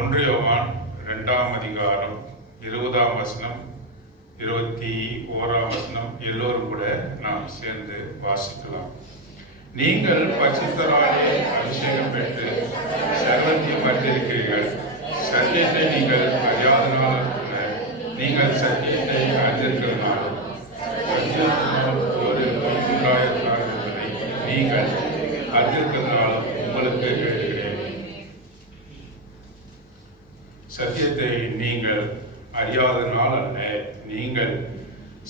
1 யோவான் 2ஆம் அதிகாரம் 20ஆம் வசனம் 21ஆம் வசனம் எல்லோரும் கூட நாம் சேர்ந்து வாசிக்கலாம். நீங்கள் பரிசுத்தராலே அபிஷேகம் பெற்று சர்வத்தையும் அறிந்திருக்கிறீர்கள். சத்தியத்தை நீங்கள் அறியாதனால் அல்ல, நீங்கள் சத்தியத்தை அறிந்திருக்கிறதுனாலும் ஒரு பொய்யுண்டாயிருக்கிறார் என்பதை நீங்கள் அறிந்திருக்கிறதுனாலும் உங்களுக்கு எழுதுகிறேன். சத்தியத்தை நீங்கள் அறியாதனால் அல்ல, நீங்கள்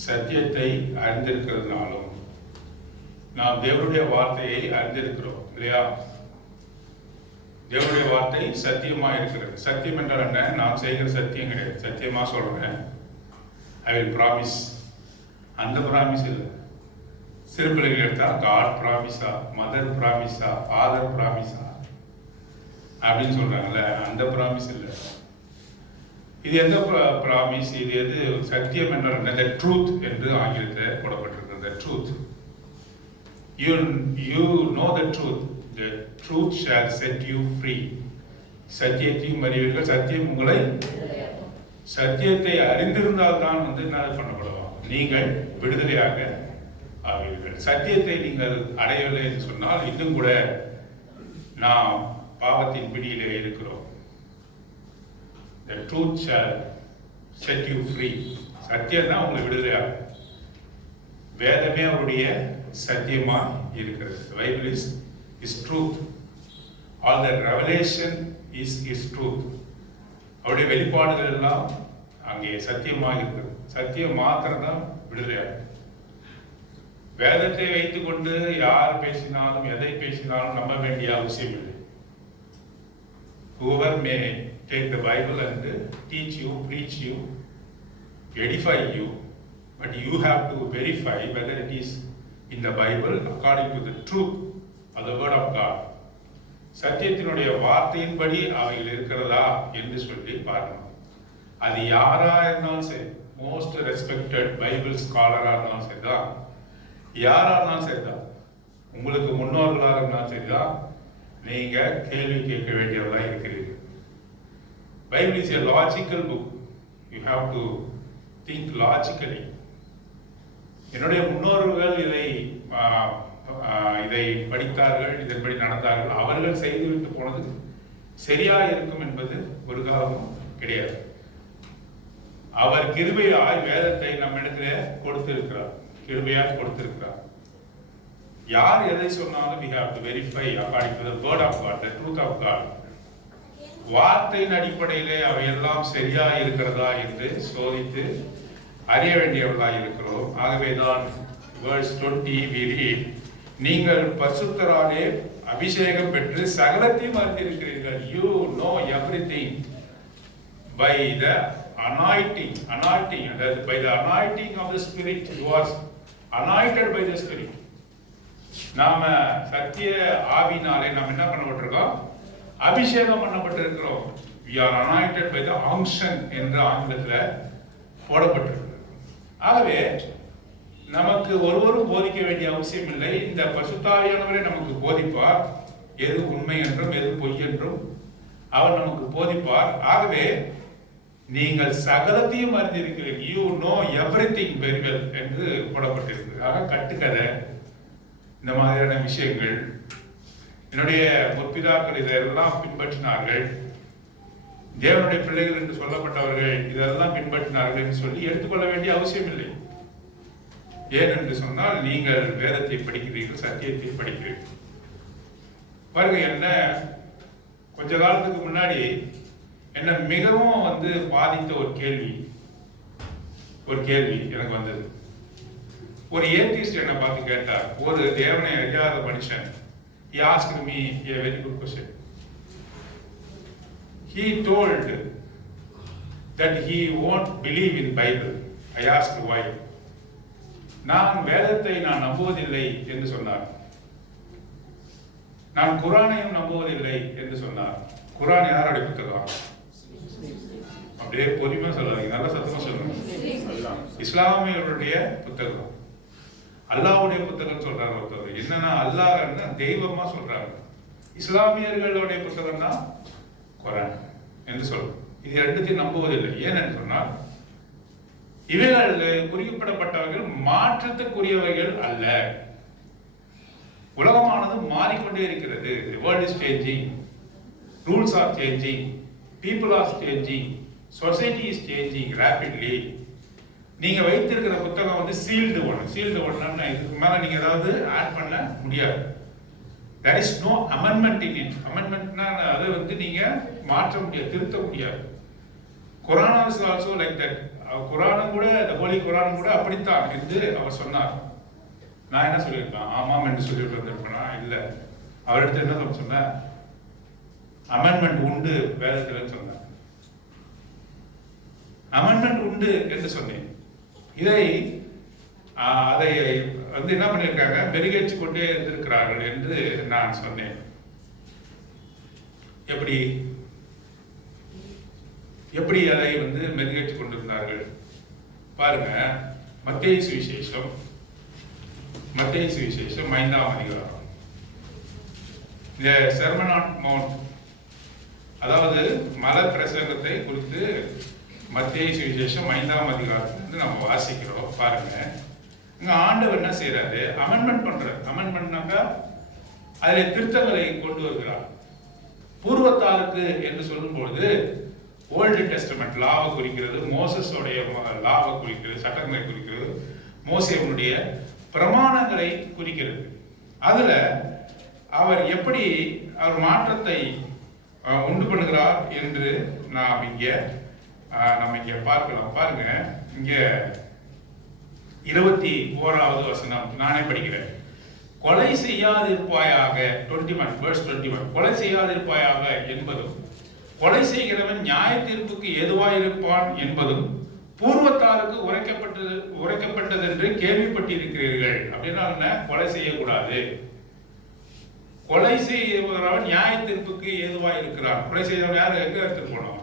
சத்தியத்தை அறிந்திருக்கிறதுனாலும். நாம் தேவனுடைய வார்த்தையை அறிந்திருக்கிறோம் இல்லையா? தேவனுடைய வார்த்தை சத்தியமா இருக்கிறது. சத்தியம் என்றால் என்ன? நான் செய்கிற சத்தியம் கிடையாது. சத்தியமா சொல்றேன், ஐ வில் ப்ராமிஸ். அந்த ப்ராமிஸ் இல்லை. சிறு பிள்ளைகள் எடுத்தா காட் ப்ராமிஸா, மதர் ப்ராமிஸா, ஃபாதர் ப்ராமிஸா அப்படின்னு சொல்றாங்கல்ல, அந்த ப்ராமிஸ் இல்லை. இது எந்த ப்ராமிஸ்? இது எது? சத்தியம் என்றால் என்ன? த ட்ரூத் என்று ஆங்கிலத்தில் போடப்பட்டிருக்கிறது. The truth. You know the truth. The truth shall set you free. சத்தியத்தையும் அறிவீர்கள், சத்தியம் உங்களை. சத்தியத்தை அறிந்திருந்தால் தான் என்ன பண்ணப்படுவோம்? நீங்கள் விடுதலையாக ஆவீர்கள். சத்தியத்தை நீங்கள் அடையவில்லை என்று சொன்னால் இன்னும் கூட நாம் பாவத்தின் பிடியிலே இருக்கிறோம். The truth shall set you free. சத்தியம் தான் உங்களை விடுதலையாக. வேதமே அவருடைய சத்தியமா இருக்கிறது. The Bible is truth. All the revelation is truth. அவருடைய வெளிப்பாடுகள் எல்லாம் அங்கே சத்தியமாக இருக்கிறது. சத்தியம் மாத்திரம் தான் விடுதலையாக. வேதத்தை வைத்துக் கொண்டு யார் பேசினாலும் எதை பேசினாலும் நம்ப வேண்டிய அவசியம் இல்லை. Whoever may take the Bible and teach you, preach you, edify you, but you have to verify whether it is in the Bible according to the truth of the word of God. சத்தியத்தினுடைய வார்த்தையின்படி அவைகள் இருக்கிறதா என்று சொல்லி பார்க்கணும். அது யாரா இருந்தாலும் சரி, மோஸ்ட் ரெஸ்பெக்டட் பைபிள் ஸ்காலரா இருந்தாலும் சரிதான், யாரா இருந்தாலும் சரிதான், உங்களுக்கு முன்னோர்களாக இருந்தாலும் சரிதான், நீங்க கேள்வி கேட்க வேண்டியவர்களாக இருக்கிறீர்கள். Bible is a logical book. You have to think logically. என்னுடைய முன்னோர்கள் இதை படித்தார்கள், இதன்படி நடந்தார்கள், அவர்கள் செய்துவிட்டு போனது சரியா இருக்கும் என்பது ஒரு காலமும் கிடையாது. அவர் கிருபையாய் வேதத்தை நம்மிடத்துல கொடுத்திருக்கிறார், கிருபையாய் கொடுத்திருக்கிறார். யார் எதை சொன்னாலும் we have to verify according to the word of God, the truth of God. வார்த்தையின் அடிப்படையிலே அவையெல்லாம் சரியா இருக்கிறதா என்று சோதித்து அறிய வேண்டியவர்களாக இருக்கிறோம். ஆகவேதான் verse 20 we read, நீங்கள் பரிசுத்தராலே அபிஷேகம் பெற்று சகலத்தையும் அறிந்திருக்கிறீர்கள். You know everything by the anointing, that by the anointing of the Spirit. You are anointed by the Spirit. நாம சத்திய ஆவினாலே நாம் என்ன பண்ணப்பட்டிருக்கோம்? அபிஷேகம் பண்ணப்பட்டிருக்கிறோம். We are anointed by the unction என்று ஆங்கிலத்தில் போடப்பட்டிருக்கு. ஆகவே நமக்கு ஒருவரும் போதிக்க வேண்டிய அவசியம் இல்லை. இந்த பரிசுத்த ஆவியானவரே நமக்கு போதிப்பார். எது உண்மை என்றும் எது பொய் என்றும் அவர் நமக்கு போதிப்பார். ஆகவே நீங்கள் சகலத்தையும் அறிந்திருக்கிறீர்கள். You know everything very well என்று போடப்பட்டிருக்கு. ஆக கட்டுக்கதை, இந்த மாதிரியான விஷயங்கள் என்னுடைய முற்பிதாக்கள் இதெல்லாம் பின்பற்றினார்கள், தேவனுடைய பிள்ளைகள் என்று சொல்லப்பட்டவர்கள் இதெல்லாம் பின்பற்றினார்கள் என்று சொல்லி எடுத்துக்கொள்ள வேண்டிய அவசியம் இல்லை. ஏன் என்று சொன்னால் நீங்கள் வேதத்தை படிக்கிறீர்கள், சத்தியத்தை படிக்கிறீர்கள். பாருங்க, என்ன கொஞ்ச காலத்துக்கு முன்னாடி என்ன மிகவும் பாதித்த ஒரு கேள்வி எனக்கு வந்தது. ஒரு ஏத்திஸ்ட் என்னை பார்த்து கேட்டார். ஒரு தேவனை அறியாத மனுஷன். He asked me a very good question. He told that he won't believe in Bible. I asked why. நான் வேதத்தை நம்புவதில்லை என்று சொன்னார். நான் குரானையும் நம்புவதில்லை என்று சொன்னார். குரான் யாருடைய புத்தகம்? அப்படியே பொறுமையா சொல்லாதீங்க, நல்ல சத்தமா சொல்லுங்க. இஸ்லாமியர்களுடைய புத்தகம், அல்லாஹ்வுடைய புத்தகம் சொல்றாங்க ஒருத்தர். என்னன்னா அல்லாஹ்னா தெய்வமா சொல்றாங்க. இஸ்லாமியர்களுடைய புத்தகம் தான் குரான். என்று சொல்றோம். இது ரெண்டுத்தையும் நம்புவதில்லை. ஏனென்று சொன்னால் இவைகள் குறிப்பிடப்பட்டவர்கள் மாற்றத்துக்குரியவைகள் அல்ல. உலகமானது மாறிக்கொண்டே இருக்கிறது. The world is changing, rules are changing, people are changing, society is changing rapidly. நீங்க வைத்திருக்கிற புத்தகம் வந்து சீல்டு ஒன்று. சீல்டு ஒன்றுன்னா இதுக்கு மேல நீங்க ஏதாவது ஆட் பண்ண முடியாது. there is no amendment in it. amendmentனா அதை வந்து நீங்க மாற்ற முடியாது, திருத்த முடியாது. குரான் is also like that. குரானும் கூட, the holy குரானும் கூட அப்படித்தான் என்று அவர் சொன்னார். நான் என்ன சொல்லியிருக்கேன்? ஆமாம் என்று சொல்லிட்டு வந்திருப்பேனா? இல்லை. அவரிடத்துல என்ன சொன்ன? அமெண்ட்மெண்ட் உண்டு வேதத்தில் சொன்னார். அமெண்ட்மெண்ட் உண்டு என்று சொன்னேன். அதை வந்து என்ன பண்ணியிருக்காங்க? மெருகேற்றி கொண்டே இருந்திருக்கிறார்கள் என்று நான் சொன்னேன். எப்படி அதை வந்து மெருகேற்றி கொண்டிருந்தார்கள் பாருங்க. மத்தேயு சுவிசேஷம் 5ஆம் அதிகாரம். இந்த செர்மன் ஆன் மவுண்ட், அதாவது மலர் பிரசங்கத்தை குறித்து மத்தேயு சுவிசேஷம் 5ஆம் அதிகாரத்திலிருந்து நம்ம வாசிக்கிறோம். பாருங்க, இங்க ஆண்டவர் என்ன செய்யறாரு? அமெண்ட்மெண்ட் பண்றாரு. அமெண்ட்மெண்ட்னாக்கா அதில் திருத்தங்களை கொண்டு வருகிறார். பூர்வத்தாருக்கு என்று சொல்லும்பொழுது ஓல்டு டெஸ்டமெண்ட் லாவை குறிக்கிறது, மோசஸோடைய லாவை குறிக்கிறது, சட்டங்களை குறிக்கிறது, மோசேவனுடைய பிரமாணங்களை குறிக்கிறது. அதுல அவர் எப்படி அவர் மாற்றத்தை உண்டு பண்ணுகிறார் என்று நாம் இங்க பார்க்கலாம். பாருங்க, இங்க 21வது வசனம் நானே படிக்கிறேன். கொலை செய்யாதிருப்பாயாக, 21 கொலை செய்யாதிருப்பாயாக என்பதும் கொலை செய்கிறவன் நியாய தீர்ப்புக்கு ஏதுவாயிருப்பான் என்பதும் பூர்வத்தாருக்கு உரைக்கப்பட்டது என்று கேள்விப்பட்டிருக்கிறீர்கள். அப்படின்னா என்ன? கொலை செய்யக்கூடாது. கொலை செய்கிறவன் நியாய தீர்ப்புக்கு ஏதுவாயிருக்கிறான். கொலை செய்தவன் யாரு? எங்க எடுத்துட்டு போனோம்?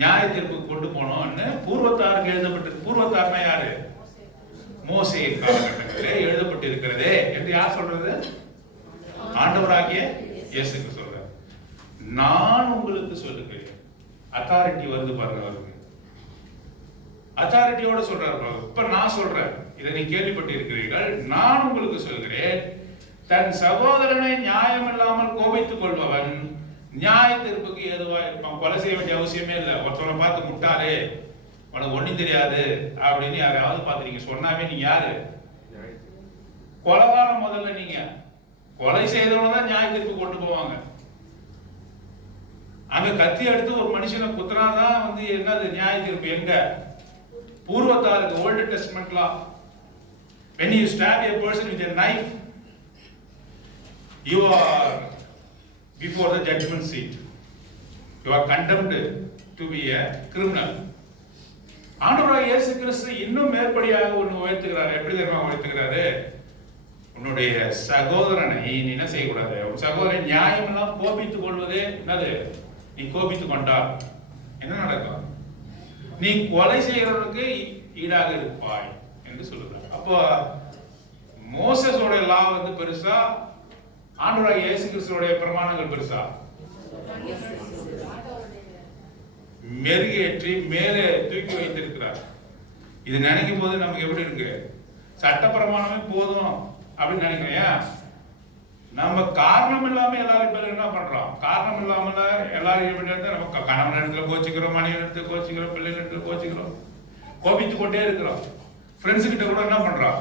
நியாய தீர்ப்புக்கு கொண்டு போனோம்னு பூர்வத்தாருக்கு எழுதப்பட்டது. பூர்வத்தார்னா யாரு? மோசே காலகட்டங்களிலே எழுதப்பட்டிருக்கிறதே என்று யார் சொல்றது? ஆண்டவராகிய இயேசு சொல்றார். நான் உங்களுக்கு சொல்லுகிறேன். அத்தாரிட்டி வருது பாருங்க, அவருக்கு அத்தாரிட்டியோட சொல்றாரு. இப்ப நான் சொல்றேன், இதை நீ கேள்விப்பட்டிருக்கிறீர்கள். நான் உங்களுக்கு சொல்கிறேன், தன் சகோதரனை நியாயம் இல்லாமல் கோபித்துக் கொள்பவன் நியாய தீர்ப்புக்கு ஏதுவா இருப்பான். கொலை செய்ய வேண்டிய அவசியமே இல்லை. ஒருத்தவனை பார்த்து முட்டாளே, உனக்கு ஒன்றும் தெரியாது அப்படின்னு யாரையாவது பார்த்துறீங்க சொன்னாவே நீங்க யாரு? கொலைகாரம். முதல்ல நீங்க கொலை செய்தவங்க தான் நியாய தீர்ப்பு கொண்டு போவாங்க. அங்க கத்தி எடுத்து ஒரு மனுஷனை குத்துறாதான் வந்து என்னது நியாய தீர்ப்பு? எங்க? பூர்வத்தாருக்கு, Old Testament law. when you stab a person with a knife, you are before the judgment seat. You are condemned to be a criminal. ஆண்டவராகிய இயேசு கிறிஸ்து இன்னும் மேற்படியாக ஒன்று உயர்த்துகிறார். எப்படி தெரியுமா உயர்த்துகிறாரு? உன்னுடைய சகோதரனை நீ என்ன செய்யக்கூடாது? உன் சகோதரன் நியாயம் எல்லாம் கோபித்துக் கொள்வதே என்னது? நீ கோபித்துக் கொண்டால் என்ன நடக்கும்? நீ கொலை செய்கிறவனுக்கு ஈடாக இருப்பாய் என்று சொல்லுகிறார். அப்போ மோசஸோட லா வந்து பெருசா, ஆண்டவராகிய இயேசு கிறிஸ்துவோட பிரமாணங்கள் பெருசா? மெருகேற்றி மேலே தூக்கி வைத்திருக்கிறார். இது நினைக்கும் போது நமக்கு எப்படி இருக்கு? சட்ட பிரமாணமே போதும் அப்படின்னு நினைக்கிறேன். நம்ம காரணம் இல்லாம எல்லாரும் பேர் என்ன பண்றோம்? காரணம் இல்லாம எல்லாரும் நம்ம கணவன் இடத்துல கோச்சிக்கிறோம், மனைவி இடத்துல கோச்சிக்கிறோம், பிள்ளைங்க இடத்துல கோச்சிக்கிறோம், கோபித்து கொண்டே இருக்கிறோம். ஃப்ரெண்ட்ஸ் கிட்ட கூட என்ன பண்றோம்?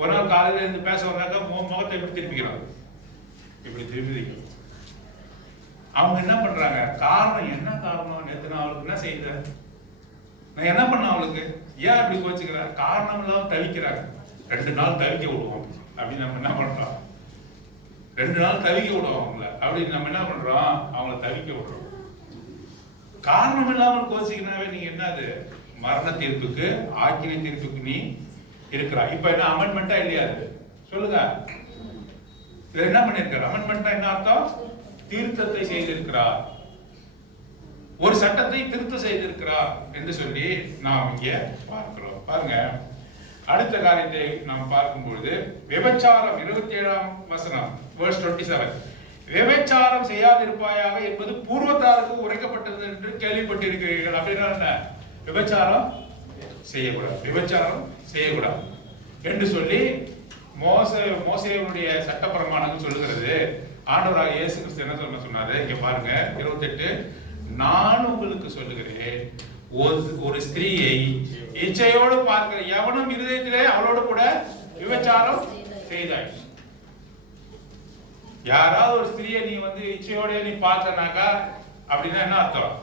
ஒரு நாள் காலையில இருந்து பேச வந்தாக்கா முகத்தை எப்படி திருப்பிக்கிறோம்? இப்படி திருப்பி அவங்க என்ன பண்றாங்க? காரணம் என்ன? காரணம் நேற்று நான் அவளுக்கு என்ன செய்தேன், நான் என்ன பண்ண அவளுக்கு, ஏன் அப்படி கோச்சுக்கிற? காரணம் இல்லாம தவிக்கிறாங்க. 2 நாள் தவிக்க விடுவோம் அப்படின்னு நம்ம என்ன பண்றோம்? 2 நாள் தவிக்க விடுவோம் அவங்கள அப்படின்னு நம்ம என்ன பண்றோம்? அவங்கள தவிக்க விடுறோம். காரணம் இல்லாமல் கோச்சிக்கினாவே நீங்க என்னது? மரண தீர்ப்புக்கு, ஆக்கினை தீர்ப்புக்கு நீ இருக்கிறா. இப்ப என்ன அமெண்ட்மெண்டா இல்லையா? சொல்லுங்க, இது என்ன பண்ணிருக்காரு? அமெண்ட்மெண்டா என்ன அர்த்தம்? தீர்த்தத்தை செய்திருக்கிறார், ஒரு சட்டத்தை திருத்தம் செய்திருக்கிறார் என்று சொல்லி நாம் இங்கே பார்க்கிறோம். பாருங்க, அடுத்த காரியத்தை நாம் பார்க்கும் பொழுது விபச்சாரம் 27ஆம் வசனம் verse 27. விபச்சாரம் செய்யாதிருப்பாயாக என்பது பூர்வத்தாருக்கு உரைக்கப்பட்டது என்று கேள்விப்பட்டிருக்கிறீர்கள். அப்படின்னா என்ன? விபச்சாரம் செய்யக்கூடாது, விபச்சாரம் செய்யக்கூடாது என்று சொல்லி மோசேயுடைய சட்ட பிரமாணம் சொல்லுகிறது. ஆண்டவராக இயேசு கிறிஸ்து என்ன சொன்னாரு? இங்க பாருங்க 28, நான் உங்களுக்கு சொல்லுகிறேன், ஒரு ஸ்திரீயை இச்சையோடு பார்க்கிற எவனும் இருதயத்திலே அவளோடு கூட விபச்சாரம் செய்தாய். யாராவது ஒரு ஸ்திரீயை நீ இச்சையோட நீ பார்த்தனாக்கா அப்படின்னா என்ன அர்த்தம்?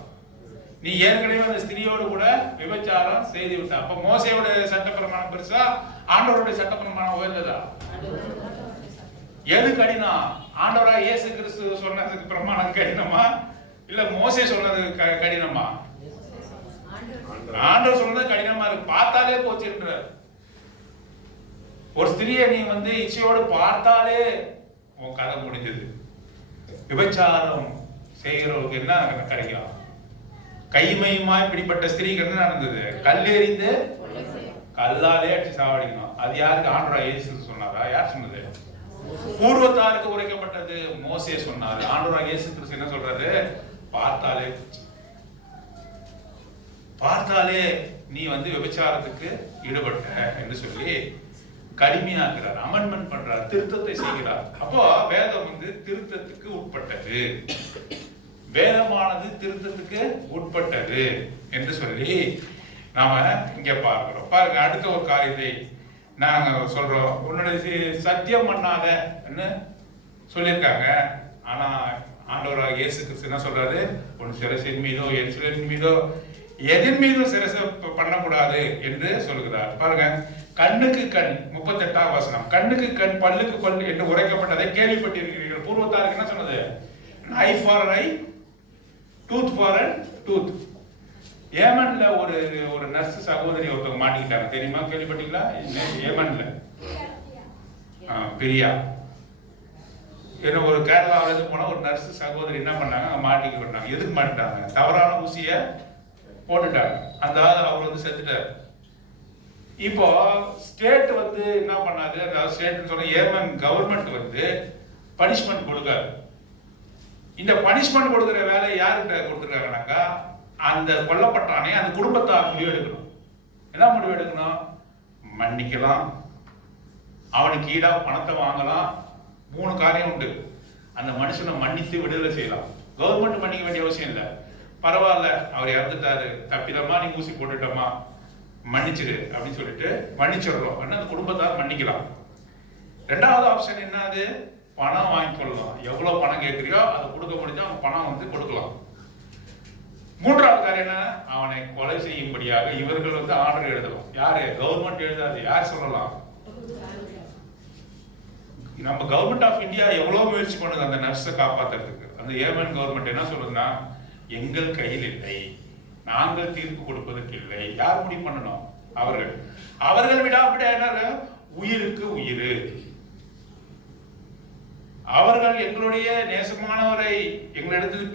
நீ ஏற்கனவே அந்த ஸ்திரீயோடு கூட விபச்சாரம் செய்து விட்ட. அப்ப மோசையோட சட்ட பிரமாணம் பெருசா, ஆண்டவருடைய சட்ட பிரமாணம் உயர்ந்ததா? எது கடினம்? ஆண்டவராக இயேசு கிறிஸ்து சொன்னதுக்கு பிரமாணம் கடினமா, இல்ல மோசே சொன்னது கடினமா? ஆண்டவர் சொன்னது கடினமா இருக்கு. பார்த்தாலே போச்சுன்ற ஒரு ஸ்திரியை நீ இச்சையோடு பார்த்தாலே உன் கதை முடிஞ்சது. விபச்சாரம் செய்கிறவருக்கு என்ன கிடைக்கும்? கைமையுமாய் பிடிப்பட்ட ஸ்திரீக்கு என்ன நடந்தது? கல்லெறிந்து கல்லாலே அடிச்சு சாவடிக்கணும். அது யாருக்கு? ஆண்டவராக இயேசு சொன்னாரா? யார் சொன்னது? பூர்வத்தாருக்கு உரைக்கப்பட்டது. மோசே சொன்னாரு. ஆண்டவராக இயேசு கிறிஸ்து என்ன சொல்றாரு? பார்த்தாலே நீ விபச்சாரத்துக்கு ஈடுபட்ட என்று சொல்லி கடுமையாக்குறார், அமெண்ட்மெண்ட் பண்றார், திருத்தத்தை செய்கிறார். அப்போ வேதம் திருத்தத்துக்கு உட்பட்டது, வேதமானது திருத்தத்துக்கு உட்பட்டது என்று சொல்லி நாம இங்க பார்க்கிறோம். பாருங்க, அடுத்த ஒரு காரியத்தை நாங்க சொல்றோம். உன்னுடைய சத்தியம் பண்ணாத சொல்லியிருக்காங்க. ஆனா ஆண்டவராக இயேசு கிறிஸ்து என்ன சொல்றாரு? உன் சிரசின் மீதோ என் சிலரின் மீதோ எதின் மீதும் சிரச பண்ணக்கூடாது என்று சொல்கிறார். பாருங்க, கண்ணுக்கு கண், 38ஆம் வசனம், கண்ணுக்கு கண் பல்லுக்கு பல் என்று உரைக்கப்பட்டதை கேள்விப்பட்டிருக்கிறீர்கள். பூர்வத்தாருக்கு என்ன சொன்னது? Eye for eye, tooth for tooth. ஏமன்ல ஒரு நர்ஸ் சகோதரி ஒருத்தவங்க மாட்டிக்கிட்டாங்க, தெரியுமா? கேள்விப்பட்டீங்களா? ஏமன்ல பிரியா என்ன ஒரு கேரளாவிலிருந்து போன ஒரு நர்ஸ் சகோதரி என்ன பண்ணாங்க? மாட்டிக்க விட்டாங்க. எதுக்கு மாட்டாங்க? தவறான ஊசிய போட்டுட்டாங்க. அந்த அவர் செத்துட்டார். இப்போ ஸ்டேட் என்ன பண்ணாது? அதாவது ஸ்டேட் சொன்ன ஏமன் கவர்மெண்ட் பனிஷ்மெண்ட் கொடுக்காது. இந்த பனிஷ்மெண்ட் கொடுக்கிற வேலை யாருக்கிட்ட கொடுத்துருக்காங்கனாக்கா, அந்த கொல்லப்பட்டானே அந்த குடும்பத்தார் முடிவு எடுக்கணும். என்ன முடிவு எடுக்கணும்? மன்னிக்கலாம், அவனுக்கு ஈடா பணத்தை வாங்கலாம். 3 காரியம் உண்டு. அந்த மனுஷனை மன்னித்து விடுதலை செய்யலாம். கவர்மெண்ட் மன்னிக்க வேண்டிய அவசியம் இல்லை. பரவாயில்ல, அவர் இறந்துட்டாரு, தப்பிதமா நீ ஊசி போட்டுட்டோமா, மன்னிச்சிடு அப்படின்னு சொல்லிட்டு மன்னிச்சிடுறோம். அந்த குடும்பத்தார் மன்னிக்கலாம். 2வது ஆப்ஷன் என்னது? பணம் வாங்கி கொள்ளலாம். எவ்வளவு பணம் கேட்கிறியோ அதை கொடுக்க முடிஞ்சா அவன் பணம் கொடுக்கலாம். 3வது காரியம் என்ன? அவனை கொலை செய்யும்படியாக இவர்கள் ஆர்டர் எழுதலாம். யாரு? கவர்மெண்ட் எழுதாது. யார் சொல்லலாம்? நம்ம கவர்மெண்ட் ஆஃப் இந்தியா எவ்வளவு முயற்சி பண்ணுது அந்த நர்ஸை காப்பாத்துறதுக்கு. அந்த ஏமன் கவர்மெண்ட் என்ன சொல்லுதுன்னா, எங்கள் கையில் இல்லை, நாங்கள் தீர்ப்பு கொடுப்பதற்கு இல்லை. யார் முடிவு பண்ணணும்? அவர்கள் விடாப்படியா என்ன? உயிருக்கு உயிர். அவர்கள் எங்களுடைய நேசமானவரை எங்களிடத்தில்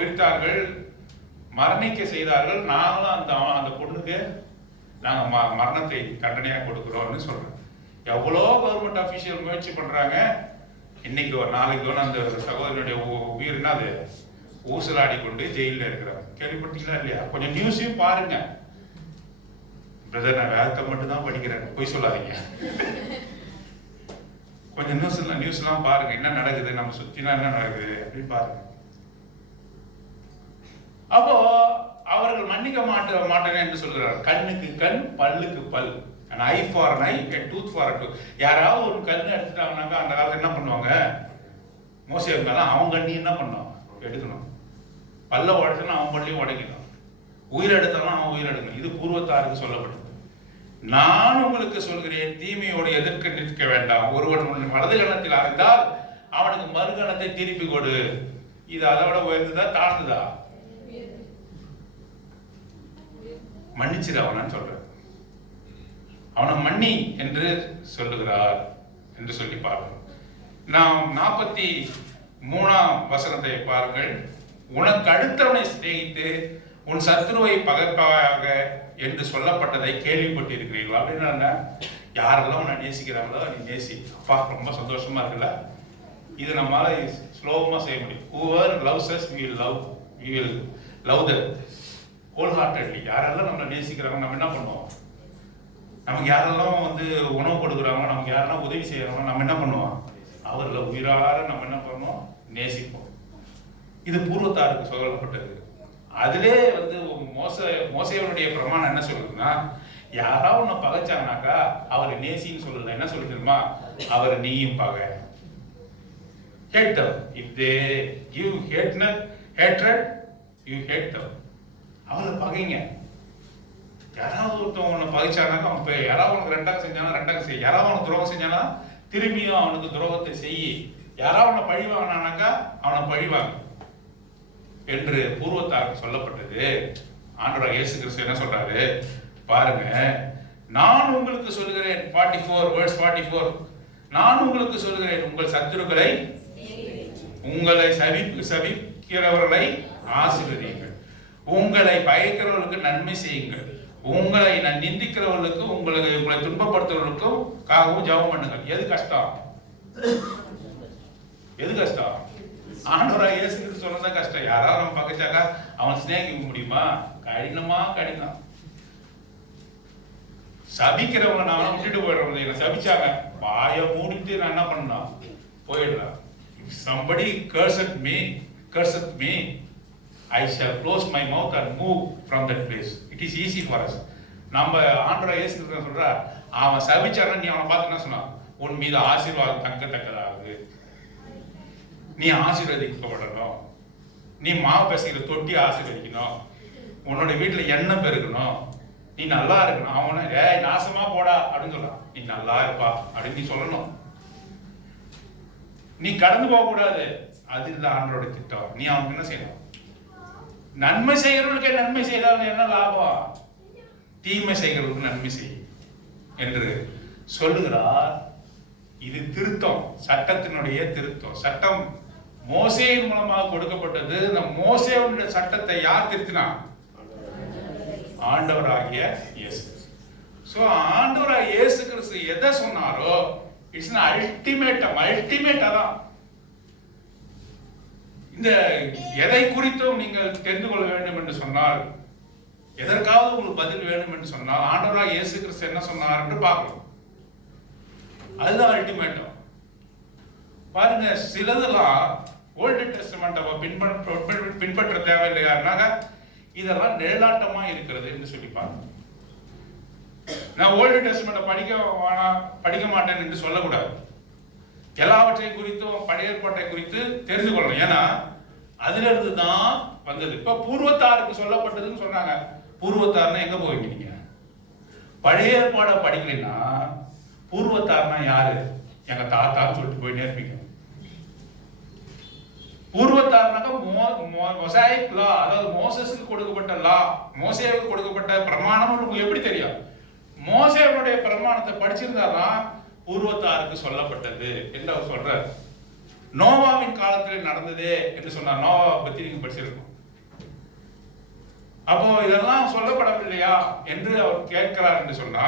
பிரித்தார்கள், மரணிக்க செய்தார்கள். நாங்களும் அந்த பொண்ணுக்கு நாங்க மரணத்தை தண்டனையா கொடுக்கிறோம்னு சொல்றோம். எவ்வளோ கவர்மெண்ட் அபிஷியல் முயற்சி பண்றாங்க. இன்னைக்கு நாளைக்கு அந்த சகோதரனுடைய உயிர் என்னது? ஊசலாடி கொண்டு ஜெயில இருக்கிறார். கேள்விப்பட்டீங்களா இல்லையா? கொஞ்சம் நியூஸையும் பாருங்க. பிரதர், நான் வேதத்தை மட்டும் தான் படிக்கிறேன், போய் சொல்லாதீங்க. கொஞ்சம் நியூஸ் எல்லாம் பாருங்க, என்ன நடக்குது, நம்ம சுத்தினா என்ன நடக்குது அப்படின்னு பாருங்க. அப்போ அவர்கள் மன்னிக்க மாட்டேன் என்று சொல்கிறார். கண்ணுக்கு கண், பல்லுக்கு பல். ஐ for eye, tooth for tooth. யாராவது ஒரு கண்ணு எடுத்துட்டாங்கன்னாக்கா அந்த காலத்துல என்ன பண்ணுவாங்க? மோசே இருந்தாலும் அவன் கண்ணி என்ன பண்ணணும்? எடுக்கணும். பல்ல உடைச்சனா அவன் பல்லையும் உடைக்கணும். உயிர் எடுத்தாலும் அவன் உயிர் எடுக்கணும். இது பூர்வத்தாருக்கு சொல்லப்பட்டது. நான் உங்களுக்கு சொல்கிறேன், தீமையோடு எதிர்க்க நிற்க வேண்டாம். ஒருவன் வலது கணத்தில் அறிந்தால் அவனுக்கு மறுகணத்தை திருப்பி கொடு. இது அதை விட உயர்ந்ததா தாழ்ந்ததா? மன்னிச்சிரு அவனான்னு சொல்ற. அவனை மன்னி என்று சொல்லுகிறார் என்று சொல்லி பாருங்கள். நாம் 43ஆம் வசனத்தை பாருங்கள். உனக்கு அடுத்தவனை சிநேகித்து உன் சத்துருவை பகைப்பாயாக என்று சொல்லப்பட்டதை கேள்விப்பட்டிருக்கிறீர்களா? அப்படின்னா யாரெல்லாம் உன்னை நேசிக்கிறாங்களோ நீ நேசி. அப்பா ரொம்ப சந்தோஷமா இருக்குல்ல, இது நம்மளால ஸ்லோகமா செய்ய முடியும். whoever loves us we will love them wholeheartedly. யாரெல்லாம் நம்மளை நேசிக்கிறாங்க நம்ம என்ன பண்ணுவோம்? நமக்கு யாரெல்லாம் வந்து உணவு கொடுக்குறாங்க, நமக்கு யாரெல்லாம் உதவி செய்யறாங்க, நம்ம என்ன பண்ணுவோம்? அவர்களை உயிரார நம்ம என்ன பண்ணுவோம்? நேசிப்போம். இது பூர்வத்தாருக்கு சொல்லப்பட்டது. அதிலே வந்து மோசேவனுடைய பிரமாணம் என்ன சொல்லுதுன்னா, யாராவது உன்னை பகைச்சாங்கனாக்கா அவரை நேசின்னு சொல்லல. என்ன சொல்லிட்டுமா? அவர் நீயும் பகை. hate them. If they give hatred, you hate them. அவரை பகைங்க. யாராவது ஒருத்தவங்க உன்னை பகைச்சானாக்கா அவன் போய், யாராவது உனக்கு ரெண்டாக செஞ்சானா ரெண்டாக செய், யாராவது உனக்கு துரோகம் செஞ்சானா திரும்பியும் அவனுக்கு துரோகத்தை செய், யாராவது அவனை பழி வாங்கினானாக்கா அவனை பழிவாங்க என்று பூர்வத்தாருக்கு சொல்லப்பட்டது. ஆண்டவராகிய இயேசு கிறிஸ்து என்ன சொல்றாரு பாருங்க, நான் உங்களுக்கு சொல்கிறேன், 44 verse 44, நான் உங்களுக்கு சொல்கிறேன், உங்கள் சத்துருக்களை, உங்களை சபிக்கிறவர்களை ஆசீர்வதியுங்கள், உங்களை பயக்கிறவர்களுக்கு நன்மை செய்யுங்கள், உங்களை நிந்திக்கிறவர்களுக்கு, உங்களை துன்பப்படுத்துறவர்களுக்கும் காகவும் ஜெபம் பண்ணுங்கள். எது கஷ்டம்? எது கஷ்டம்? ஆண்டவராகிய இயேசு கிறிஸ்து சொன்னதான் கஷ்டம். யாராவது நம்ம பகைச்சாக்கா அவன் சிநேகிக்க முடியுமா? கடினம். சபிக்கிறவங்க நான் விட்டுட்டு போயிடுறோம். என்ன சபிச்சாங்க, வாயை மூடிட்டு நான் என்ன பண்ணணும்? போயிடலாம். somebody cursed me, I shall close my mouth and move from that place. It is easy for us. நம்ம ஆண்டவராகிய இயேசு கிறிஸ்து சொல்றா, அவன் சபிச்சானா நீ அவனை பார்த்து என்ன சொன்னா, உன் மீது ஆசீர்வாதம் தங்கத்தக்கதாகுது, நீ ஆசீர்வதிக்கப்படணும், நீ மாவு பேசுகிற தொட்டி ஆசீர்வதிக்கணும், உன்னோட வீட்டுல எண்ணெய் பெருக்கணும், நீ நல்லா இருக்கணும். அவனை நாசமா போடா அப்படின்னு சொல்றான், நீ நல்லா இருப்பா அப்படின்னு நீ சொல்லணும். நீ கடந்து போக கூடாது, அது இல்லை ஆண்டவருடைய திட்டம். நீ அவனுக்கு என்ன செய்யணும்? நன்மை செய்கிறவர்களுக்கே நன்மை செய்தால் என்ன லாபம்? தீமை செய்கிறவர்களுக்கு நன்மை செய் என்று சொல்லுகிறார். இது திருத்தம், சட்டத்தினுடைய திருத்தம். சட்டம் மோசேயின் மூலமாக கொடுக்கப்பட்டது. இந்த மோசேயுடைய சட்டத்தை யார் திருத்தினா? ஆண்டவராகிய இயேசு. சோ ஆண்டவராகிய இயேசு கிறிஸ்து எதை சொன்னாரோ இட்ஸ் an அல்டிமேட்டா தான். இந்த எதை குறித்தும் நீங்கள் தெரிந்து கொள்ள வேண்டும் என்று சொன்னால், எதற்காவது உங்களுக்கு பதில் வேண்டும் என்று சொன்னால், ஆண்டவராகிய இயேசு கிறிஸ்து என்ன சொன்னார் என்று பார்க்கணும். அதுதான் அல்டிமேட்டம். பாருங்க, சிலதெல்லாம் ஓல்டு டெஸ்டமெண்ட் பின்பற்ற தேவையில்லையாருனாங்க, இதெல்லாம் நிழலாட்டமா இருக்கிறது என்று சொல்லி பாருங்க. நான் ஓல்டு டெஸ்டமெண்ட்டை படிக்க மாட்டேன் என்று சொல்லக்கூடாது. எல்லாவற்றையும் குறித்தும் பழைய ஏற்பாட்டை குறித்து தெரிந்து கொள்ளணும். ஏன்னா அதுல இருந்து தான் வந்தது. இப்ப பூர்வத்தாருக்கு சொல்லப்பட்டதுன்னு சொன்னாங்க. பூர்வத்தார்னா எங்க போவீங்க நீங்க? பழைய ஏற்பாடை படிக்கலைன்னா பூர்வத்தார்னா யாரு? எங்க தாத்தான்னு சொல்லிட்டு போயிட்டே இருப்பீங்க. பூர்வத்தார்னாக்க மொசாயிக் லா, அதாவது மோசஸுக்கு கொடுக்கப்பட்ட லா, மோசேவுக்கு கொடுக்கப்பட்ட பிரமாணம் உங்களுக்கு எப்படி தெரியும்? மோசேவுடைய பிரமாணத்தை படிச்சிருந்தாதான் பூர்வத்தாருக்கு சொல்லப்பட்டது என்று அவர் சொல்றார். நோவாவின் காலத்தில் நடந்ததே என்று சொன்னார். நோவாவை பத்தி நீங்க படிச்சிருக்கோம். அப்போ இதெல்லாம் சொல்லப்படவில்லையா என்று அவர் கேட்கிறார் என்று சொன்னா,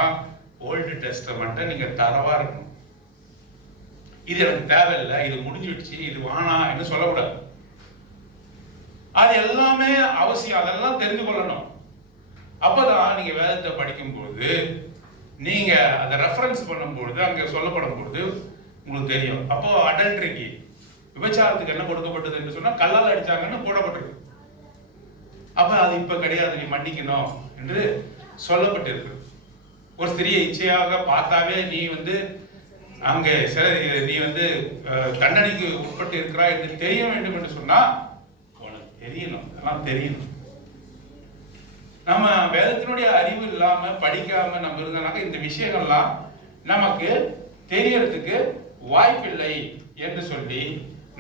ஓல்டு டெஸ்டமெண்ட்டை நீங்க தரவா இருக்கணும். இது எனக்கு தேவையில்லை, இது முடிஞ்சிடுச்சு, இது வானா என்று சொல்லக்கூடாது. அது எல்லாமே அவசியம், அதெல்லாம் தெரிந்து கொள்ளணும். அப்பதான் நீங்க வேதத்தை படிக்கும் பொழுது, நீங்க அதை ரெஃபரன்ஸ் பண்ணும் பொழுது, அங்க சொல்லப்படும் பொழுது உங்களுக்கு தெரியும். அப்போ அடல்ட்ரிக்கு, விபச்சாரத்துக்கு என்ன கொடுக்கப்பட்டது என்று சொன்னா கல்லால் அடிச்சாங்கன்னு போடப்பட்டிருக்கு. அப்ப அது இப்ப கிடையாது, நீ மன்னிக்கணும் என்று சொல்லப்பட்டிருக்கு. ஒரு ஸ்திரியை இச்சையாக பார்த்தாவே நீ அங்கே நீ தண்டனைக்கு உட்பட்டு இருக்கிறாய் என்று தெரிய வேண்டும் என்று சொன்னா உனக்கு தெரியணும், அதெல்லாம் தெரியணும். நம்ம வேதத்தினுடைய அறிவு இல்லாம படிக்காம நம்ம இருந்தனாக்க இந்த விஷயங்கள்லாம் நமக்கு தெரியறதுக்கு வாய்ப்பில்லை என்று சொல்லி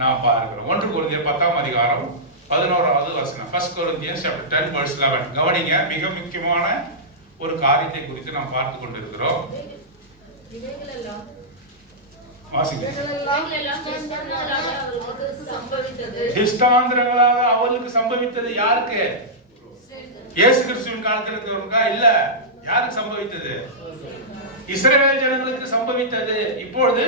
நான் பார்க்கிறோம். 1 கொரிந்தியர் 10ஆம் அதிகாரம் 11வது வசனம். 1 Corinthians chapter 10 verse 11. கவனிங்க, மிக முக்கியமான ஒரு காரியத்தை குறித்து நாம் பார்த்து கொண்டிருக்கிறோம். திஷ்டாந்தரங்களாக அவளுக்கு சம்பவித்தது. யாருக்கு? இயேசு கிறிஸ்துவின் காலத்தில் இருக்கிறவங்க இல்ல. யாருக்கு சம்பவித்தது? இஸ்ரவேல் ஜனங்களுக்கு சம்பவித்தது. இப்பொழுது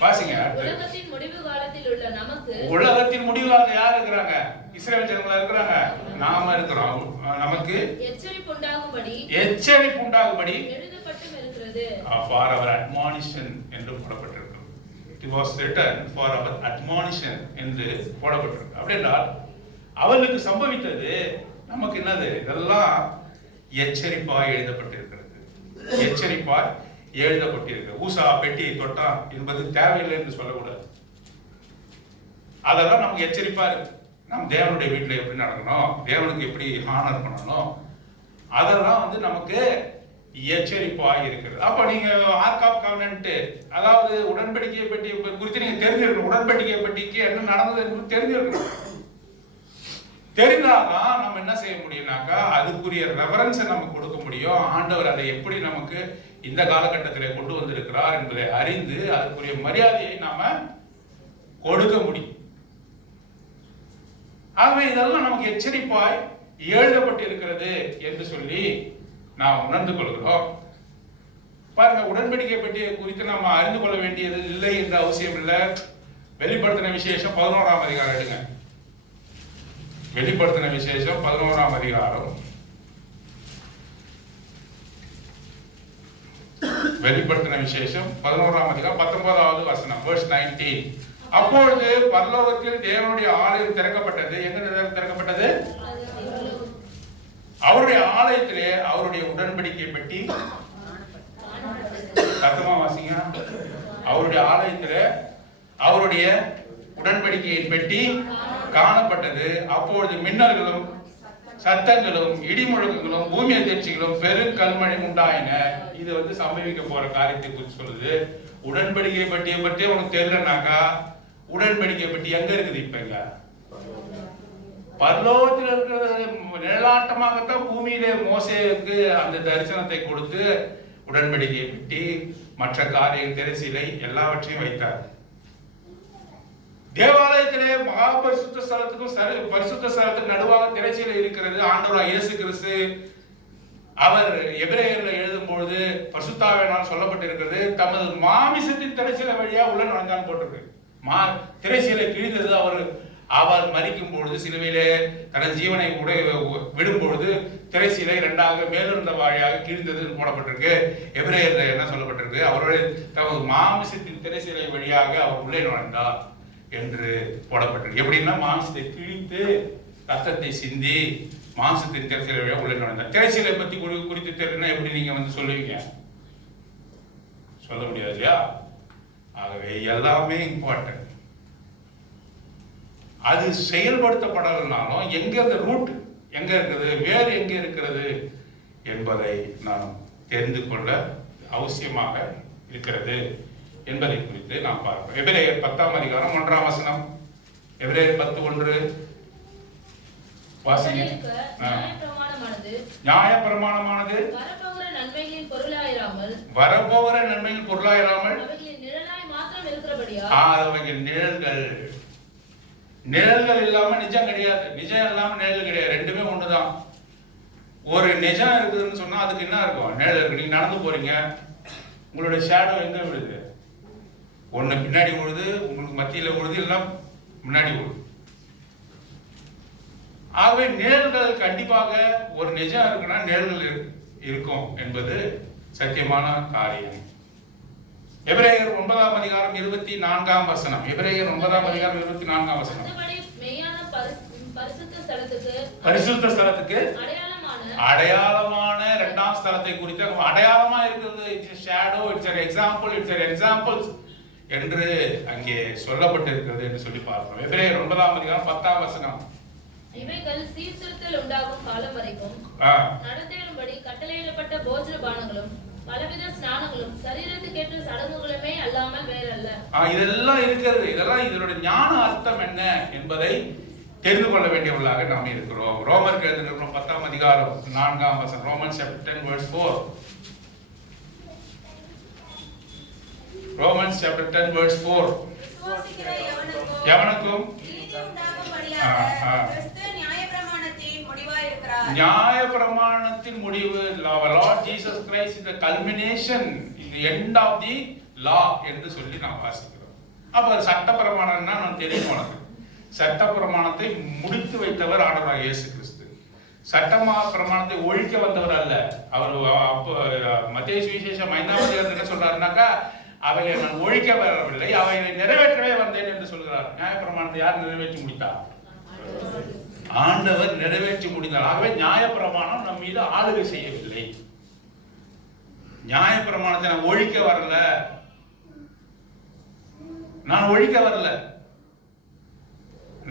வாசிங்க. உலகத்தின் முடிவு காலத்தில் உள்ள நமக்கு, உலகத்தின் முடிவு காலத்தில் யார் இருக்கிறாங்க? இஸ்ரவேல் ஜனங்களா இருக்கிறாங்க, நாம இருக்கிறோம். நமக்கு எச்சரிப்பு உண்டாகும்படி எழுதப்பட்டும் இருக்கிறது. for our admonition என்று போடப்பட்டிருக்கிறது. It was written for our admonition என்று போடப்பட்டிருக்கு. அப்படின்றால் அவர்களுக்கு சம்பவித்தது நமக்கு என்னது? இதெல்லாம் எச்சரிப்பாய் எழுதப்பட்டிருக்கிறது. எச்சரிப்பாய் எழுதப்பட்டிருக்கிறது. ஊசா பெட்டி தொட்டா என்பது தேவையில்லை என்று சொல்லக்கூடாது. அதெல்லாம் நமக்கு எச்சரிப்பா இருக்கு. நம்ம தேவனுடைய வீட்டில் எப்படி நடக்கணும், தேவனுக்கு எப்படி ஹானர் பண்ணணும், அதெல்லாம் வந்து நமக்கு எச்சரிப்பாய் இருக்கிறது. அப்ப நீங்க ஆர்க் ஆஃப் கவெனன்ட், அதாவது உடன்படிக்கை பெட்டி குறித்து நீங்க தெரிஞ்சிருக்கணும். உடன்படிக்கை பெட்டிக்கு என்ன நடந்தது என்று தெரிஞ்சிருக்கணும். தெரிந்தாதான் நம்ம என்ன செய்ய முடியும்னாக்கா அதுக்குரிய ரெஃபரன்ஸை நம்ம கொடுக்க முடியும். ஆண்டவர் அதை எப்படி நமக்கு இந்த காலகட்டத்திலே கொண்டு வந்திருக்கிறார் என்பதை அறிந்து அதுக்குரிய மரியாதையை நாம கொடுக்க முடியும். ஆகவே இதெல்லாம் நமக்கு எச்சரிப்பாய் எழுதப்பட்டிருக்கிறது என்று சொல்லி நாம் உணர்ந்து கொள்கிறோம். பாருங்க, உடன்படிக்கை பெட்டி குறித்து நம்ம அறிந்து கொள்ள வேண்டியது இல்லை என்ற அவசியம் இல்லை. வெளிப்படுத்தின விசேஷம் 11ஆம் அதிகாரம் எடுங்க. வெளிப்படுத்தின விசேஷம் 11ஆம் அதிகாரம். வெளிப்படுத்தின விசேஷம் 11ஆம் அதிகாரம் 19வது வசனம், verse 19. அப்பொழுது பரலோகத்தில் தேவனுடைய ஆலயம் திறக்கப்பட்டது. எங்க திறக்கப்பட்டது? அவருடைய ஆலயத்திலே அவருடைய உடன்படிக்கை பெட்டி, சத்தமா வாசிங்க, அவருடைய ஆலயத்திலே அவருடைய உடன்படிக்கையின் பெட்டி காணப்பட்டது. அப்பொழுது மின்னல்களும் சத்தங்களும் இடிமுழக்கங்களும் பூமி அதிர்ச்சிகளும் பெருங்கல்மழை உண்டாயின. இது வந்து சம்பவிக்க போற காரியத்தை குறித்து சொல்லுது. உடன்படிக்கை பெட்டியை பற்றி உனக்கு தெரியலனாக்கா, உடன்படிக்கை பெட்டி எங்க இருக்குது? இப்ப இங்க பரலோகத்தில் இருக்கிறது. நிழலாட்டமாகத்தான் பூமியிலே மோசேக்கு அந்த தரிசனத்தை கொடுத்து உடன்படிக்கையை பெட்டி, மற்ற காரியம், திரைசீலை எல்லாவற்றையும் வைத்தார். தேவாலயத்திலே மகா பரிசுத்த ஸ்தலத்துக்கும் பரிசுத்த ஸ்தலத்துக்கு நடுவாக திரைச்சீலை இருக்கிறது. ஆண்டவராகிய இயேசு கிறிஸ்து அவர் எபிரேயர்ல எழுதும் பொழுது பரிசுத்தாவியினால் சொல்லப்பட்டிருக்கிறது, தமது மாமிசத்தின் திரைச்சீலை வழியா உள்ள நுழைஞ்சான்னு போட்டிருக்கு. திரைச்சீலை கிழிந்தது. அவர் மரிக்கும் பொழுது சிலுவையிலே தனது ஜீவனை விடும் பொழுது திரைச்சீலை இரண்டாக மேலிருந்த வாழியாக கிழிந்தது போடப்பட்டிருக்கு. எபிரேயர்ல என்ன சொல்லப்பட்டிருக்கு? அவருடைய தமது மாமிசத்தின் திரைச்சீலை வழியாக அவர் உள்ளே நுழைந்தார் என்று போடப்பட்டிருக்கு. எப்படின்னா மாம்சத்தை கிழித்து ரத்தத்தை சிந்தி மாம்சத்தின் திரைச்சீலை வழியாக உள்ளே நுழைந்தார். திரைச்சீலை பத்தி குறித்து தெரியும்னா எப்படி நீங்க வந்து சொல்லுவீங்க? சொல்ல முடியாது இல்லையா? ஆகவே எல்லாமே இம்பார்ட்டன்ட். அது செயல்படுத்தப்படலனாலும் எங்க அந்த ரூட் எங்க இருக்குது, வேறு எங்க இருக்கிறது என்பதை நாம் தெரிந்து கொள்ள அவசியமாக இருக்கிறது என்பதை குறித்து நாம் பார்ப்போம். எபிரேயர் 10ஆம் அதிகாரம் 1ஆம் வசனம். எபிரேயர் 10:1 வாசிங்க. நியாயப்பிரமாணமானது வரப்போகிற நன்மைகளின் பொருளாயிராமல் அவைகள் நிழல்கள் இல்லாம நிஜம் கிடையாது, நிஜம் இல்லாம நிழல் கிடையாது. ரெண்டுமே ஒண்ணுதான். ஒரு நிஜம் இருக்குதுன்னு சொன்னா அதுக்கு என்ன இருக்கும்? நிழல் இருக்கு. நீங்க நடந்து போறீங்க, உங்களுடைய ஷேடோ எங்க விழுது? ஒண்ணு பின்னாடி விழுது, உங்களுக்கு மத்தியில விழுது, எல்லாம் முன்னாடி விழுது. ஆகவே நிழல்கள் கண்டிப்பாக ஒரு நிஜம் இருக்குன்னா நிழல்கள் இருக்கும் என்பது சத்தியமான காரியம். எபிரேயர் 9ஆம் அதிகாரம் 24ஆம் வசனம். எபிரேயர் 9ஆம் அதிகாரம் 24ஆம் வசனம். பரிசுத்த ஸ்தலத்துக்கு அடையாளமான இரண்டாம் ஸ்தலத்தை குறித்து அடையாளமா இருக்கிறது. It's shadow, it's an example, it's an examples என்று அங்கே சொல்லப்பட்டிருக்கிறது என்று சொல்லி பார்க்கிறோம். எபிரேயர் 9ஆம் அதிகாரம் 10ஆம் வசனம். இவைகள் சீர்திருத்தல் உண்டாகும் காலம் வரைக்கும் நடந்தேறும்படி கட்டளையிடப்பட்ட போஜன பானங்களும் பலவித ஸ்நானங்களும் சரீரத்துக்கேற்ற சடங்குகளுமே அல்லாமல் வேறல்ல. இதெல்லாம் இருக்கிறது. இதெல்லாம் இதனுடைய ஞான அர்த்தம் என்ன என்பதை தெரிந்து கொள்ள வேண்டியவர்களாக நாம் இருக்கிறோம். ரோமருக்கு எழுதின 10ஆம் அதிகாரம் 4ஆம் வசனம். Romans chapter 10 verse 4. Romans chapter 10 verse 4. எவனுக்கும் நியாயப்பிரமாணத்தின் முடிவு, Lord Jesus Christ is the culmination, is the end of the law என்று சொல்லி நாம் வாசிக்கிறோம். அப்ப சட்டப்பிரமாணம்னா நான் தெரியும் உனக்கு. சட்டப்பிரமாணத்தை முடித்து வைத்தவர் ஆண்டவராக இயேசு கிறிஸ்து. பிரமாணத்தை ஒழிக்க வந்தவர் அல்ல அவர். அப்போ மத்தேயு சுவிசேஷம் 5ஆம் அதிகாரத்தில் என்ன சொல்றாருனாக்கா, அவைகளை நான் ஒழிக்க வரவில்லை, அவைகளை நிறைவேற்றவே வந்தேன் என்று சொல்கிறார். நியாயப்பிரமாணத்தை யார் நிறைவேற்றி முடித்தார்? ஆண்டவர் நிறைவேற்றி முடிந்தார். ஆகவே நியாயப்பிரமாணம் நம் மீது ஆளுகை செய்யவில்லை. நியாயப்பிரமாணத்தை நான் ஒழிக்க வரல, நான் ஒழிக்க வரல,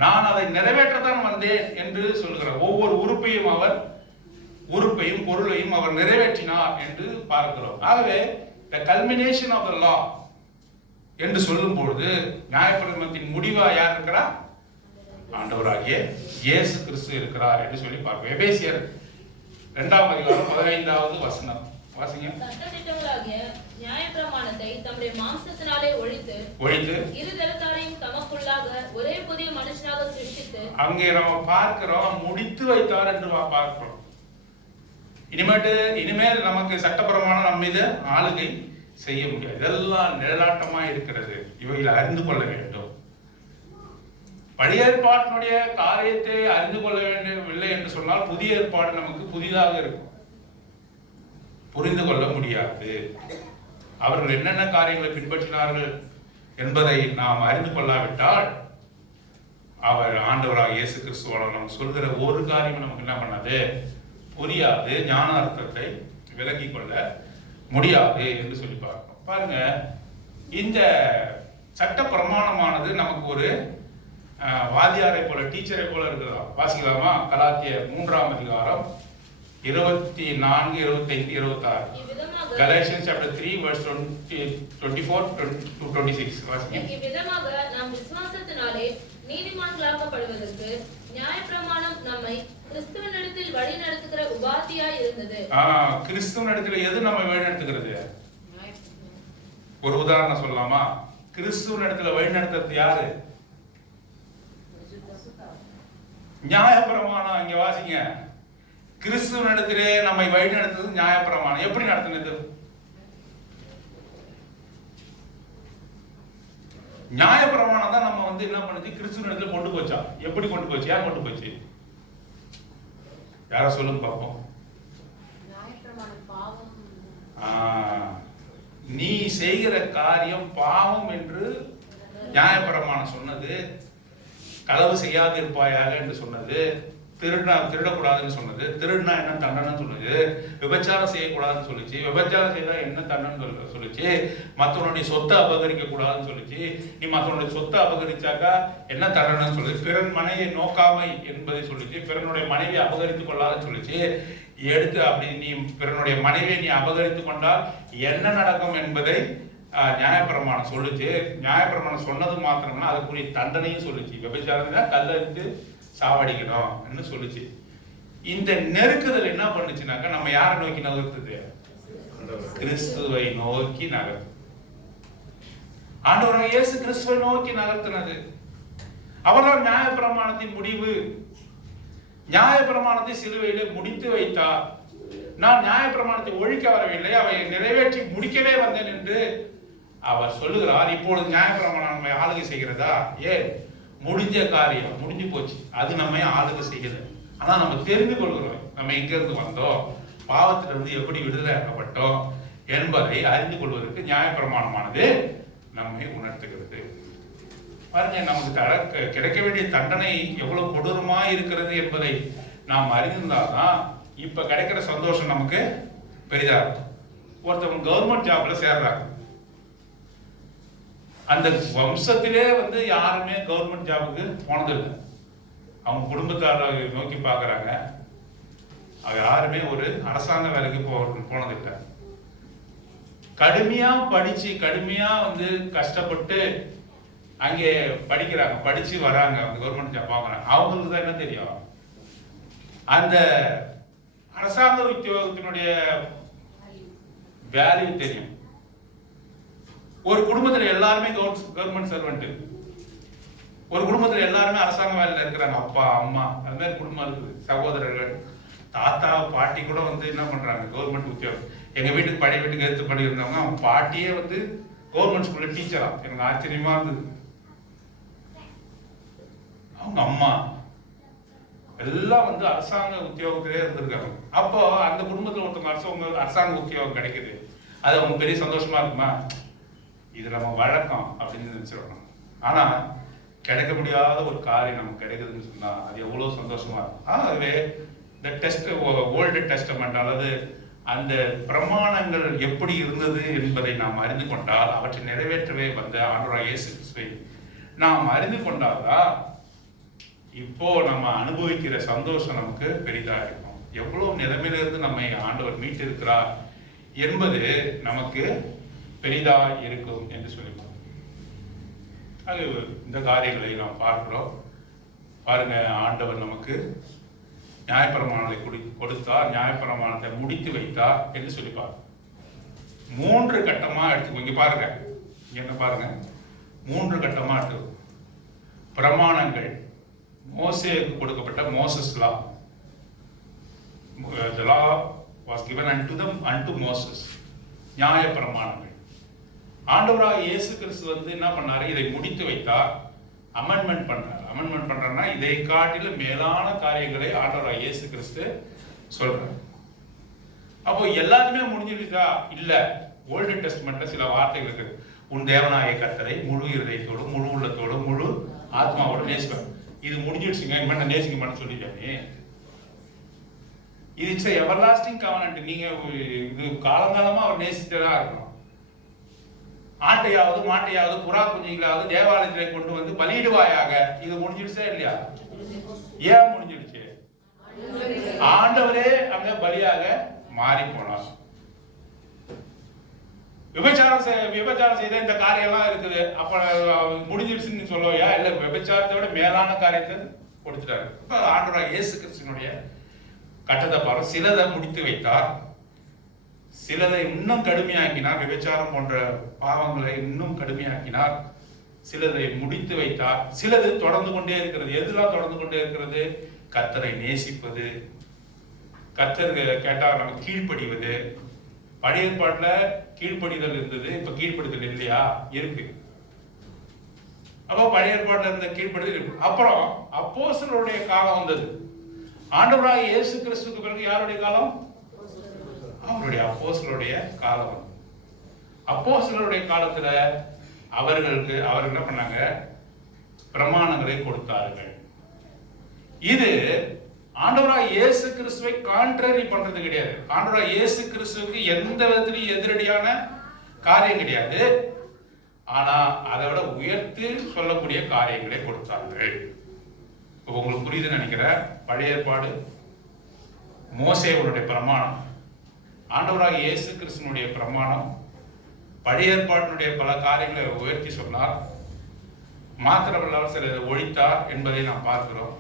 நான் அதை நிறைவேற்றத்தான் வந்தேன் என்று சொல்கிறார். ஒவ்வொரு உறுப்பையும் பொருளையும் அவர் நிறைவேற்றினார் என்று பார்க்கிறோம். ஆகவே the culmination of the law என்று சொல்லும் பொழுது நியாயப்பிரமாணத்தின் முடிவா யார் இருக்கிறார்? ஆண்டவராகிய இயேசு கிறிஸ்து இருக்கிறார் என்று சொல்லி பார்ப்போம். எபேசியர் 2ஆம் அதிகாரம் 15வது வசனம் வாசிங்க. சட்டதிட்டங்களாகிய நியாயப்பிரமாணத்தை தம்முடைய மாம்சத்தினாலே ஒழித்து இரு தரத்தாரையும் தமக்குள்ளாக ஒரே புதிய மனுஷனாக சிருஷ்டித்து, அங்கே நம்ம பார்க்கிறோம் முடித்து வைத்தார் என்று பார்க்கிறோம். இனிமேல் நமக்கு சட்டப்பிரமாணம் நம்ம மீது ஆளுகை செய்ய முடியாது. இதெல்லாம் நிழலாட்டமா இருக்கிறது. இவைகளை அறிந்து கொள்ள வேண்டும். பழைய ஏற்பாட்டினுடைய காரியத்தை அறிந்து கொள்ள வேண்டியவில்லை என்று சொன்னால் புதிய ஏற்பாடு நமக்கு புதிதாக இருக்கும், புரிந்து கொள்ள முடியாது. அவர்கள் என்னென்ன காரியங்களை பின்பற்றினார்கள் என்பதை நாம் அறிந்து கொள்ளாவிட்டால் அவர் ஆண்டவராக இயேசு கிறிஸ்துவோட நம்ம சொல்கிற ஒரு காரியம் நமக்கு என்ன பண்ணாது, புரியாது, ஞான அர்த்தத்தை விலகி கொள்ள முடியாது என்று சொல்லி பார்க்கணும். பாருங்க, இந்த சட்ட பிரமாணமானது நமக்கு ஒரு வாதியாரை போல, டீச்சரை போல இருக்குதா? வாசிக்கலாமா? கலாத்தியர் 3ஆம் அதிகாரம் 24, 25, 26. Galatians chapter 3 verse 24 to 26. வாசிங்க. இவ்விதமாக நாம் விசுவாசத்தினாலே நீதிமான்களாக்கப்படுவதற்கு நியாயப்பிரமாணம் நம்மை கிறிஸ்துவினிடத்தில் வழி நடத்துகிற உபாதியாய் இருந்தது. கிறிஸ்துவினிடத்தில் எது நம்மை வழி நடத்துகிறது? ஒரு உதாரணம் சொல்லலாமா? கிறிஸ்துவினிடத்துல வழி நடத்துறது யாரு? நியாயப்பிரமாணம். இங்க வாசிங்க. கிறிஸ்துவினிடத்திலே நம்மை வழி நடத்துறது நியாயப்பிரமாணம். எப்படி நடத்தினது? நியாயப்பிரமாணம் தான் நம்ம என்ன பண்ணுச்சு, கிறிஸ்துவினிடத்துல கொண்டு போச்சா? எப்படி கொண்டு போச்சு? யார் கொண்டு போச்சு? யார சொல்லுங்க பார்ப்போம். நீ செய்கிற காரியம் பாவம் என்று நியாயப்பிரமாணம் சொன்னது. களவு செய்யாது இருப்பாயாக என்று சொன்னது. திருடக்கூடாதுன்னு சொன்னது. திருடுனா என்ன தண்டனைன்னு சொன்னது. விபச்சாரம் செய்யக்கூடாதுன்னு சொல்லிச்சு. விபச்சாரம் செய்தா என்ன தண்டனை சொல்லிச்சு. மற்றவனுடைய சொத்தை அபகரிக்க கூடாதுன்னு சொல்லிச்சு. நீ மற்றவனுடைய சொத்தை அபகரிச்சாக்கா என்ன தண்டனைன்னு சொல்லுது. பிறன் மனைவியை நோக்காமை என்பதை சொல்லிச்சு. பிறனுடைய மனைவியை அபகரித்துக் கொள்ளாதுன்னு சொல்லிச்சு. எடுத்து அப்படி நீ பிறனுடைய மனைவியை நீ அபகரித்துக் கொண்டால் என்ன நடக்கும் என்பதை நியாயப்பிரமாணம் சொல்லுச்சு. நியாயப்பிரமாணம் சொன்னது மாத்திரம்னா அதுக்குரிய தண்டனையும் சொல்லிச்சு. விபச்சாரம்னா கல்லறுத்து சாவடிக்கணும் சொல்லுச்சு. இந்த நெருக்குதல் என்ன பண்ணுச்சுனாக்கா நம்ம யாரை நோக்கி நகர்த்துது? கிறிஸ்துவை நோக்கி நகர்த்து. ஆண்டவராகிய இயேசு கிறிஸ்துவை நோக்கி நகர்த்தினது. அவர்தான் நியாயப்பிரமாணத்தின் முடிவு. நியாயப்பிரமாணத்தை சிலுவையிலே முடித்து வைத்தார். நான் நியாயப்பிரமாணத்தை ஒழிக்க வரவில்லை, அவை நிறைவேற்றி முடிக்கவே வந்தேன் என்று அவர் சொல்லுகிறார். இப்பொழுது நியாயப்பிரமாணம் நம்மை ஆளுகை செய்கிறதா? ஏன்? முடிஞ்ச காரியம் முடிஞ்சு போச்சு. அது நம்ம ஆளுகை செய்யல. ஆனா நம்ம தெரிந்து கொள்கிறோம் நம்ம எங்க இருந்து வந்தோம், பாவத்திலிருந்து எப்படி விடுதலை ஆக்கப்பட்டோம் என்பதை அறிந்து கொள்வதற்கு நியாயப்பிரமாணமானது நம்மை உணர்த்துகிறது. பாருங்க, நமக்கு கிடைக்க வேண்டிய தண்டனை எவ்வளவு கொடூரமா இருக்கிறது என்பதை நாம் அறிந்திருந்தால்தான் இப்ப கிடைக்கிற சந்தோஷம் நமக்கு பெரிதா இருக்கும். ஒருத்தவங்க கவர்மெண்ட் ஜாப்ல சேர்றாங்க. அந்த வம்சத்திலே யாருமே கவர்மெண்ட் ஜாபுக்கு போனதில்லை. அவங்க குடும்பத்தார நோக்கி பார்க்கறாங்க. அவங்க யாருமே ஒரு அரசாங்க வேலைக்கு போனதில்லை. கடுமையா படிச்சு கடுமையா கஷ்டப்பட்டு அங்கே படிக்கிறாங்க, படிச்சு வராங்க, கவர்மெண்ட் ஜாப் பார்க்கறாங்க. அவங்களுக்கு தான் என்ன தெரியும், அந்த அரசாங்க உத்தியோகத்தினுடைய வேல்யூ தெரியும். ஒரு குடும்பத்துல எல்லாருமே கவர்மெண்ட் சர்வெண்ட், ஒரு குடும்பத்துல எல்லாருமே அரசாங்க வேலையில இருக்கிறாங்க. அப்பா அம்மா அது மாதிரி குடும்பம் இருக்குது. சகோதரர்கள், தாத்தா பாட்டி கூட என்ன பண்றாங்க, கவர்மெண்ட் உத்தியோகம். எங்க வீட்டுக்கு வீட்டுக்கு எடுத்து படிக்கிறவங்க அவங்க பாட்டியே கவர்மெண்ட் ஸ்கூல்ல டீச்சரா. எனக்கு ஆச்சரியமா இருந்தது. அவங்க அம்மா எல்லாம் வந்து அரசாங்க உத்தியோகத்திலே இருந்திருக்காங்க. அப்போ அந்த குடும்பத்தில் ஒருத்தவங்க அரசாங்க உத்தியோகம் கிடைக்குது, அது அவங்க பெரிய சந்தோஷமா இருக்குமா? இது நம்ம வழக்கம் அப்படின்னு நினைச்சிடணும். ஆனா கிடைக்க முடியாத ஒரு காரியம் நமக்கு கிடைக்குதுன்னு சொன்னா அது எவ்வளவு சந்தோஷமா இருக்கும். ஆகவே இந்த டெஸ்ட் ஓல்டு டெஸ்டமெண்ட் அல்லது அந்த பிரமாணங்கள் எப்படி இருந்தது என்பதை நாம் அறிந்து கொண்டால், அவற்றை நிறைவேற்றவே வந்த ஆண்டவராகிய இயேசு கிறிஸ்துவை நாம் அறிந்து கொண்டால்தான் இப்போ நம்ம அனுபவிக்கிற சந்தோஷம் நமக்கு பெரிதா இருக்கும். எவ்வளவு நிலைமையிலிருந்து நம்மை ஆண்டவர் மீட்டிருக்கிறார் என்பது நமக்கு பெரிதா இருக்கும் என்று சொல்லிப்போம். அது இந்த காரியங்களை நாம் பார்க்கிறோம். பாருங்க, ஆண்டவர் நமக்கு நியாயப்பிரமாணத்தை கொடுத்தார், நியாயப்பிரமாணத்தை முடித்து வைத்தார் என்று சொல்லிப்பார். 3 கட்டமா எடுத்துக்கோ. இங்க பாருங்க, என்ன பாருங்க, 3 கட்டமா எடுத்துக்கோ. பிரமாணங்கள், மோசேக்கு கொடுக்கப்பட்ட Moses law. The law was given unto Moses. நியாய பிரமாணங்கள். ஆண்டவராக இயேசு கிறிஸ்து வந்து என்ன பண்ணாரு? இதை முடித்து வைத்தார், அமெண்ட்மெண்ட் பண்றார். அமெண்ட்மெண்ட் பண்றாருன்னா இதை காட்டிலும் மேலான காரியங்களை ஆண்டவராக இயேசு கிறிஸ்து சொல்றார். அப்போ எல்லாருமே முடிஞ்சிருச்சா? இல்ல. ஓல்டு டெஸ்ட்மெண்ட்ல சில வார்த்தைகள் இருக்கு. உன் தேவனாய கர்த்தரை முழு இருதயத்தோடும் முழு உள்ளத்தோடும் முழு ஆத்மாவோட நேசிப்பார். இது முடிஞ்சிடுச்சுங்க, இனிமேல் நேசிக்க மாட்டேன்னு சொல்லிட்டாங்க. இது இட்ஸ் எவர்லாஸ்டிங் கவனன்ட். நீங்க இது காலங்காலமா அவர் நேசித்ததா இருக்கணும். ஆட்டையாவது மாட்டையாவது புறா குஞ்சுகளாவது தேவாலயத்திலே கொண்டு வந்து பலியிடுவாயாக. இது முடிஞ்சிடுச்சா இல்லையா? ஏன் முடிஞ்சிடுச்சு? ஆண்டவரே அங்க பலியாக மாறி போனார். விபச்சாரம் செய்த இந்த காரியம் எல்லாம் இருக்குது, அப்ப முடிஞ்சிடுச்சுன்னு சொல்லுவையா? இல்ல, விபச்சாரத்தை விட மேலான காரியத்தை கொடுத்துட்டாரு. இப்ப ஆண்டவராகிய இயேசு கிறிஸ்துவினுடைய கட்டத்தை பாரு. சிலதை முடித்து வைத்தார், சிலதை இன்னும் கடுமையாக்கினார். விபச்சாரம் போன்ற பாவங்களை இன்னும் கடுமையாக்கினார். சிலதை முடித்து வைத்தார். சிலது தொடர்ந்து கொண்டே இருக்கிறது. எதுலாம் தொடர்ந்து கொண்டே இருக்கிறது? கர்த்தரை நேசிப்பது, கர்த்தர் கேட்டால் நம்ம கீழ்ப்படிவது. பழைய ஏற்பாட்டுல கீழ்ப்படிதல் இருந்தது, இப்ப கீழ்ப்படிதல் இல்லையா? இருக்கு. அப்போ பழைய ஏற்பாட்டுல இருந்த கீழ்ப்படிதல் இருக்கு. அப்புறம் அப்போஸ்தலருடைய காலம் வந்தது. ஆண்டவராகிய இயேசு கிறிஸ்துவுக்கு பிறகு யாருடைய காலம்? அவருடைய அப்போஸ்தலருடைய காலம். அப்போஸ்தலருடைய காலத்துல அவர்கள் என்ன பண்ணாங்க? பிரமாணங்களை கொடுத்தார்கள். இது ஆண்டவராகிய இயேசு கிறிஸ்துவை கான்ட்ரரி பண்றது கிடையாது. ஆண்டவராகிய இயேசு கிறிஸ்துவுக்கு எந்த விதத்திலும் எதிரடியான காரியம் கிடையாது. ஆனா அதை விட உயர்த்தி சொல்லக்கூடிய காரியங்களை கொடுத்தார்கள். உங்களுக்கு புரியுதுன்னு நினைக்கிறேன். பழைய ஏற்பாடு மோசேவனுடைய பிரமாணம், ஆண்டவராகிய இயேசு கிறிஸ்துவனுடைய பிரமாணம். பழைய ஏற்பாட்டினுடைய பல காரியங்களை உயர்த்தி சொன்னார், மாத்திரமல்லாமல் சில ஒழித்தார் என்பதை நாம் பார்க்கிறோம்.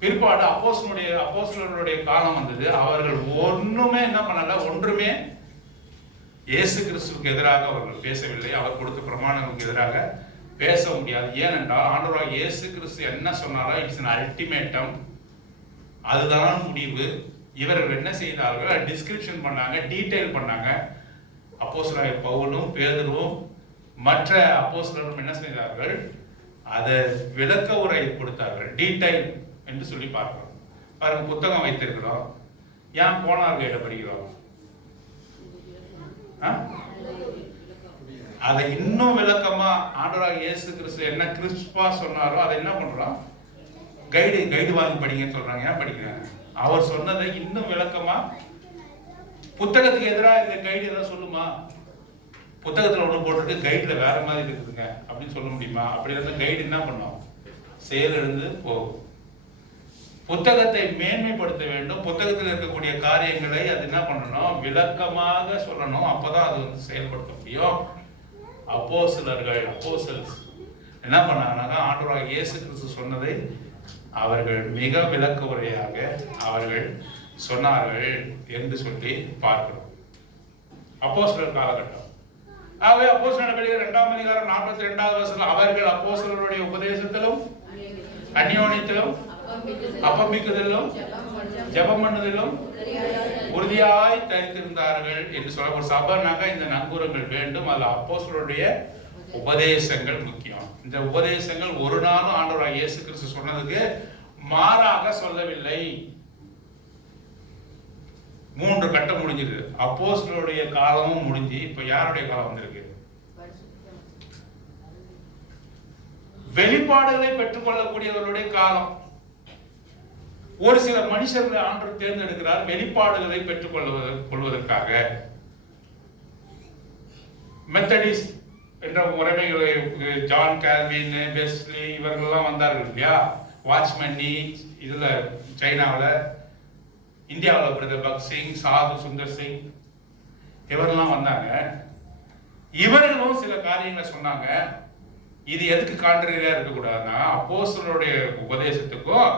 பிற்பாடு அப்போஸ்தலருடைய காலம் வந்தது. அவர்கள் ஒண்ணுமே என்ன பண்ணல, ஒன்றுமே இயேசு கிறிஸ்துவுக்கு எதிராக அவர்கள் பேசவில்லை. அவர் கொடுத்த பிரமாணங்களுக்கு எதிராக பேச முடியாது. ஏனென்றால் ஆண்டவராகிய இயேசு கிறிஸ்து என்ன சொன்னாரோ இட்ஸ் an ultimatum, அதுதான் முடிவு. இவர்கள் என்ன செய்தார்கள்? டிஸ்கிரிப்ஷன் பண்ணாங்க, டீடைல் பண்ணாங்க. அப்போஸ்தலராகிய பவுலும் பேதுருவும் மற்ற அப்போஸ்தலரும் என்ன செய்தார்கள்? அதை விளக்க உரை கொடுத்தார்கள், டீடைல் என்று சொல்லி பார்க்கிறோம். பாருங்க, புத்தகம் வைத்திருக்கிறோம். ஏன் போனார் கையில படிக்கிறோம்? அதை இன்னும் விளக்கமா ஆண்டவராகிய இயேசு கிறிஸ்து என்ன கிறிஸ்பா சொன்னாரோ அதை என்ன பண்றோம்? கைடு வாங்கி படிங்கன்னு சொல்றாங்க. ஏன் படிக்கிறாங்க? அவர் சொன்னதை இன்னும் விளக்கமா. புத்தகத்துக்கு எதிராக இந்த கைடு ஏதாவது சொல்லுமா? புத்தகத்துல ஒண்ணு போட்டுட்டு கைடுல வேற மாதிரி இருக்குதுங்க அப்படின்னு சொல்ல முடியுமா? அப்படி இருந்தா கைடு என்ன பண்ணும்? செயலிழந்து போகும். புத்தகத்தை மேன்மைப்படுத்த வேண்டும். புத்தகத்தில் இருக்கக்கூடிய காரியங்களை அது என்ன பண்ணணும்? விளக்கமாக சொல்லணும். அப்பதான் அது வந்து செயல்படுத்த முடியும். அப்போஸ்தலர்ஸ் என்ன பண்ணாங்கன்னா ஆண்டவராகிய இயேசு கிறிஸ்து சொன்னதை அவர்கள் மிக விளக்க உரையாக அவர்கள் சொன்னார்கள் என்று சொல்லி பார்க்கிறோம். அப்போஸ்தலர் காலகட்டம். ஆகவே அப்போஸ்தலர் நடவடிக்கைகள் 2ஆம் அதிகாரம் 42வது வசனம், அவர்கள் அப்போஸ்தலருடைய உபதேசத்திலும் அந்யோன்யத்திலும் அப்பமிக்குதலும் ஜெபம் பண்ணுதலும் உறுதியாய் தரித்திருந்தார்கள் என்று சொல்ல. ஒரு சபைனாக்க இந்த நங்கூரங்கள் வேண்டும். அதுல அப்போஸ்தலருடைய உபதேசங்கள் முக்கியம். இந்த உபதேசங்கள் ஒரு நாளும் ஆண்டவராகிய இயேசு கிறிஸ்து சொன்னதுக்கு மாறாக சொல்லவில்லை. 3 கட்டம் முடிஞ்சது. அப்போஸ்தலருடைய காலமும் முடிஞ்சு இப்ப யாருடைய காலம் வந்திருக்கு? வெளிப்பாடுகளை பெற்றுக்கொள்ளக்கூடியவர்களுடைய காலம். ஒரு சில மனுஷர்களை ஆண்டவர் தேர்ந்தெடுக்கிறார் வெளிப்பாடுகளை பெற்றுக் கொள்வதற்காக. மெத்தடிஸ்ட் என்ற முறைமைகளை ஜான் கால்வின், வெஸ்லி இவர்கள்லாம் வந்தார்கள் இல்லையா? வாட்ச்மன்னி இதுல சைனாவில், இந்தியாவில் பிரதர் பக்சிங், சாது சுந்தர் சிங் இவரெல்லாம் வந்தாங்க. இவர்களும் சில காரியங்களை சொன்னாங்க. இது எதுக்கு கான்ட்ரரியா இருக்கக்கூடாதுன்னா, அப்போஸ்தலருடைய உபதேசத்துக்கும்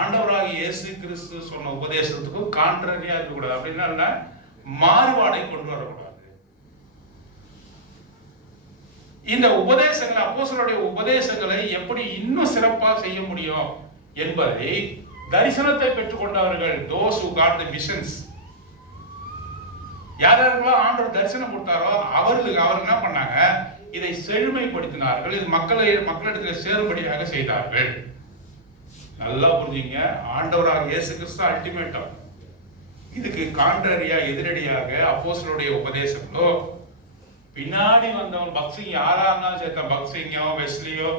ஆண்டவராகிய இயேசு கிறிஸ்து சொன்ன உபதேசத்துக்கும் கான்ட்ரரியா இருக்கக்கூடாது. அப்படின்னா மாறுபாடை கொண்டு வரக்கூடாது. இந்த உபதேசங்களை, அப்போஸ்தலருடைய உபதேசங்களை எப்படி இன்னும் சிறப்பாக செய்ய முடியும் என்பதை தரிசனத்தை பெற்றுக்கொண்டவர்கள், those who got the visions, யாரெல்லாம் ஆண்டவர் தரிசனம் கொடுத்தாரோ அவர்கள் என்ன பண்ணாங்க? இதை செழுமைப்படுத்தினார்கள். இது மக்களிடத்தில் சேரும்படியாக செய்தார்கள். நல்லா புரிஞ்சுங்க. ஆண்டவராக இயேசு கிறிஸ்து அல்டிமேட்டா. இதுக்கு கான்ட்ரரியா, எதிரடியாக அப்போஸ்தலருடைய உபதேசங்களோ, பின்னாடி வந்தவன் பக்சிங் யாரா இருந்தாலும் சேர்த்த, பக்சிங்கோ வெஸ்லியோ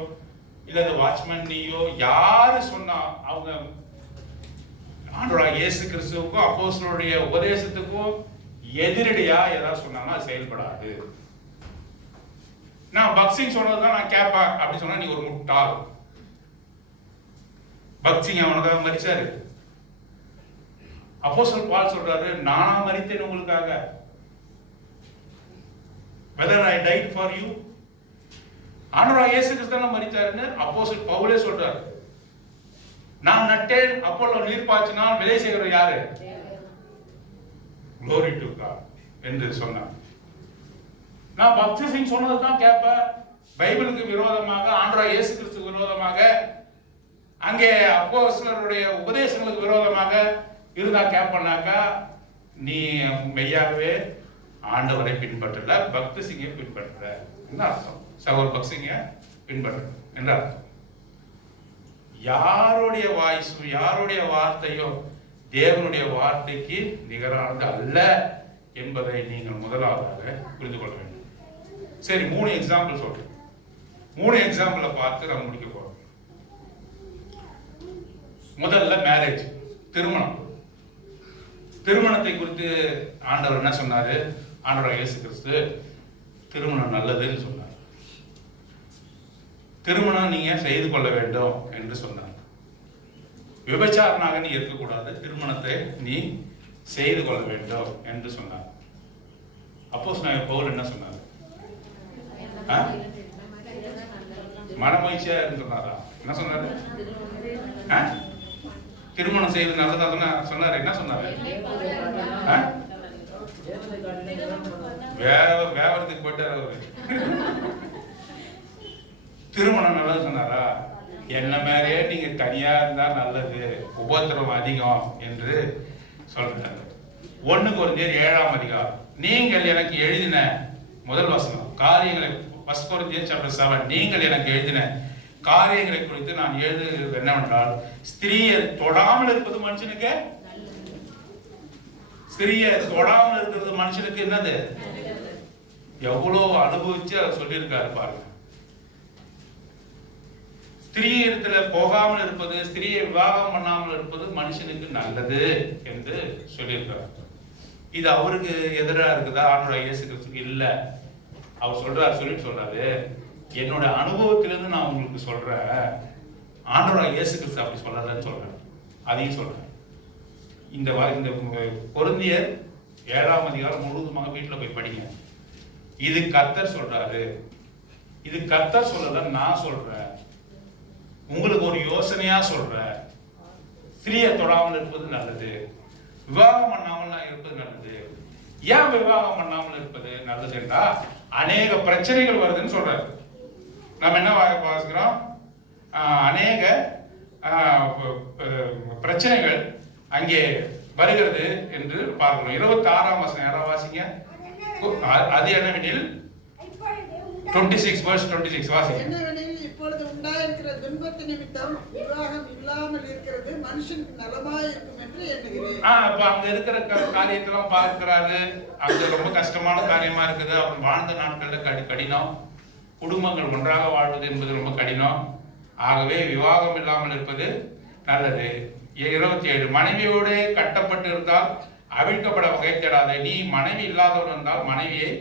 இல்லது வாட்ச்மன்னியோ யாரு சொன்னா அவங்க ஆண்டவராக இயேசு கிறிஸ்துவுக்கும் அப்போஸ்தலருடைய உபதேசத்துக்கும் எதிரடியா ஏதாவது சொன்னாங்கன்னா அது செயல்படாது. நான் பக்சிங் சொன்னதுதான் நான் கேட்பேன் அப்படி சொன்னா நீ ஒரு முட்டாள். பக்சிங் அவனுக்காக மரிச்சாரு. அப்போஸ்தலர் பால் சொல்றாரு, நானா மரித்தேன் உங்களுக்காக. whether I died for you, ஆண்டவராகிய இயேசு கிறிஸ்து தான் மரித்தாருன்னு அப்போஸ்தலர் பவுலே சொல்றாரு. நான் நட்டேன், அப்போலோ நீர் பாய்ச்சினால், விதை செய்கிறவர் யாரு? glory to God என்று சொன்னார். நான் பக்தி சிங் சொன்னதுதான் கேட்பேன். பைபிளுக்கு விரோதமாக, ஆண்டவராகிய இயேசு கிறிஸ்துவுக்கு விரோதமாக, அங்கே அப்போஸ்தலருடைய உபதேசங்களுக்கு விரோதமாக இருந்தா கேட்பனாக்கா நீ மெய்யாகவே ஆண்டவரை பின்பற்றல, பக்தி சிங்கை பின்பற்ற என்ன அர்த்தம்? சகோதர பக்திங்க பின்பற்ற என்ற அர்த்தம். யாருடைய வாய்ஸோ யாருடைய வார்த்தையோ தேவனுடைய வார்த்தைக்கு நிகரானது அல்ல என்பதை நீங்கள் முதலாவதாக புரிந்து கொள்ள வேண்டும். சரி, 3 எக்ஸாம்பிள் சொல்றேன். 3 எக்ஸாம்பிளை பார்த்து நம்ம முடிக்க போறோம். முதல்ல மேரேஜ், திருமணம். திருமணத்தை குறித்து ஆண்டவர் என்ன சொன்னாரு? ஆண்டவர் இயேசு கிறிஸ்து திருமணம் நல்லதுன்னு சொன்னார். திருமணம் நீங்க செய்து கொள்ள வேண்டும் என்று சொன்னார். விபச்சாரனாக நீ இருக்கக்கூடாது, திருமணத்தை நீ செய்து கொள்ள வேண்டும் என்று சொன்னார். அப்போஸ்தலனாகிய பவுல் என்ன சொன்னார்? மனமகிழ்ச்சியா சொன்னாரா? என்ன சொன்னாரு? திருமணம் செய்வது நல்லதா சொன்னாரு. என்ன சொன்னாரு? வேவரத்துக்கு போயிட்டாரு அவரு. திருமணம் நல்லது சொன்னாரா? என்ன மாதிரியே நீங்க தனியா இருந்தா நல்லது, உபத்திரம் அதிகம் என்று சொல்றாரு. 1 கொரிந்தியர் 7ஆம் அதிகாரம், நீங்கள் எனக்கு எழுதின முதல் வசனம் காரியங்களை, 1 கொரிந்தியர் chapter 7, நீங்கள் எனக்கு எழுதின காரியங்களை குறித்து நான் எழுதுகிறது என்னவென்றால், ஸ்திரீயை தொடாமல் இருப்பது மனுஷனுக்கு, ஸ்திரீயை தொடாமல் இருக்கிறது மனுஷனுக்கு என்னது? எவ்வளவு அனுபவிச்சு அதை சொல்லியிருக்காரு பாருங்க. ஸ்திரீ இடத்துல போகாமல் இருப்பது, ஸ்திரீயை விவாகம் பண்ணாமல் இருப்பது மனுஷனுக்கு நல்லது என்று சொல்லியிருக்காரு. இது அவருக்கு எதிராக இருக்குதா? ஆண்டவராகிய இயேசு கிறிஸ்துவுக்கு இல்ல. அவர் சொல்றாரு, என்னோட அனுபவத்திலிருந்து நான் உங்களுக்கு சொல்றேன், ஆண்டவராகிய இயேசு கிறிஸ்து அப்படி சொல்லலன்னு சொல்றேன். அதையும் சொல்றேன். இந்த கொரிந்தியர் 7ஆம் அதிகாரம் முழுவதுமாக வீட்டில் போய் படிங்க. இது கர்த்தர் சொல்றாரு. இது கர்த்தர் சொல்லல, நான் சொல்றேன். உங்களுக்கு ஒரு யோசனையா சொல்றேன். ஸ்திரீயை தொடாமல் இருப்பது நல்லது, விவாகம் பண்ணாமல் இருப்பது நல்லது. ஏன் விவாகம் பண்ணாமல் இருப்பது நல்லது என்றா, அநேக பிரச்சனைகள் வருதுன்னு சொல்றாரு. நம்ம என்ன வாசிக்கிறோம்? அநேக பிரச்சனைகள் அங்கே வருகிறது என்று பார்க்கணும். 26ஆம் வசனம் யாரா வாசிங்க. அது என்னவெனில், 26 verse 26 வாசிங்க. என்னவெனில் இப்பொழுது உண்டாயிருக்கிற துன்பத்து நிமித்தம் விவாகம் இல்லாமல் இருக்கிறது மனுஷனுக்கு நலமாய் இருக்கும் என்று எண்ணுகிறேன். அப்ப அங்க இருக்கிற காரியத்தெல்லாம் பார்க்கிறாரு. அங்க ரொம்ப கஷ்டமான காரியமா இருக்குது. அவர் வாழ்ந்த நாட்கள்ல கடினம். குடும்பங்கள் ஒன்றாக வாழ்வது என்பது ரொம்ப கடினம். ஆகவே விவாகம் இல்லாமல் இருப்பது நல்லது. 27 மனைவியோடு கட்டப்பட்டு இருந்தால் அவிழ்க்கப்பட வகை தேடாதே, நீ மனைவி இல்லாதவன் இருந்தால் மனைவியை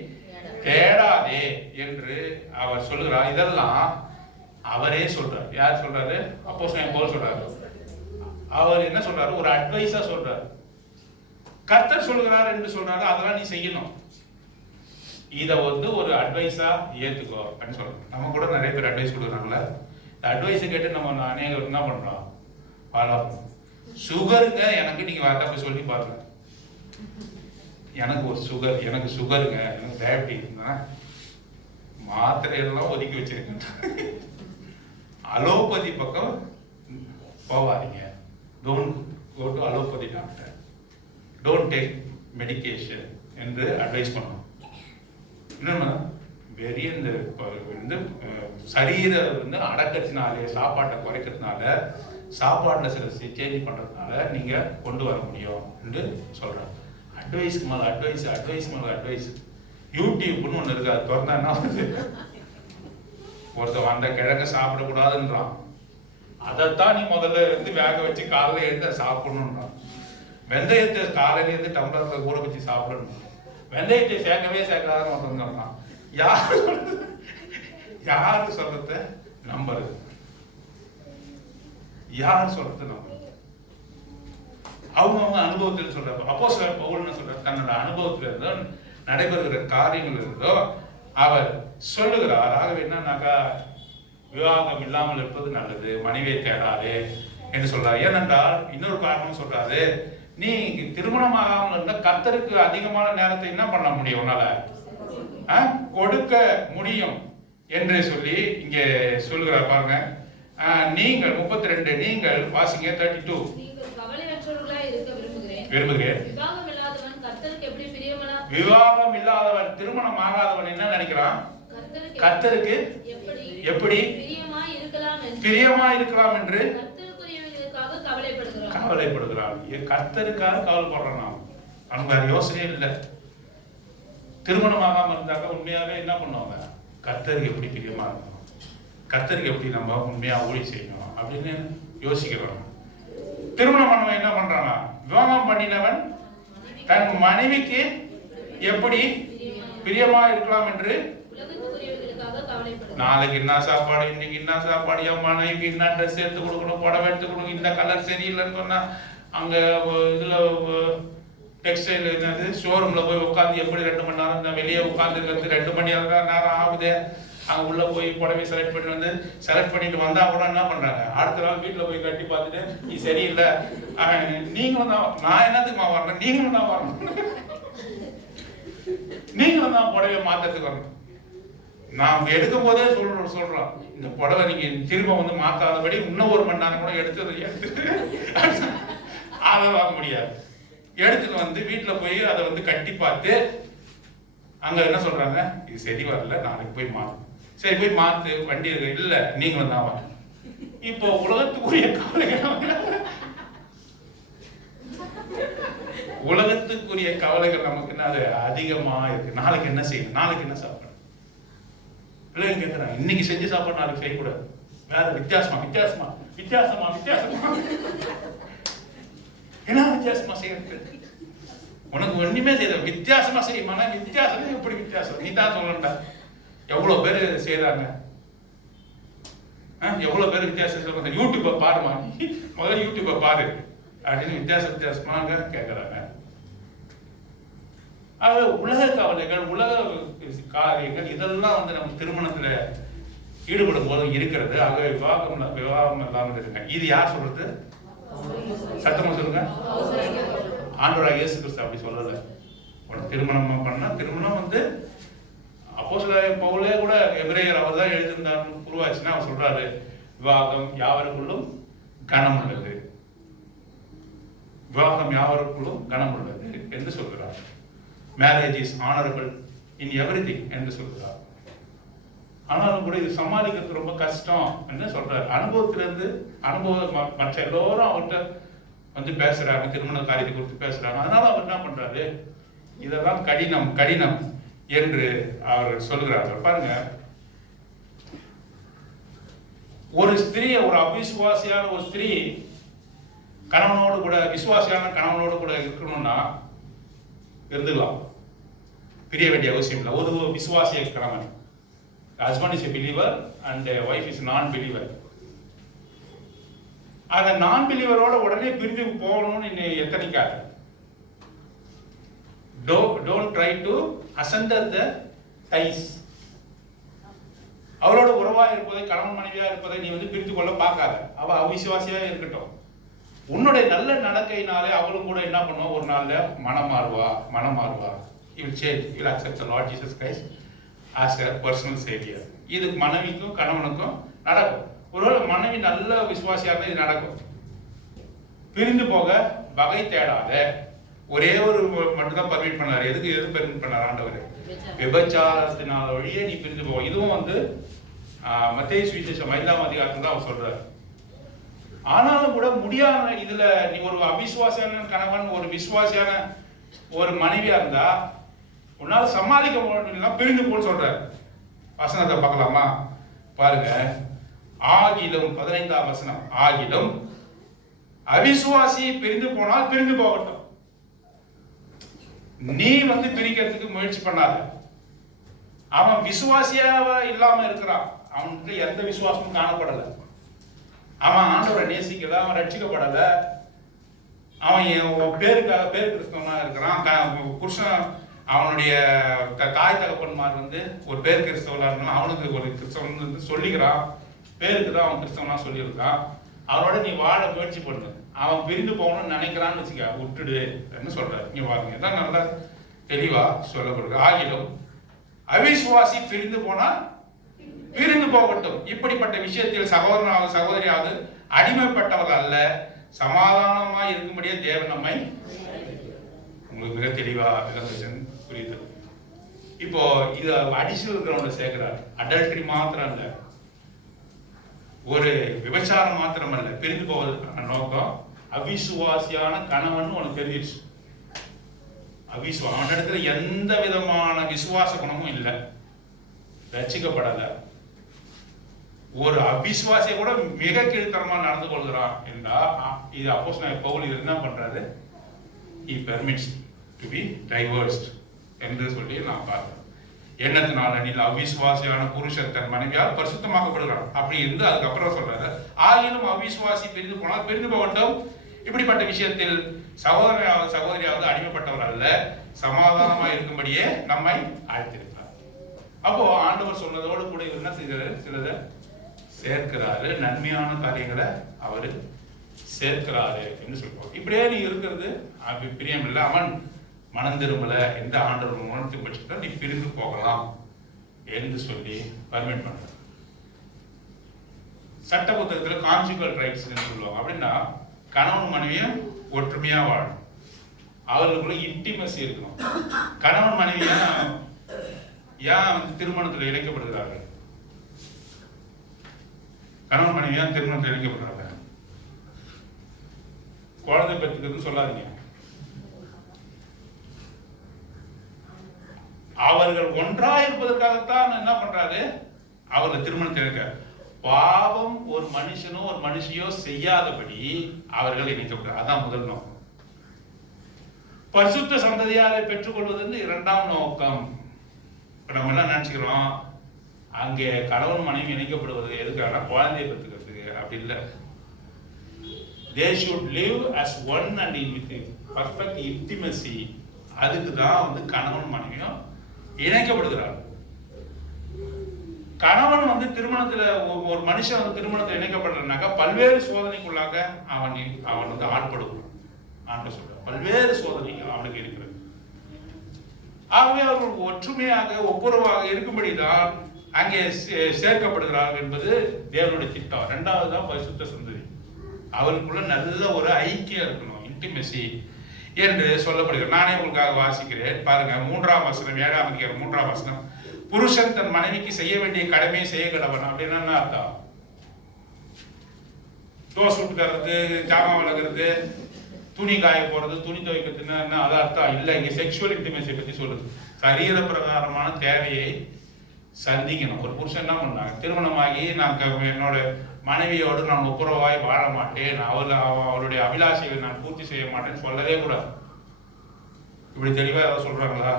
தேடாதே என்று அவர் சொல்லுகிறார். இதெல்லாம் அவரே சொல்றார். யார் சொல்றாரு? அப்போஸ்தலன் பவுல் சொல்றாரு. அவர் என்ன சொல்றாரு? ஒரு அட்வைஸா சொல்றாரு. கர்த்தர் சொல்கிறார் என்று சொல்றாரு, அதெல்லாம் நீ செய்யணும். இத ஒரு அட்வைஸா ஏத்துக்கோ அப்படின்னு சொல்றோம். நம்ம கூட நிறைய பேர் அட்வைஸ் கொடுக்குறாங்கல்ல, இந்த அட்வைஸ் கேட்டு நம்ம அநேகர் என்ன பண்றோம்? சுகருங்க எனக்கு நீங்க வார்த்தை போய் சொல்லி பாருங்க. எனக்கு ஒரு சுகர், எனக்கு சுகருங்க, எனக்கு டயபிட்டிஸ், மாத்திரையெல்லாம் ஒதுக்கி வச்சிருக்கேன். அலோபதி பக்கம் போவாதீங்க. Don't go to allopathy doctor, don't take medication என்று அட்வைஸ் பண்ணணும். இன்னொன்று வெறிய இந்த சரீரம் அடக்கத்தினாலே சாப்பாட்டை குறைக்கிறதுனால, சாப்பாட்டில் சில சேஞ்ச் பண்ணுறதுனால நீங்கள் கொண்டு வர முடியும் என்று சொல்கிறாங்க. அட்வைஸ்க்கு மேலே அட்வைஸ், அட்வைஸ் மேலே அட்வைஸ். யூடியூப்னு ஒன்று இருக்குது, அது திறந்தா என்ன வருது? ஒருத்தன் அந்த கிழங்க சாப்பிடக்கூடாதுன்றான். அதைத்தான் நீ முதல்ல வேக வச்சு காலையில் எழுந்து சாப்பிடணுன்றான். வெந்தயத்தை காலையிலேருந்து டம்ளரில் ஊற வச்சு சாப்பிடணும். வெந்தயத்தை சேர்க்கவே சேர்க்காத ஒருத்தவங்க யாரு சொல்றத நம்புறது? யார் சொல்றது நம்புறது? அவங்க அனுபவத்தில் சொல்றாங்க. அப்போஸ்தலன் பவுல் சொல்றாரு, தன்னோட அனுபவத்தில் இருந்தோ நடைபெறுகிற காரியங்கள் இருந்தோ அவர் சொல்லுகிறார். ஆகவே என்னன்னாக்கா, விவாகம் இல்லாமல் இருப்பது நல்லது, மனைவியை தேடாதே என்று சொல்றாரு. ஏனென்றால் இன்னொரு காரணம் சொல்றாரு, நீ திருமணமாகாமல் இருந்தா கர்த்தருக்கு அதிகமான நேரத்தை என்ன பண்ண முடியும்? உன்னால கொடுக்க முடியும் என்று சொல்லி இங்கே சொல்லுகிறார். பாருங்க, நீங்கள் 32 நீங்கள் வாசிங்க. 32 விரும்புகிறேன். விவாகம் இல்லாதவன் திருமணம் ஆகாதவன் என்ன நினைக்கிறான்? கர்த்தருக்கு எப்படி பிரியமா இருக்கலாம் என்று கவலைப்படுகிறான். கர்த்தருக்காக கவலைப்படுறான். அவனுக்கு வேற யோசனையே இல்லை. திருமணம் ஆகாம இருந்தாக்க உண்மையாவே என்ன பண்ணுவாங்க? கர்த்தருக்கு எப்படி பிரியமா இருக்கணும், கர்த்தருக்கு எப்படி நம்ம உண்மையா ஊழி செய்யணும் அப்படின்னு யோசிக்கிறாங்க. திருமணம் பண்ணவன் என்ன பண்றாங்க? விவாகம் பண்ணினவன் தன் மனைவிக்கு எப்படி பிரியமா இருக்கலாம் என்று நாளைக்கு என்ன சாப்பாடு, இன்னைக்கு என்ன சாப்பாடு, என் மனைவிக்கு என்ன ட்ரெஸ் எடுத்து கொடுக்கணும், புடவை எடுத்து கொடுக்கணும், இந்த கலர் சரியில்லைன்னு சொன்னா அங்க இதுல டெக்ஸ்டைல் என்னது ஷோரூம்ல போய் உட்காந்து எப்படி 2 மணி நேரம் இந்த வெளியே உட்காந்து இருக்கிறது 2 மணி நேரம் ஆகுது. அங்க உள்ள போய் புடவை செலக்ட் பண்ணிட்டு வந்தா கூட என்ன பண்றாங்க? அடுத்த நாள் வீட்டுல போய் கட்டி பார்த்துட்டு நீ சரியில்லை, நீங்களும் தான், நான் என்னத்துக்கு வரணும், நீங்களும் தான் வரணும், நீங்களும் தான் புடவையை மாத்தத்துக்கு வரணும். நான் எடுக்கும் போதே சொல்றோம், இந்த புடவை நீங்க திரும்ப மாத்தாதபடி இன்னும் 1 மணி நேரம் கூட எடுத்து அதை வாங்க முடியாது. எடுத்துட்டு வீட்டுல போய் அதை கட்டி பார்த்து அங்க என்ன சொல்றாங்க? இது சரி வரல, நாளைக்கு போய் மாத்து. சரி போய் மாத்து, வண்டி இல்ல, நீங்களும் தான் வாங்க. இப்போ உலகத்துக்குரிய கவலைகள் நமக்கு என்ன அதிகமா இருக்கு. நாளைக்கு என்ன செய்யணும், நாளைக்கு என்ன சாப்பிடணும் பிள்ளைங்க கேட்கிறாங்க. இன்னைக்கு செஞ்சு சாப்பாடு நாளைக்கு செய்யக்கூடாது, வேற வித்தியாசமா என்ன வித்தியாசமா செய்யறது? உனக்கு ஒண்ணுமே செய்ய வித்தியாசமா செய்யுமா? வித்தியாசம் எப்படி வித்தியாசம்? நீ தான் சொல்லண்டா. எவ்வளவு பேர் செய்யறாங்க, எவ்வளவு பேர் வித்தியாசம் சொல்றாங்க. யூடியூப்பை பாருமா, முதல்ல யூடியூப்பை பாரு அப்படின்னு வித்தியாசமா கேட்கறாங்க. அது உலக கவலைகள், உலக காரியங்கள், இதெல்லாம் நம்ம திருமணத்துல ஈடுபடும் போது இருக்கிறது. ஆக விவாகம் இல்லாமல் இருங்க. இது யார் சொல்றது? சத்தமா சொல்லுங்க. ஆண்டவராகிய இயேசு கிறிஸ்து அப்படி சொல்லல. திருமணம் பண்ணா திருமணம் அப்போஸ்தலன் பவுலே கூட எபிரேயர் அவர் தான் எழுதியிருந்தாருன்னு உருவாச்சுன்னா அவர் சொல்றாரு, விவாகம் யாவருக்குள்ளும் கனம் உள்ளது, விவாகம் யாவருக்குள்ளும் கனம் உள்ளது என்று சொல்கிறார். Marriage is honourable in everything என்று சொல்கிறார். ஆனாலும் கூட இது சமாளிக்கிறது ரொம்ப கஷ்டம் என்ன சொல்றாரு. அனுபவத்திலிருந்து அனுபவம் மற்ற எல்லோரும் அவர்கிட்ட வந்து பேசுறாங்க, திருமண காரியத்தை குறித்து பேசுறாங்க. அதனால அவர் என்ன பண்றாரு, இதெல்லாம் கடினம் கடினம் என்று அவர் சொல்கிறார்கள். பாருங்க, ஒரு ஸ்திரீ, ஒரு அவிசுவாசியான ஒரு ஸ்திரீ கணவனோடு கூட, விசுவாசியான கணவனோடு கூட இருக்கணும்னா இருந்துக்கலாம், பிரிய வேண்டிய அவசியம் இல்லை. ஒரு விசுவாசிய கணவன், husband is a believer and wife is நான் பிலீவர். அந்த நான் பிலீவரோட உடனே பிரிஞ்சு போகணும்னு எத்தனைக்காது. Don't try to asunder the ties. அவளோட உறவா இருப்பதை, கணவன் மனைவியா இருப்பதை நீ வந்து பிரித்து கொள்ள பார்க்காத. அவ அவிசுவாசியா இருக்கட்டும். உன்னுடைய நல்ல நடக்கையினாலே அவளும் கூட என்ன பண்ணுவா, ஒரு நாள்ல மனம் மாறுவா. He will change. He will accept the Lord Jesus Christ as a personal savior. இது மனைவிக்கும் கணவனுக்கும் நடக்கும். ஒருவேளை மனைவி நல்ல விசுவாசியா இருந்தா இது நடக்கும். பிரிந்து போக வகை தேடாத. ஒரே ஒரு மட்டும் தான் பர்மிட் பண்ணாரு. எது பர்மிட் பண்ணார் ஆண்டவர்? விபச்சாரத்தினால் வழியே நீ பிரிந்து போக. இதுவும் வந்து மத்தேயு சுவிசேஷம் 5ஆம் அதிகாரத்துல தான் அவர் சொல்றாரு. ஆனாலும் கூட முடியாத இதுல நீ ஒரு அவிசுவாசியான கணவன், ஒரு விசுவாசியான ஒரு மனைவியா இருந்தா உன்னால சமாளிக்க முடியல, பிரிந்து போன்னு சொல்றாரு. வசனத்தை பார்க்கலாமா? பாருங்க, ஆகிலும் 15ஆம் வசனம், ஆகிலும் அவிசுவாசி பிரிந்து போனால் பிரிந்து போகட்டும். நீ வந்து பிரிக்கிறதுக்கு முயற்சி பண்ணாத. அவன் விசுவாசியாவா இல்லாம இருக்கிறான், அவனுக்கு எந்த விசுவாசமும் காணப்படல, அவன் ஆண்டவரை நேசிக்கல, அவன் ரட்சிக்கப்படல, அவன் பேரு கிறிஸ்தவனா இருக்கிறான். புருஷன் அவனுடைய தாய் தகப்பன்மார் வந்து ஒரு பேர் கிறிஸ்தவனா இருந்தாலும் அவனுக்கு ஒரு கிறிஸ்தவன் வந்து சொல்லிக்கிறான், பேருக்கு தான் அவன் கிறிஸ்தவனா சொல்லியிருக்கான். அவனோட நீ வாழ முயற்சி பண்ணு. அவன் பிரிந்து போகணும்னு நினைக்கிறான்னு வச்சுக்க, விட்டுடு என்று சொல்றாரு. நீங்க பாருங்க, இதான் நல்லா தெளிவா சொல்லப்படுது. ஆகிலும் அவிசுவாசி பிரிந்து போனால் பிரிந்து போகட்டும். இப்படிப்பட்ட விஷயத்தில் சகோதரனாவது சகோதரியாவது அடிமைப்பட்டவர்கள் அல்ல, சமாதானமா இருக்கும்படியே தேவன் நம்மை. உங்களுக்கு மிக தெளிவா புரியுது. இப்போ இது அடிஷனல் கிரவுண்ட சேர்க்கிறார். அடல்ட்ரி மாத்திரம் இல்ல, ஒரு விபச்சாரம் மாத்திரம் அல்ல, பிரிந்து போவதற்கான நோக்கம் அவிசுவாசியான கணவன் உனக்கு தெரிஞ்சிருச்சு. அவன் இடத்துல எந்த விதமான விசுவாச குணமும் இல்லை, ரட்சிக்கப்படல. ஒரு அவிசுவாசிய கூட மிக கீழ்த்தரமா நடந்து கொள்கிறான் என்றா இது அப்போஸ்தலனாகிய பவுல் இது என்ன பண்றாரு? He permits to be divorced என்று சொல்லி நான் பார்த்தேன். எண்ணத்தினால நீ அவிசுவாசியான புருஷன் தன் மனைவியால் பரிசுத்தமாக்கப்படுகிறான். அப்படி இருந்து அதுக்கப்புறம் சொல்றாரு, ஆகிலும் அவிசுவாசி பிரிந்து போனால் பிரிந்து போகட்டும். இப்படிப்பட்ட விஷயத்தில் சகோதரியாவது சகோதரியாவது அடிமைப்பட்டவர் அல்ல, சமாதானமாக இருக்கும்படியே நம்மை அழைத்திருக்கிறார். அப்போ ஆண்டவர் சொன்னதோடு கூட என்ன செய்கிறாரு? சிலதை சேர்க்கிறாரு, நன்மையான காரியங்களை அவரு சேர்க்கிறாரு என்று சொல்லுவாங்க. இப்படியே நீ இருக்கிறது பிரியம் இல்லை, அவன் மனம் திரும்பல, எந்த ஆண்டவர் உணர்த்தி பட்சத்தில் நீ பிரிந்து போகலாம் என்று சொல்லி பர்மிட் பண்ற. சட்ட புத்தகத்தில் கான்ஜுகல் ரைட்ஸ் சொல்லுவாங்க. அப்படின்னா கணவன் மனைவியும் ஒற்றுமையா வாழணும், அவர்களுக்குள்ள இன்டிமசி இருக்கணும். கணவன் மனைவியா ஏன் திருமணத்தில் இணைக்கப்படுகிறார்கள்? கணவன் மனைவியா திருமணத்தில் இணைக்கப்படுறாங்க. குழந்தை பெற்றுக்கிறது சொல்லாதீங்க. அவர்கள் ஒன்றாக இருப்பதற்காகத்தான் என்ன பண்றாரு? அவர்கள் திருமணத்தில் இருக்க பாவம் ஒரு மனுஷனோ ஒரு மனுஷியோ செய்யாதபடி அவர்கள் இணைக்கப்படுறார். அதான் முதல் நோக்கம். பரிசுத்த சந்ததியாரை பெற்றுக்கொள்வது இரண்டாம் நோக்கம். நம்ம எல்லாம் நினைச்சுக்கிறோம் அங்கே கணவன் மனைவி இணைக்கப்படுவது எதுக்காக? குழந்தையை பெற்றுக்கிறதுக்கு. அப்படி இல்லை. They should live as one and with perfect intimacy. அதுக்கு தான் வந்து கணவன் மனைவியும் இணைக்கப்படுகிறார். கணவன் வந்து திருமணத்துல ஒரு மனுஷன் வந்து திருமணத்தில் இணைக்கப்படுறதுனாக்கா பல்வேறு சோதனைக்குள்ளாக அவன் வந்து ஆட்படுவான். ஆண்டு சொல்ற பல்வேறு சோதனை அவனுக்கு இருக்கிறது. ஆகவே அவர்கள் ஒற்றுமையாக ஒப்புரவாக இருக்கும்படிதான் அங்கே சேர்க்கப்படுகிறார்கள் என்பது தேவனுடைய திட்டம். இரண்டாவது தான் பரிசுத்த சந்ததி. அவருக்குள்ள நல்ல ஒரு ஐக்கியம் இருக்கணும், இன்டிமெசி என்று சொல்லப்படுகிறது. நானே உங்களுக்காக வாசிக்கிறேன் பாருங்க. 3ஆம் வசனம், 7ஆம் அதிகாரம் 3ஆம் வசனம். புருஷன் தன் மனைவிக்கு செய்ய வேண்டிய கடமையை செய்ய கடவன் அப்படின்னா என்ன அர்த்தம்? தோசை விட்டுக்கிறது, ஜாமான் விளக்குறது, துணி காய போறது, துணி துவைக்கிறதுன்னு என்ன அது அர்த்தம் இல்லை. இங்க செக்ஷுவல் இன்டிமேசி பத்தி சொல்லுது. சரீர பிரகாரமான தேவையை சந்திக்கணும். ஒரு புருஷன் என்ன பண்ணாங்க, திருமணமாகி நான் என்னோட மனைவியோடு நான் ஒப்புரவாய் வாழ மாட்டேன், அவளுடைய அபிலாஷைகளை நான் பூர்த்தி செய்ய மாட்டேன்னு சொல்லவே கூடாது. இப்படி தெளிவா ஏதாவது சொல்றாங்களா?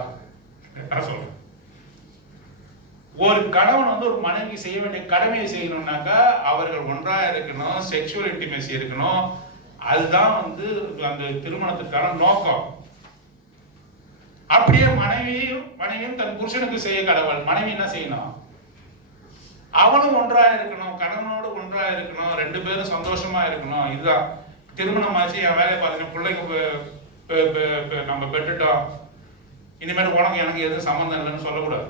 நான் சொல்றேன். ஒரு கணவன் வந்து ஒரு மனைவிக்கு செய்ய வேண்டிய கடமையை செய்யணும்னாக்கா அவர்கள் ஒன்றாக இருக்கணும், செக்ஷுவல் இன்டிமேசி இருக்கணும். அதுதான் வந்து அந்த திருமணத்துக்கான நோக்கம். அப்படியே மனைவியும் தன் புருஷனுக்கு செய்ய கடவுள். மனைவி என்ன செய்யணும்? அவனும் ஒன்றாக இருக்கணும், கணவனோடு ஒன்றாக இருக்கணும், ரெண்டு பேரும் சந்தோஷமா இருக்கணும். இதுதான் திருமணம் ஆச்சு, என் வேலையை பார்த்தீங்கன்னா பிள்ளைங்க நம்ம பெற்றுட்டோம், இனிமேல் உனக்கு எனக்கு எதுவும் சம்மந்தம் இல்லைன்னு சொல்லக்கூடாது.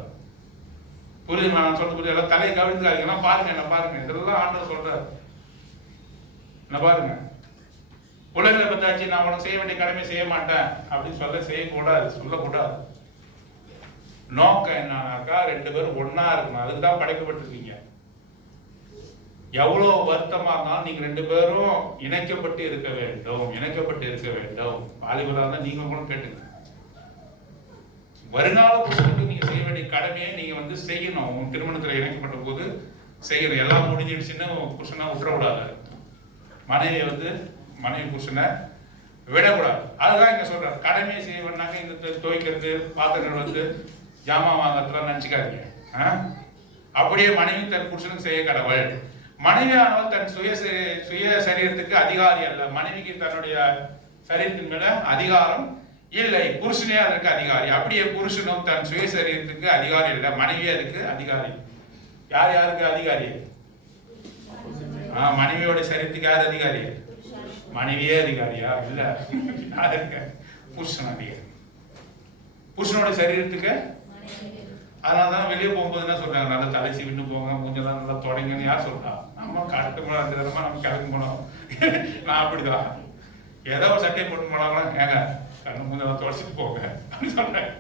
புரியுது? நான் சொல்ல புரியுது? எல்லாம் தலையை கவிழ்ந்துக்காதீங்கன்னா பாருங்க, என்ன பாருங்க, இதெல்லாம் ஆண்டவர் சொல்றாரு. என்ன பாருங்க, உலகில பத்தாச்சு நான் உனக்கு செய்ய வேண்டிய கடமை செய்ய மாட்டேன் அப்படின்னு சொல்லக்கூடாது. நோக்கம் என்னன்னாக்கா ரெண்டு பேரும் ஒன்னா இருக்கணும். அதுக்கு தான் படைக்கப்பட்டிருக்கீங்க. எவ்வளவு வருத்தமா இருந்தாலும் நீங்க ரெண்டு பேரும் இணைக்கப்பட்டு இருக்க வேண்டும். வாலிபரா இருந்தா நீங்க கூட கேட்டுங்க. வருங்கால புருஷனுக்கு நீங்க செய்ய வேண்டிய கடமையை நீங்க வந்து செய்யணும். உங்க திருமணத்துல இணைக்கப்பட்ட போது செய்யணும். எல்லாம் முடிஞ்சிடுச்சுன்னு புருஷனா விட்டுறக்கூடாது. மனைவி புருஷனை விடக்கூடாது. அதுதான் இங்க சொல்றாரு. கடமையை செய்யணும்னாக்க இந்த துவைக்கிறது, பாத்திரங்கள் வந்து ஜாமான் வாங்கறதுலாம் நினைச்சுக்காதீங்க. அப்படியே மனைவி தன் புருஷனுக்கு செய்ய கடவுள். மனைவியானவள் தன் சுய சரீரத்துக்கு அதிகாரி அல்ல. மனைவிக்கு தன்னுடைய சரீரத்தின் மேல அதிகாரம் இல்லை, புருஷனே அதற்கு அதிகாரி. அப்படியே புருஷனும் தன் சுய சரீரத்துக்கு அதிகாரி இல்லை, மனைவியே அதுக்கு அதிகாரி. யாருக்கு அதிகாரி? மனைவியோட சரீரத்துக்கு யார் அதிகாரி? மனைவியே அதிகாரியா? இல்ல, புருஷன் அதிகாரி. புருஷனோட சரீரத்துக்கு. அதனாலதான் வெளியே போகும்போது என்ன சொல்றாங்க, நல்லா தலை சீவிட்டு போங்க, மூஞ்செல்லாம் நல்லா தொடங்கன்னு யார் சொல்றா? நம்ம கரெக்டு போனோம், அந்த விதமா நம்ம கிளம்பி போனோம். நான் அப்படிதான் ஏதோ ஒரு சட்டையை போட்டு போனாங்களா, ஏங்க கண்ணு மூஞ்செல்லாம் தொடச்சிட்டு போங்க அப்படின்னு சொல்றேன்.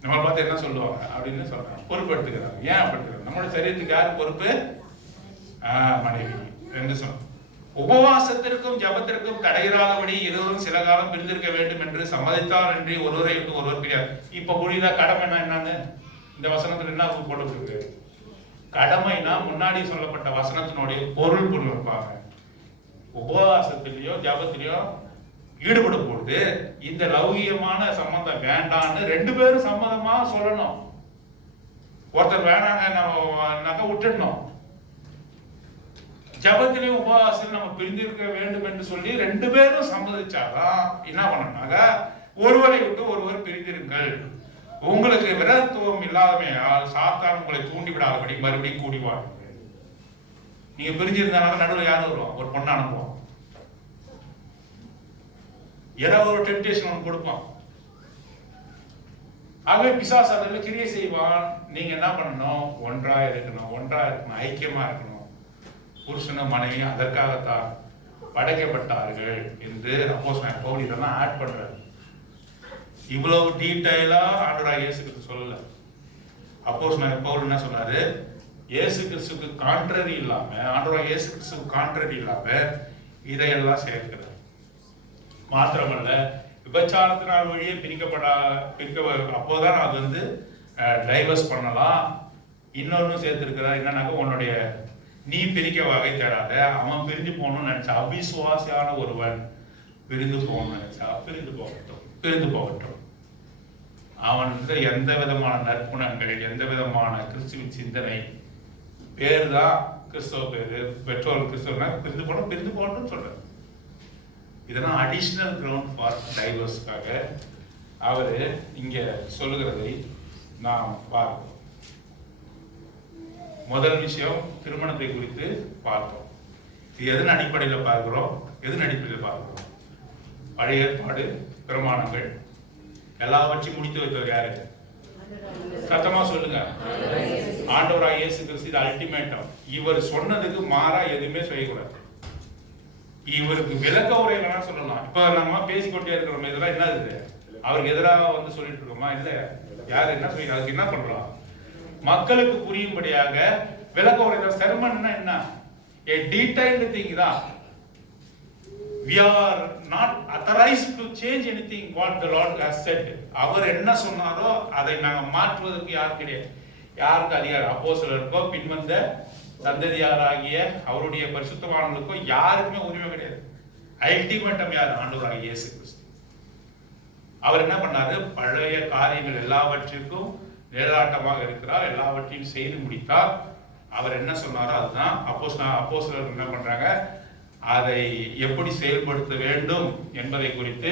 நம்மளை பார்த்து என்ன சொல்லுவாங்க அப்படின்னு சொல்றாங்க. பொறுப்பு எடுத்துக்கிறாங்க. ஏன் அப்படி? நம்மளோட சரீரத்துக்கு யாரு பொறுப்பு? மனைவி. ரெண்டு சொல். உபவாசத்திற்கும் ஜபத்திற்கும் தடையிராதபடி இருவரும் சில காலம் பிரிந்திருக்க வேண்டும் என்று சம்மதித்தால் அன்றி ஒருவரை விட்டு ஒருவர் பிரியாது. இப்ப புரியுதா கடமைனா என்னன்னு? இந்த வசனத்துல என்ன போட்டு? கடமைனா முன்னாடி சொல்லப்பட்ட வசனத்தினுடைய பொருள் புரிஞ்சிருப்பாங்க. உபவாசத்திலேயோ ஜபத்திலேயோ ஈடுபடும் பொழுது இந்த லௌகியமான சம்பந்தம் வேண்டான்னு ரெண்டு பேரும் சம்மதமா சொல்லணும். ஒருத்தர் வேணாங்க விட்டுடணும். ஜபத்திலையும் உபவாசம் நம்ம பிரிந்திருக்க வேண்டும் என்று சொல்லி ரெண்டு பேரும் சம்மதிச்சாதான் என்ன பண்ணணும்னாக்க ஒருவரை விட்டு ஒருவர் பிரிந்திருங்கள், உங்களுக்கு விரதத்துவம் இல்லாதமையால் சாத்தான் உங்களை தூண்டிவிடாதபடி மறுபடியும் கூடி வாருங்கள். நீங்க பிரிஞ்சிருந்தாலும் நடுவில் யாரும் வருவோம், ஒரு பொண்ணு அனுப்புவோம், ஏதாவது ஒரு டெம்டேஷன் ஒன்று கொடுப்பான். ஆகவே பிசாசு அதில் கிரியை செய்வான். நீங்க என்ன பண்ணணும்? ஒன்றா இருக்கணும், ஐக்கியமா இருக்கணும். புருஷனும் மனைவியும் அதற்காகத்தான் படைக்கப்பட்டார்கள் என்று அப்போஸ்தலன் பவுல் இதெல்லாம் ஆட் பண்றாரு. இவ்வளவு டீடைலா ஆண்டவராகிய இயேசு கிறிஸ்து சொல்லல. அப்போஸ்தலன் பவுல் என்ன சொன்னாரு? இயேசு கிறிஸ்துக்கு கான்ட்ரரி இல்லாம, ஆண்டவராகிய இயேசு கிறிஸ்துக்கு கான்ட்ரரி இல்லாம இதையெல்லாம் சேர்க்கிறார். மாத்திரமல்ல, விபச்சாரத்தினால் வழியே அப்போதான் அது வந்து டைவர்ஸ் பண்ணலாம். இன்னொன்னு சேர்த்திருக்கிறார். என்னன்னாக்க உன்னுடைய நீ பிரிக்க வகை தராத, அவன் பிரிஞ்சு போகணும்னு நினைச்சா, அவிசுவாசியான ஒருவன் பிரிந்து போகணும்னு நினைச்சா பிரிந்து போகட்டும். அவன் எந்த விதமான நற்குணங்கள், எந்த விதமான கிறிஸ்துவின் சிந்தனை, பேர் தான் கிறிஸ்தவ பேரு, பெற்றோர் கிறிஸ்தவ பிரிந்து போகணும்னு சொல்றாரு. இதெல்லாம் அடிஷனல் கிரவுண்ட் ஃபார் டைவர்ஸ்க்காக அவரு இங்க சொல்லுகிறதை நாம் பார்க்கிறோம். முதல் விஷயம் திருமணத்தை குறித்து பார்த்தோம். இது எதன் அடிப்படையில் பார்க்கிறோம்? பழைய ஏற்பாடு பிரமாணங்கள் எல்லாவற்றையும் முடித்து வைத்தவர் யாரு? சத்தமா சொல்லுங்க. ஆண்டவராகிய இயேசு கிறிஸ்து. இது அல்டிமேட்டம். இவர் சொன்னதுக்கு மாறா எதுவுமே செய்யக்கூடாது. இவருக்கு விளக்க உரை வேணா சொல்லலாம். இப்ப நம்ம பேசிக்கொண்டே இருக்கிறோம், இதெல்லாம் என்ன இருக்குது? அவருக்கு எதிராக வந்து சொல்லிட்டு இருக்கோமா? இல்ல. யாரு என்ன சொல்லி அதுக்கு என்ன பண்றோம்? மக்களுக்கு புரியும்படியாக விளக்க உரை. செர்மன்னா என்ன? a detailed thing தான். We are not authorized to change anything what the Lord has said. அவர் என்ன சொன்னாரோ அதை நாங்க மாற்றுவதற்கு யார் கிடையாது. யாருக்கு அதிகாரம்? அப்போஸ்தலருக்கோ பின்வந்த சந்ததியாராகிய அவருடைய பரிசுத்தவான்களுக்கோ யாருக்குமே உரிமை கிடையாது. அல்டிமேட்டம் யார்? ஆண்டவராகிய இயேசு கிறிஸ்து. அவர் என்ன பண்ணாரு? பழைய காரியங்கள் எல்லாவற்றிற்கும் நிழலாட்டமாக இருக்கிறார், எல்லாவற்றையும் செய்து முடித்தார். அவர் என்ன சொன்னாரோ அதுதான். அப்போஸ்தலர் என்ன பண்றாங்க? அதை எப்படி செயல்படுத்த வேண்டும் என்பதை குறித்து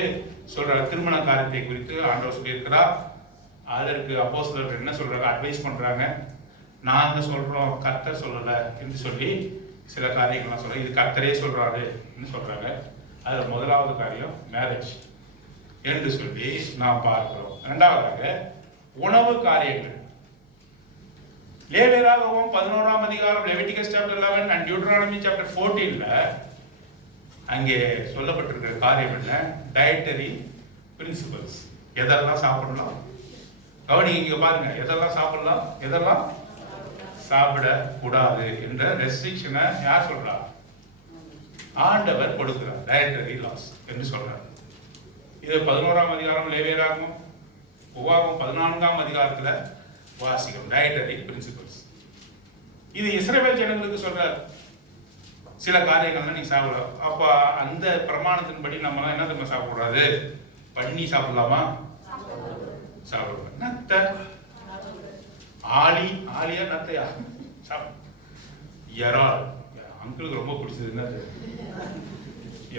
சொல்றார். திருமண காரியத்தை குறித்து ஆண்டவர் சொல்லியிருக்கிறார். அதற்கு அப்போஸ்தலர் என்ன சொல்றாங்க? அட்வைஸ் பண்றாங்க. நாங்க சொல்றோம், கர்த்தர் சொல்லல என்று சொல்லி சில காரியங்கள்லாம் சொல்றாங்க. இது கர்த்தரே சொல்றாரு சொல்றாங்க. அதுல முதலாவது காரியம் மேரேஜ் என்று சொல்லி நாம் பார்க்கிறோம். இரண்டாவதாக உணவு காரியங்கள். லேவியராகமம் 11ஆம் அதிகாரம் Leviticus chapter 11 and Deuteronomy chapter 14ல அங்கே சொல்லப்பட்டிருக்கிற காரியம் என்ன? Dietary principles. எதெல்லாம் சாப்பிடலாம்? கவனிங்க, இங்க பாருங்க. எதெல்லாம் சாப்பிடலாம், எதெல்லாம் சாப்பிடக்கூடாது என்ற ரெஸ்ட்ரிக்ஷனை யார் சொல்றா? ஆண்டவர் கொடுக்கிறார். டயட்டரி லாஸ் என்று சொல்றார். இது 11ஆம் அதிகாரம் லேவியராகமம். உபாகமம் 14ஆம் அதிகாரத்துல வாசிக்கும் டயட்டரி பிரின்சிபல்ஸ். இது இஸ்ரவேல் ஜனங்களுக்கு சொல்றார். சில காரியங்கள்லாம் நீங்க சாப்பிடலாம். அப்ப அந்த பிரமாணத்தின்படி நம்ம என்ன நம்ம சாப்பிடக்கூடாது? பண்ணி சாப்பிடலாமா? சாப்பிடலாம். நத்த, ஆலியா நத்தையா இறால். அங்கிளுக்கு ரொம்ப பிடிச்சது என்னது?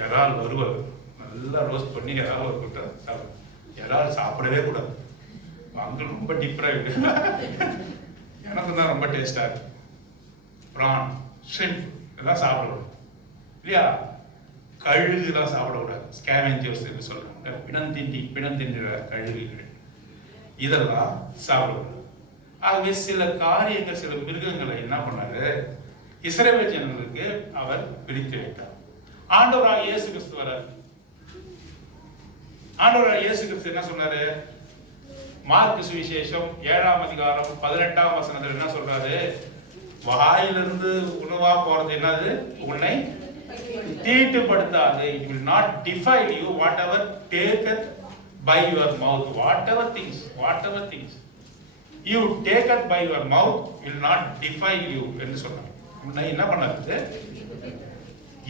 இறால் வறுவல். நல்லா ரோஸ்ட் பண்ணி இறால் ஒரு கூட்ட சாப்பிடும். இறால் சாப்பிடவே கூடாது. அங்கிள் ரொம்ப டிப்ரைவ்டு. எனக்கு தான் ரொம்ப டேஸ்டா இருக்கு. பிரான், ஷ்ரிம்ப் இதெல்லாம் சாப்பிடணும் இல்லையா? கழுகுலாம் சாப்பிடக்கூடாது. ஸ்கேவெஞ்சர்ஸ் என்று சொல்றாங்க. பிணந்தின்ற கழுகுகள் இதெல்லாம் சாப்பிடக்கூடாது. ஆகவே சில காரியங்கள், சில மிருகங்களை என்ன பண்ணாரு? இஸ்ரவேல் ஜனங்களுக்கு அவர் பிரித்து வைத்தார். ஆண்டவராகிய இயேசு கிறிஸ்து வரார். ஆண்டவராகிய இயேசு கிறிஸ்து என்ன சொன்னாரு? மார்க்கு சுவிசேஷம் 7ஆம் அதிகாரம் 18ஆம் வசனத்துல என்ன சொல்றாரு? வாயிலிருந்து உணவா போறது என்னது? உன்னை தீட்டுப்படுத்தாது. It will not defile you whatever taketh by your mouth. Whatever things you taketh by your mouth will not defile you என்று சொல்றாங்க. என்ன பண்ணாரு?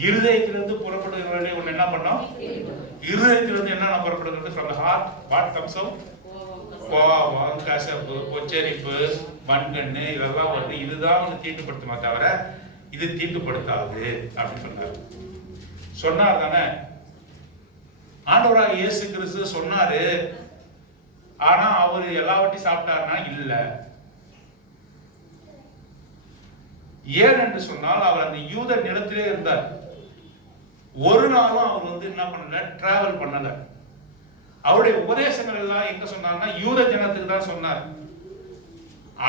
இருதயத்திலிருந்து புறப்படுகிறவர்களே உன்னை என்ன பண்ணோம்? இருதயத்திலிருந்து என்ன புறப்படுகிறது? From the heart what comes out? கோபம், கசப்பு, பொச்சரிப்பு, வன்கண்ணு இதெல்லாம் வந்து இதுதான் வந்து தீட்டுப்படுத்துமா தவிர இது தீட்டுப்படுத்தாது அப்படின்னு சொன்னார் தானே? ஆண்டவராகிய இயேசு கிறிஸ்து சொன்னாரு. ஆனா அவர் எல்லாவற்றையும் சாப்பிட்டாருன்னா இல்ல. ஏன் என்று சொன்னால் அவர் அந்த யூத நிலத்திலே இருந்தார். ஒரு நாளும் அவர் வந்து என்ன பண்ணல? டிராவல் பண்ணல. அவருடைய உபதேசங்கள் எல்லாம் எங்க சொன்னார்னா யூத ஜனத்துக்கு தான் சொன்னார்.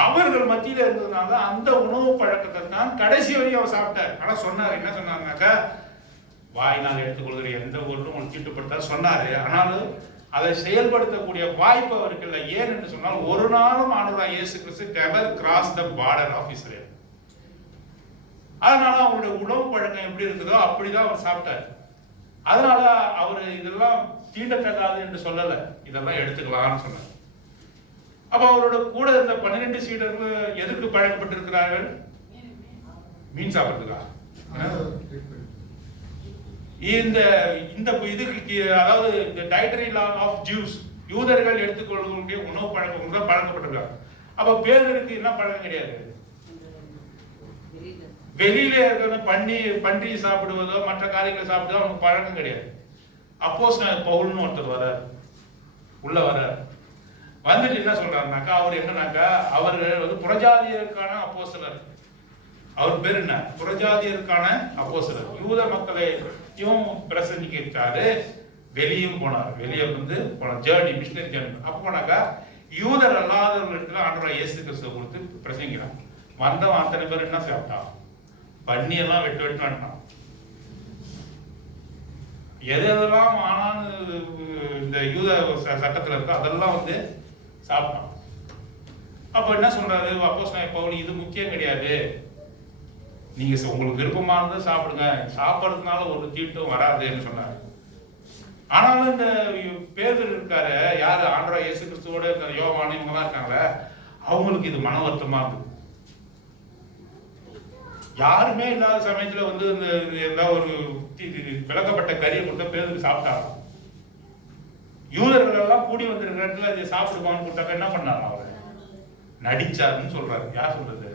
அவர்கள் மத்தியில இருந்ததுனால அந்த உணவு பழக்கத்தை தான் கடைசி வரையும் அவர் சாப்பிட்டார். ஆனா சொன்னார், என்ன சொன்னாருனாக்கா, வாயினால் எடுத்துக்கொள்கிற எந்த ஒன்றும் உங்களுக்கு தீட்டுப்படுத்தா சொன்னாரு. ஆனாலும் அதை செயல்படுத்தக்கூடிய வாய்ப்பு அவருக்கு இல்லை. ஏன் என்று சொன்னால் ஒரு நாளும் ஆண்டவராகிய இயேசு கிறிஸ்து never cross the border of Israel. அதனால அவருடைய உணவு பழக்கம் எப்படி இருக்குதோ அப்படிதான் அவர் சாப்பிட்டார். அதனால அவர் இதெல்லாம் தீண்டத்தகாது என்று சொல்லல, இதெல்லாம் எடுத்துக்கலாம்னு சொன்னார். அப்ப அவரோட கூட இருந்த 12 சீடர்கள் எதற்கு பழக்கப்பட்டிருக்கிறார்கள்? மீன் சாப்பிடுறதுக்கா? இந்த இதுக்கு அதாவது இந்த டயட்டரி லா ஆஃப் ஜூஸ், யூதர்கள் எடுத்துக்கொள்ளக்கூடிய உணவு பழக்கம் தான் பழக்கப்பட்டிருக்காங்க. அப்ப பேருக்கு என்ன பழக்கம் கிடையாது. வெளியில இருக்கிற பன்றி சாப்பிடுவதோ மற்ற காரியங்களை சாப்பிடுவதோ அவனுக்கு பழக்கம் கிடையாது. அப்போஸ்தலன் பவுல்னு ஒருத்தர் வர்றார், உள்ள வர்றார். வந்துட்டு என்ன சொல்றாருனாக்கா, அவர் என்னன்னாக்கா அவர் வந்து புறஜாதியருக்கான அப்போஸ்தலர். அவர் பேர் என்ன? புறஜாதியருக்கான அப்போஸ்தலர். யூத மக்களையும் பிரசங்கிச்சாரு, வெளியும் போனார். வெளியே வந்து போனார், ஜேர்னி, மிஷனரி ஜேர்னி. அப்போ போனாக்கா யூதர் அல்லாதவர்களுக்கு ஆண்டவராகிய இயேசு கிறிஸ்துவை கொடுத்து பிரசங்கிக்கிறான். வந்தவன் அத்தனை பேர் என்ன சாப்பிட்டான்? பண்ணியெல்லாம் வெட்டு வேண்டாம். எதெல்லாம் ஆனான்னு இந்த இந்த யூத சட்டத்துல இருக்கோ அதெல்லாம் வந்து சாப்பிட்டான். அப்போ என்ன சொல்றாரு அப்போஸ்தலன் பவுல், இது முக்கியம் கிடையாது, நீங்க உங்களுக்கு விருப்பமானதை சாப்பிடுங்க, சாப்பிட்றதுனால ஒரு தீட்டும் வராதுன்னு சொன்னாரு. ஆனாலும் இந்த பேதுரு இருக்காரு, யாரு ஆண்டவராகிய இயேசு கிறிஸ்துவோட இருக்க யோவான் இவங்கலாம் இருக்காங்களே, அவங்களுக்கு இது மன வருத்தமா இருக்கு. யாருமே இல்லாத சமயத்துல வந்து இந்த ஏதாவது ஒரு விளக்கப்பட்ட கறியை கொடுத்தா பேதுரு சாப்பிட்டாங்க. யூதர்கள் எல்லாம் கூடி வந்திருக்கிற இடத்துல இதை சாப்பிடுவான்னு கொடுத்தாக்க என்ன பண்ணாங்க, அவரை நடிச்சாருன்னு சொல்றாரு. யார் சொல்றது?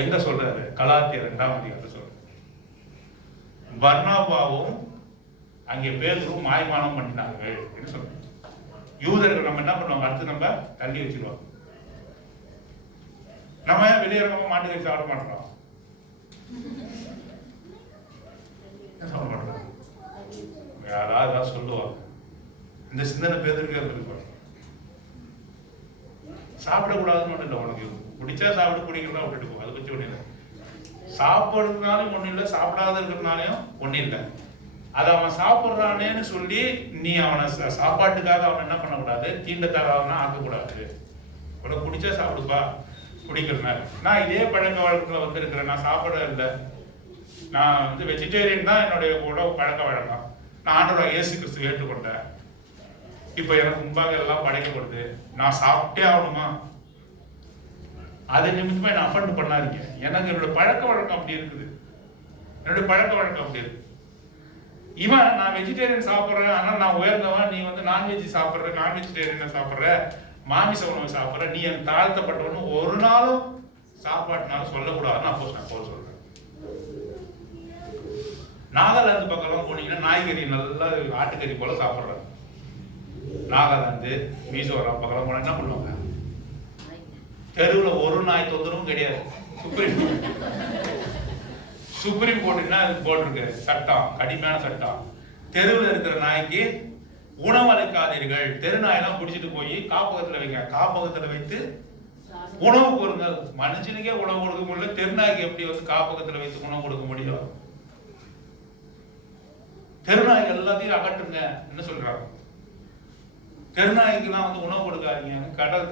எங்க சொல்றாரு? கலாத்தியர் 2ஆம் அதிகாரத்துல சொல்றாரு. பர்னபாவும் அங்கே பேதுருவும் மாய்மானம் பண்ணினார்கள் என்று சொல்றாரு. யூதர்கள் நம்ம என்ன பண்ணுவாங்க, அடுத்து நம்ம தள்ளி வச்சிருவாங்க. நம்ம வெளியேறமா மாட்டுக்கறி சாப்பிட மாட்டோம், சாப்பிட மாட்டோம். யாராவது சொல்லுவாங்க, இந்த சிந்தனை பேதுருக்கு இருந்திருப்பாங்க. சாப்பிடக்கூடாதுன்னு ஒண்ணு இல்லை, உனக்கு பிடிச்சா சாப்பிட்டு பிடிக்கிறதா விட்டுட்டு போ, அதை பற்றி ஒண்ணு இல்லை. சாப்பிடுறதுனாலும் ஒண்ணு இல்லை, சாப்பிடாத இருக்கிறதுனாலையும் ஒண்ணு இல்லை. அதை அவன் சாப்பிட்றானேன்னு சொல்லி நீ அவனை சாப்பாட்டுக்காக அவன் என்ன பண்ணக்கூடாது, தீண்டத்தகாதவனா ஆக்கக்கூடாது. உனக்கு பிடிச்சா சாப்பிடுப்பா, பிடிக்கிறேன். நான் இதே பழக்க வழக்கத்துல வந்திருக்கிறேன், நான் சாப்பிட இல்லை, நான் வந்து வெஜிடேரியன் தான் என்னுடைய உணவு பழக்க வழக்கம். நான் ஆண்டவராகிய இயேசு கிறிஸ்துவை ஏற்றுக்கொண்டேன், இப்போ எனக்கு முன்பாக எல்லாம் படைக்கப்படுது, நான் சாப்பிட்டே ஆகணுமா? அது நிமித்தமா என்ன அஃபண்ட் பண்ணாதீங்க. எனக்கு என்னோட பழக்க வழக்கம் அப்படி இருக்குது, என்னுடைய பழக்க வழக்கம் அப்படி இருக்கு. இவன் நான் வெஜிடேரியன் சாப்பிட்றேன், ஆனால் நான் உயர்ந்தவன், நீ வந்து நான்வெஜ் சாப்பிட்ற, நான் வெஜிடேரியனை சாப்பிட்ற, மாமிச உணவு சாப்பிட்ற, நீ என் தாழ்த்தப்பட்டவனு ஒரு நாளும் சாப்பாட்டுனாலும் சொல்லக்கூடாதுன்னு அப்போஸ்தலன் பவுல் சொல்றேன். நாகாலாந்து பக்கம் போனீங்கன்னா நாய்கறி நல்லா ஆட்டுக்கறி போல சாப்பிட்றாங்க. நாகாலாந்து மிசோரம் பக்கம் போனா என்ன பண்ணுவாங்க, தெருவில் ஒரு நாய் தொந்தரவும் கிடையாது. சுப்ரீம் கோர்ட் என்ன போட்டிருக்கு சட்டம், கடுமையான சட்டம், தெருவில் இருக்கிற நாய்க்கு உணவளிக்காதீர்கள். தெரு நாயெல்லாம் பிடிச்சிட்டு போய் காப்பகத்துல வைங்க, காப்பகத்துல வைத்து உணவு கொடுங்க. மனுஷனுக்கே உணவு கொடுக்க முடியல, தெருநாய்க்கு எப்படி வந்து காப்பகத்துல வைத்து உணவு கொடுக்க முடியும்? தெருநாய்கள் எல்லாத்தையும் அகற்றுங்க என்ன சொல்றாங்க. தெருநாய்க்குலாம் வந்து உணவு கொடுக்காதீங்க,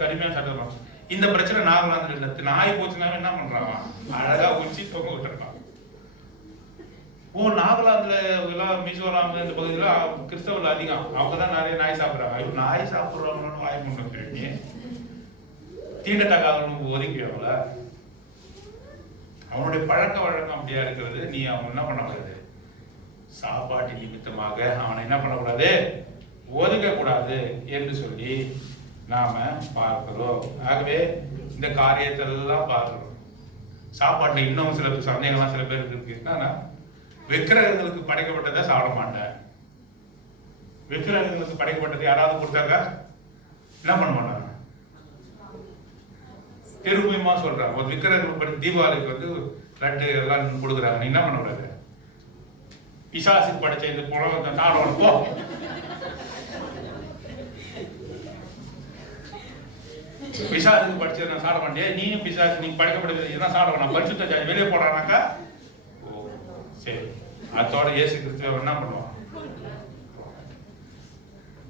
கடுமையான சட்டம். இந்த பிரச்சனை நாகாலாந்துல இல்லை. நாய் போச்சுன்னா என்ன பண்றாங்க, அழகா உச்சி தொங்க விட்டுருக்கான். நாகாலாந்துல எல்லாம் மிசோராம் இந்த பகுதியில கிறிஸ்தவர்கள் அதிகம், அவங்க தான் நிறைய நாய் சாப்பிடுறாங்க. நாய் சாப்பிடுறவங்க வாய் முன்னு தீண்டத்தகாதவனுக்கு ஒதுக்கிடுவாங்கள. அவனுடைய பழக்க வழக்கம் அப்படியா இருக்கிறது. நீ அவன் என்ன பண்ணக்கூடாது, சாப்பாட்டு நிமித்தமாக அவனை என்ன பண்ணக்கூடாது, ஒதுக்க கூடாது என்று சொல்லி நாம பார்க்கிறோம். ஆகவே இந்த காரியத்தை எல்லாம் பார்க்கிறோம். சாப்பாட்டுல இன்னும் சில சந்தேகம்லாம் சில பேருக்கு இருக்கு. என்னன்னா, விக்கிரகங்களுக்கு படைக்கப்பட்டதை சாப்பிட மாட்டேன். விக்கிரகங்களுக்கு படைக்கப்பட்டது யாராவது கொடுத்தாங்க என்ன பண்ண மாட்டாங்க, திரும்பியுமா சொல்றாங்க. ஒரு விக்கிரகங்களுக்கு படி தீபாவளிக்கு வந்து லட்டு எல்லாம் கொடுக்குறாங்க, நீ என்ன பண்ண கூடாது, பிசாசுக்கு படைச்ச இந்த புலவத்தை சாப்பிடணும் போ. பிசாசுக்கு படிச்சது நான் சாப்பிட மாட்டேன், நீயும் பிசாசு நீங்க படைக்கப்பட்டது என்ன சாப்பிட வேணாம், பரிசுத்த ஜாதி வெளியே போடுறானாக்கா சரி. அதோட இயேசு கிறிஸ்துவ என்ன பண்ணுவான்,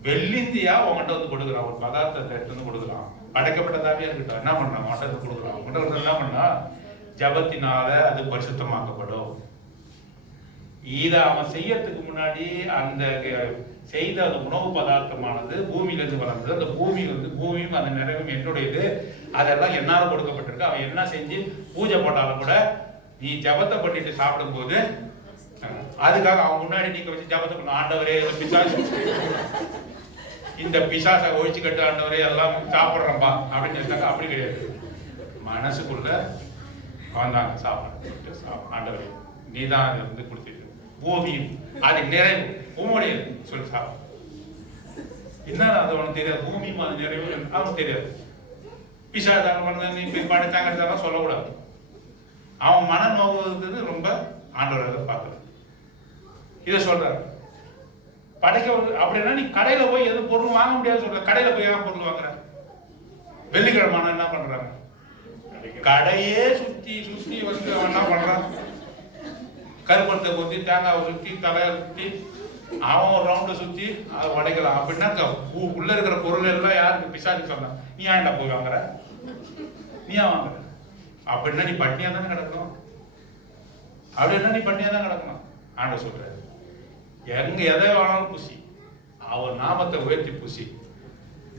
வெள்ளிந்தியா உங்கள்கிட்ட வந்து கொடுக்குறான், ஒரு பதார்த்தத்தை எடுத்து வந்து கொடுக்குறான், படைக்கப்பட்டதாவே இருக்கட்டும், என்ன பண்றான் உங்கள்கிட்ட கொடுக்குறான். உங்கள்கிட்ட என்ன பண்ணா, ஜபத்தினால அது பரிசுத்தமாக்கப்படும். இதை அவன் செய்யறதுக்கு முன்னாடி அந்த செய்த அந்த உணவு பதார்த்தமானது பூமியிலிருந்து வளர்ந்தது. அந்த பூமி வந்து பூமியும் அந்த நிறைவும் என்னுடையது, அதெல்லாம் என்னால கொடுக்கப்பட்டிருக்கு. அவன் என்ன செஞ்சு பூஜை போட்டாலும் கூட நீ ஜபத்தை பண்ணிட்டு சாப்பிடும் போது அதுக்காக அவன் முன்னாடி நீங்க வச்சு ஜபத்தை பண்ண, ஆண்டவரே பிசாசு இந்த பிசாசை ஒழிச்சு கட்டு, ஆண்டவரே எல்லாம் சாப்பிட்றப்பா அப்படின்னு இருந்தாங்க. அப்படி கிடையாது, மனசுக்குள்ள வந்தாங்க சாப்பிட, ஆண்டவரே நீ தான் அதை வந்து கொடுத்துட்டு பூமியும் அது நிறைவு உம்முடைய சொல்லி சாப்பிடும். என்ன அது உனக்கு தெரியாது, பூமியும் அது நிறைவு அவனுக்கு தெரியாது. பிசாசாரம் பண்ண நீ போய் படைச்சாங்க சொல்லக்கூடாது. அவன் மன நோவுறது ரொம்ப ஆண்டவரை பார்க்கறது. இதை சொல்றாரு படைக்க. அப்படின்னா நீ கடையில போய் எதுவும் பொருள் வாங்க முடியாது சொல்ற, கடையில போய் ஏன் பொருள் வாங்குற? வெள்ளிக்கிழமான என்ன பண்றாங்க, கடையே சுத்தி சுத்தி வந்து அவன் என்ன பண்றான், கருப்பத்தை கொத்தி தேங்காவை சுத்தி தலையை சுத்தி அவன் ஒரு ரவுண்டை சுத்தி அதை உடைக்கலாம். அப்படின்னா உள்ள இருக்கிற பொருள் எல்லாம் யாருக்கு பிசாசு சொன்னான், நீ ஏன்டா போய் வாங்குற, நீ ஏன் வாங்குற, அப்படின்னா நீ பட்டினியா தானே கிடக்கணும், அப்படின்னா நீ பட்டினியா தான் கிடக்கணும். ஆண்டவர் சொல்றாரு, எங்க எதை வேணாலும் புசி, அவர் நாமத்தை உயர்த்தி புசி,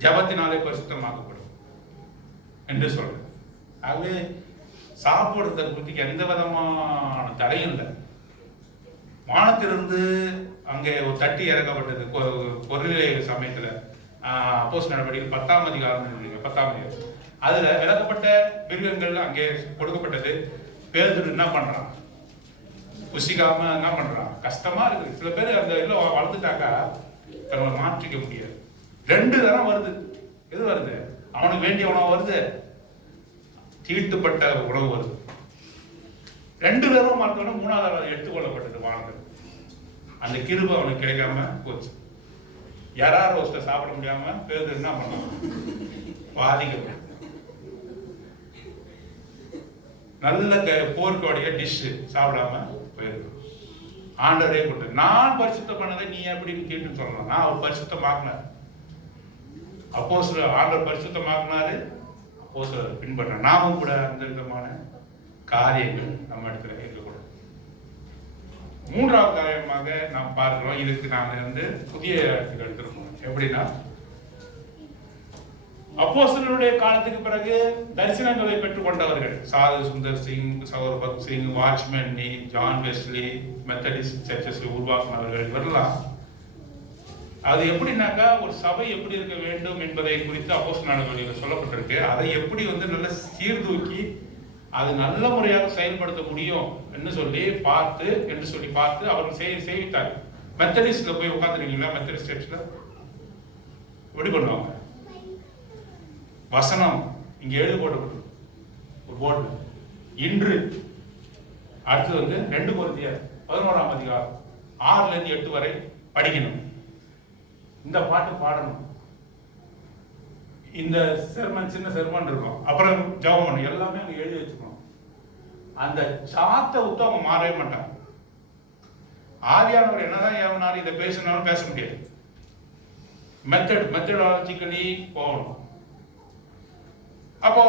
ஜபத்தினாலே பரிசுத்தமாக்கப்படும் என்று சொல்ற. ஆகவே சாப்பிடுறத குறித்து எந்த விதமான தடையும் இல்லை. வானத்திலிருந்து அங்கே ஒரு தட்டி இறக்கப்பட்டது பொருளிலே சமயத்துல அப்போஸ்தலர் நடவடிக்கைகள் 10ஆம் அதிகாரம், 10ஆம் அதிகாரம், அதுல விளக்கப்பட்ட மிருகங்கள் அங்கே கொடுக்கப்பட்டது. பேதுரு என்ன பண்றான், புசிக்காம என்ன பண்றான், கஷ்டமா இருக்குது. சில பேர் அந்த இதுல வளர்ந்துட்டாக்கா தங்களை மாற்றிக்க முடியாது. 2 தரம் வருது. எது வருது, அவனுக்கு வேண்டிய உணவு வருது, தீட்டுப்பட்ட உணவு வருது. 2 தரம் மாற்றணும், 3ஆவது தரம் எடுத்துக்கொள்ளப்பட்டது வானத்தில். அந்த கிருபை அவனுக்கு கிடைக்காம போச்சு. யாராவது ரோஸ்ட சாப்பிட முடியாம பேரு என்ன பண்ணணும், பாதிக்கப்படும். நல்ல போர்க்கோடைய டிஷ் சாப்பிடாம போயிருக்கு. ஆண்டவரே கொண்டு நான் பரிசுத்தம் பண்ணதை நீ எப்படின்னு கேட்டு சொல்லலாம். நான் அவர் பரிசுத்தமாக்குனார், அப்போஸ்தலர் ஆண்டவர் பரிசுத்தமாக்குனாரு, அப்போஸ்தலர் பின்பற்ற நாமும் கூட அந்த விதமான காரியங்கள் நம்ம இடத்துல இருக்கக்கூடாது. 3ஆவது காரியமாக நாம் பார்க்கிறோம். இதுக்கு நாம புதிய எடுத்துருக்கோம். எப்படின்னா, அப்போஸ்தலருடைய காலத்துக்கு பிறகு தரிசனங்களை பெற்றுக் கொண்டவர்கள் சாது சுந்தர் சிங், சௌர் பக் சிங், வாட்ச்மேன் நீ, ஜான் வெஸ்லி, மெத்தடிஸ்ட் சர்ச்சஸ் உருவாக்கினவர்கள் இவரெல்லாம், அது எப்படின்னாக்கா ஒரு சபை எப்படி இருக்க வேண்டும் என்பதை குறித்து அப்போஸ்தலர் நடவடிக்கையில் சொல்லப்பட்டிருக்கு. அதை எப்படி நல்ல சீர்தூக்கி அது நல்ல முறையாக செயல்படுத்த முடியும் என்று சொல்லி பார்த்து அவர்கள் செய்வித்தார். மெத்தடிஸ்ட்ல போய் உட்காந்துருக்கீங்களா? மெத்தடிஸ்ட் சர்ச்ல எப்படி பண்ணுவாங்க, வசனம் இங்க எழுதி போட்டு ஒரு போர்டு, இன்று அடுத்தது 2 கொரிந்தியர் 11ஆம் அதிகாரம் 6ல இருந்து 8 வரை படிக்கணும், இந்த பாட்டு பாடணும், இந்த செர்மன் சின்ன செர்மன் இருக்கும், அப்புறம் ஜெபம் பண்ணணும், எல்லாமே அங்க எழுதி வச்சுக்கணும். அந்த சாத்தை விட்டு அவங்க மாறவே மாட்டாங்க. ஆவியானவர் என்னதான் ஏவனாலும் இதை பேசினாலும் பேச முடியாது. மெத்தடாலஜிக்கலி போகணும். அப்போ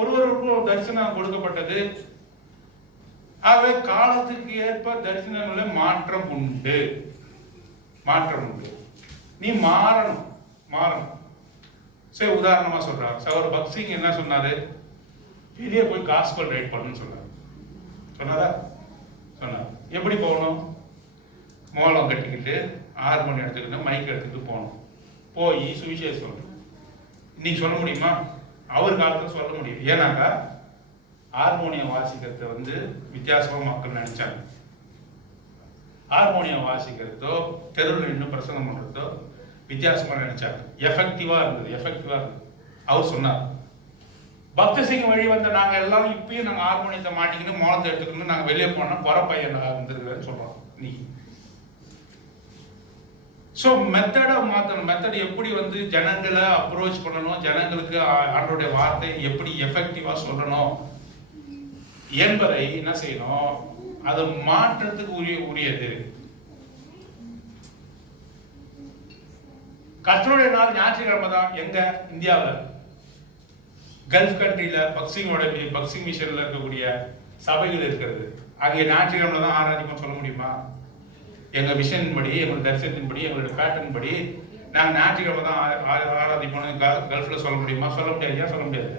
ஒருவருக்கும் தரிசனம் கொடுக்கப்பட்டது. ஆகவே காலத்துக்கு ஏற்ப தரிசனங்கள மாற்றம் உண்டு. நீ மாறணும். சரி, உதாரணமா சொல்றாரு, சகோதரர் பக்சிங் என்ன சொன்னாரு, வெளியே போய் காஸ்பல் ரைட் பண்ணணும்னு சொன்னார். எப்படி போகணும், மோளம் கட்டிக்கிட்டு ஹார்மோனியம் எடுத்துக்கிட்டு மைக் எடுத்துக்கிட்டு போகணும். போய் சுவிசேஷம் சொல்லணும். இன்னைக்கு சொல்ல முடியுமா? அவர் காலத்துல சொல்ல முடியும். ஏன்னாக்கா ஹார்மோனியம் வாசிக்கிறத வித்தியாசமா மக்கள் நினைச்சாங்க. ஹார்மோனியம் வாசிக்கிறதோ தெருவில் இன்னும் பிரசங்கம் பண்றதோ வித்தியாசமா நினைச்சாங்க. எஃபெக்டிவா இருந்தது. அவர் சொன்னார், பக்த சிங் வழி வந்த நாங்க எல்லாரும் இப்பயும் நாங்க ஹார்மோனியத்தை மாட்டிக்கிட்டு மோளத்தை எடுத்துக்கணும், நாங்க வெளியே போனா குறை பையன் இருந்திருக்கிறேன்னு சொல்றோம். நீ ஸோ மெத்தடை மாற்றணும். மெத்தட் எப்படி ஜனங்களை அப்ரோச் பண்ணணும், ஜனங்களுக்கு ஆண்டவருடைய வார்த்தை எப்படி எஃபெக்டிவா சொல்லணும் என்பதை என்ன செய்யணும், அது மாற்றத்துக்கு உரியது. கர்த்தருடைய நாள் ஞாயிற்றுக்கிழமை தான். எங்க இந்தியாவில் கல்ஃப் கண்ட்ரியில பக்சிங் மிஷன்ல இருக்கக்கூடிய சபைகள் இருக்கிறது. அங்கே ஞாயிற்றுக்கிழமை தான் ஆராதிப்போம் சொல்ல முடியுமா? எங்க மிஷன் படி, எங்களோட தரிசனத்தின் படி, எங்களோட பேட்டர்ன் படி நாங்க ஞாயிற்றுக்கிழமை தான் ஆராதிப்போம் கல்ஃப்ல சொல்ல முடியுமா? சொல்ல முடியாது. ஏன் சொல்ல முடியாது?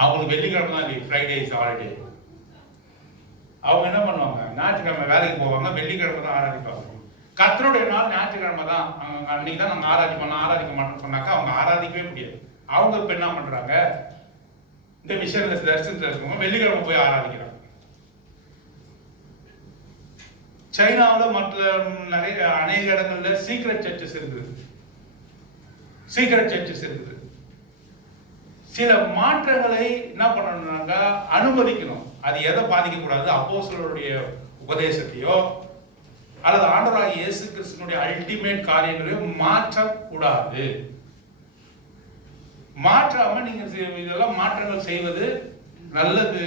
அவங்களுக்கு வெள்ளிக்கிழமை தான் ஃப்ரைடே இஸ் ஹாலிடே. அவங்க என்ன பண்ணுவாங்க, ஞாயிற்றுக்கிழமை வேலைக்கு போவாங்க, வெள்ளிக்கிழமை தான் ஆராதிப்பாங்க. கர்த்தருடைய நாள் ஞாயிற்றுக்கிழமை தான், அன்னைக்கு தான் நாங்க ஆராதிக்க மாட்டோம்னு சொன்னாக்கா அவங்க ஆராதிக்கவே முடியாது. அவங்க இப்ப என்ன பண்றாங்க, இந்த மிஷன்ல தரிசனத்தில் இருக்கவங்க வெள்ளிக்கிழமை போய் ஆராதிக்கிறாங்க. சைனாவில் மற்ற அநேக இடங்கள்ல சீக்ரெட் சர்ச்சஸ் இருக்குது. சில மாற்றங்களை என்ன பண்ணணும்னாக்கா அனுமதிக்கணும். அது எதை பாதிக்க கூடாது, அப்போஸ்தலருடைய உபதேசத்தையோ அல்லது ஆண்டவராகிய இயேசு கிறிஸ்துவினுடைய அல்டிமேட் காரியங்களையும் மாற்றக்கூடாது. மாற்றாம நீங்க இதெல்லாம் மாற்றங்கள் செய்வது நல்லது.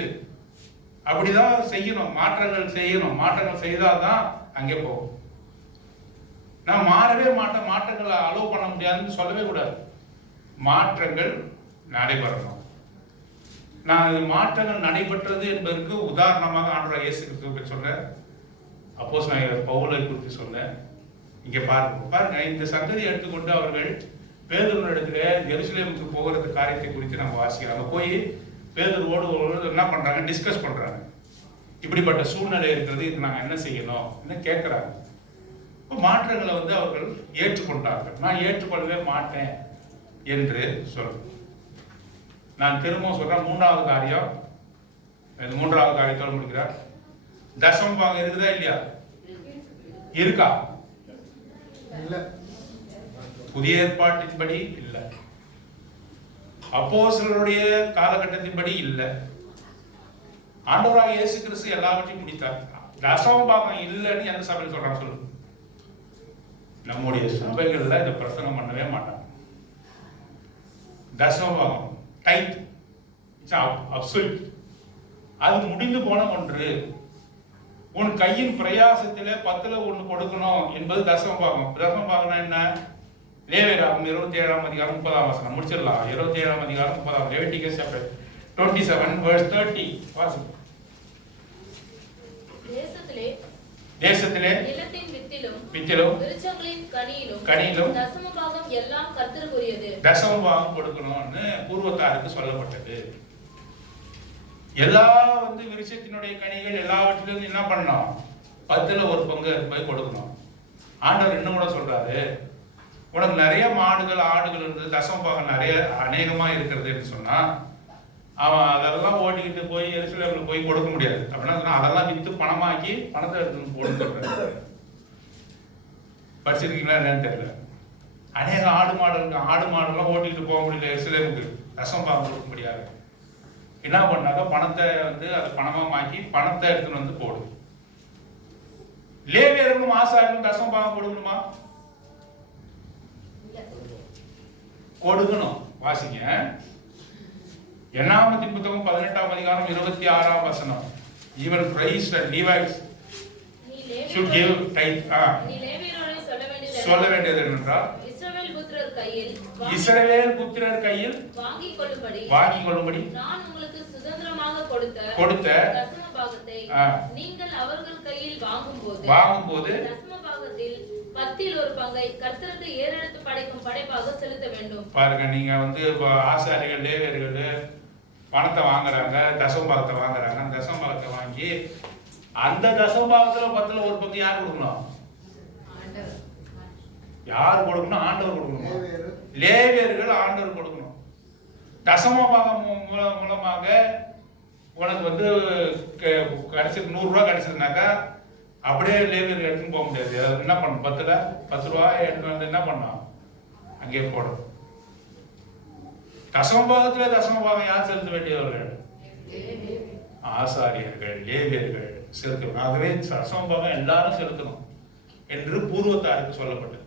அப்படிதான் செய்யணும். மாற்றங்கள் செய்தால்தான் அங்கே போகும். நான் மாறவே மாட்டேன், மாற்றங்களை அலோவ் பண்ண முடியாதுன்னு சொல்லவே கூடாது. மாற்றங்கள் நடைபெறணும். நான் மாற்றங்கள் நடைபெற்றது என்பதற்கு உதாரணமாக ஆண்டவர் இயேசு கிறிஸ்துவை சொன்னேன், அப்போஸ்தலனாகிய பவுலை குறித்து சொன்னேன். இங்கே பாருங்க, இந்த சங்கதியை எடுத்துக்கொண்டு அவர்கள் பேதுருவினிடத்துல எருசலேமுக்கு போகிறது காரியத்தை குறித்து நம்ம வாசிக்கிறாங்க. போய் பேதுருவோடு என்ன பண்றாங்க, டிஸ்கஸ் பண்றாங்க. இப்படிப்பட்ட சூழ்நிலை இருக்கிறது, இது நாங்கள் என்ன செய்யணும் என்ன கேட்கிறாங்க. மாற்றங்களை அவர்கள் ஏற்றுக்கொண்டார்கள். நான் ஏற்றுக்கொள்ளவே மாட்டேன் என்று சொல்றேன். நான் திரும்பவும் சொல்றேன், மூன்றாவது காரியம், மூன்றாவது காரியத்தோடு முடிக்கிறார். தசம பாகம் இருக்குதா இல்லையா? இருக்கா? இல்ல. புதிய ஏற்பாட்டின்படி இல்ல, அப்போஸ்தலருடைய காலகட்டத்தின்படி இல்ல. ஆண்டவராகிய இயேசு கிறிஸ்து எல்லாவற்றையும் முடித்தார். தசம பாகம் இல்லைன்னு எந்த சபையில் சொல்றாங்க சொல்லு? நம்முடைய சபைகள்ல இதை பிரசங்கம் பண்ணவே மாட்டாங்க. தசம பாகம் டைத் அப்சல்யூட், அது முடிந்து போன ஒன்று. உன் கையின் பிரயாசத்திலே 10ல் 1 கொடுக்கணும் என்பது தசம பாகம். தசம பாகம்னா என்ன? லேவியராகமம் 27ஆம் அதிகாரம் 30ஆம் வசனம் முடிச்சிடலாம். 27ஆம் அதிகாரம் 30ஆம், லெவிட்டிகஸ் சாப்டர் 27 verse 30 வாசிங்க. தேசத்திலே நிலத்தின் வித்திலும் விருட்சங்களின் கனியிலும் தசம பாகம் எல்லாம் கர்த்தருக்குரியது. தசம பாகம் கொடுக்கணும்னு பூர்வத்தாருக்கு சொல்லப்பட்டது. எல்லா விருட்சத்தினுடைய கனிகள் எல்லாவற்றிலும் என்ன பண்ணணும்? 10ல் 1 பங்கு போய் கொடுக்கணும். ஆண்டவர் இன்னும் கூட சொல்றாரு, உனக்கு நிறைய மாடுகள் ஆடுகள் இருந்தது, தசம பாகம் நிறைய அநேகமா இருக்கிறதுன்னு சொன்னா அவன் அதெல்லாம் ஓட்டிக்கிட்டு போய் எருசலேம்ல போய் கொடுக்க முடியாது. அப்படின்னா அதெல்லாம் வித்து பணமாக்கி பணத்தை எடுத்து போடுறது. படிச்சிருக்கீங்களா என்னன்னு தெரியல. அநேக ஆடு மாடு இருக்கு, ஆடு மாடுலாம் ஓட்டிக்கிட்டு போக முடியல எருசலேமுக்கு, தசம பாகம் கொடுக்க முடியாது. என்ன பண்ணாங்க, பணத்தை அதை பணமா மாக்கி பணத்தை எடுத்துன்னு போடு. லேவியர்களும் ஆசாரியர்களும் தசம பாகம் கொடுக்கணுமா? கொடுக்கணும். வாசிங்க, எண்ணாகமத்தின் புத்தகம் 18ஆம் அதிகாரம் 26ஆம் வசனம். Even Christ and Levites should give tithe. சொல்ல வேண்டியது என்னென்றால், இஸ்ரவேல் புத்திரர் கையில் வாங்கிக் கொள்ளும்படி நான் உங்களுக்கு சுதந்திரமாக கொடுத்த தசம பாகத்தை நீங்கள் அவர்கள் கையில் வாங்கும்போது தசம பாகத்தில் 10ல் 1 பங்கை கர்த்தருக்கு ஏறெடுத்து படைக்கும் படைப்பாக செலுத்த வேண்டும். பாருங்க, நீங்க ஆசாரிகள் லேவியர்கள் பணத்தை வாங்குறாங்க, தசம பாகத்தை வாங்குறாங்க. தசம பாகத்தை வாங்கி அந்த தசம பாகத்துல 10ல் 1 பங்கு யார் கொடுக்கணும்? யார் கொடுக்கணும்? ஆண்டவர் கொடுக்கணும். லேவியர்கள் ஆண்டவர் கொடுக்கணும். தசம பாகம் மூலமாக உனக்கு கிடைச்சது 100 ரூபாய் கிடைச்சதுனாக்கா அப்படியே லேவியர்கள் எடுத்துன்னு போக முடியாது. என்ன பண்ணணும்? 10ல் 10 ரூபாய் எடுத்து என்ன பண்ணணும்? அங்கே போடும். தசம பாகத்திலே தசம பாகம் யார் செலுத்த வேண்டியவர்கள்? ஆசாரியர்கள், லேவியர்கள் செலுத்தணும். ஆகவே தசம பாகம் எல்லாரும் செலுத்தணும் என்று பூர்வத்தாருக்கு சொல்லப்பட்டது.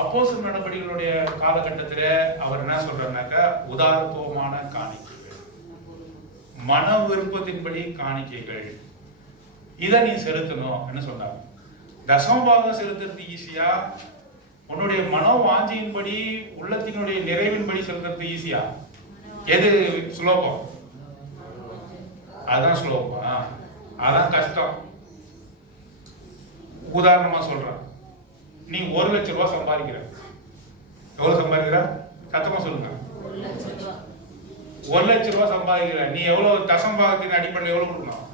அப்போஸ்தலர் நடபடிகளுடைய காலகட்டத்தில் அவர் என்ன சொல்றாருனாக்கா, உதாரத்துவமான காணிக்கைகள், மன விருப்பத்தின்படி காணிக்கைகள், இதை நீ செலுத்தணும் என்ன சொன்னாங்க. தசம பாகம் செலுத்துறது ஈஸியா? உன்னுடைய மனோ வாஞ்சியின்படி உள்ளத்தினுடைய நிறைவின்படி செலுத்துறது ஈஸியா? எது சுலபம்? அதான் சுலபம், அதான் கஷ்டம். உதாரணமா சொல்றேன், நீ 1 லட்சம் ரூபாய் சம்பாதிக்கிற. எவ்வளவு சம்பாதிக்கிற? சத்தமா சொல்லுங்க. 1 லட்சம் ரூபாய் சம்பாதிக்கிற. நீ எவ்வளவு தசம பாகத்தின் அடிப்படையில் எவ்வளவு கொடுக்கணும்?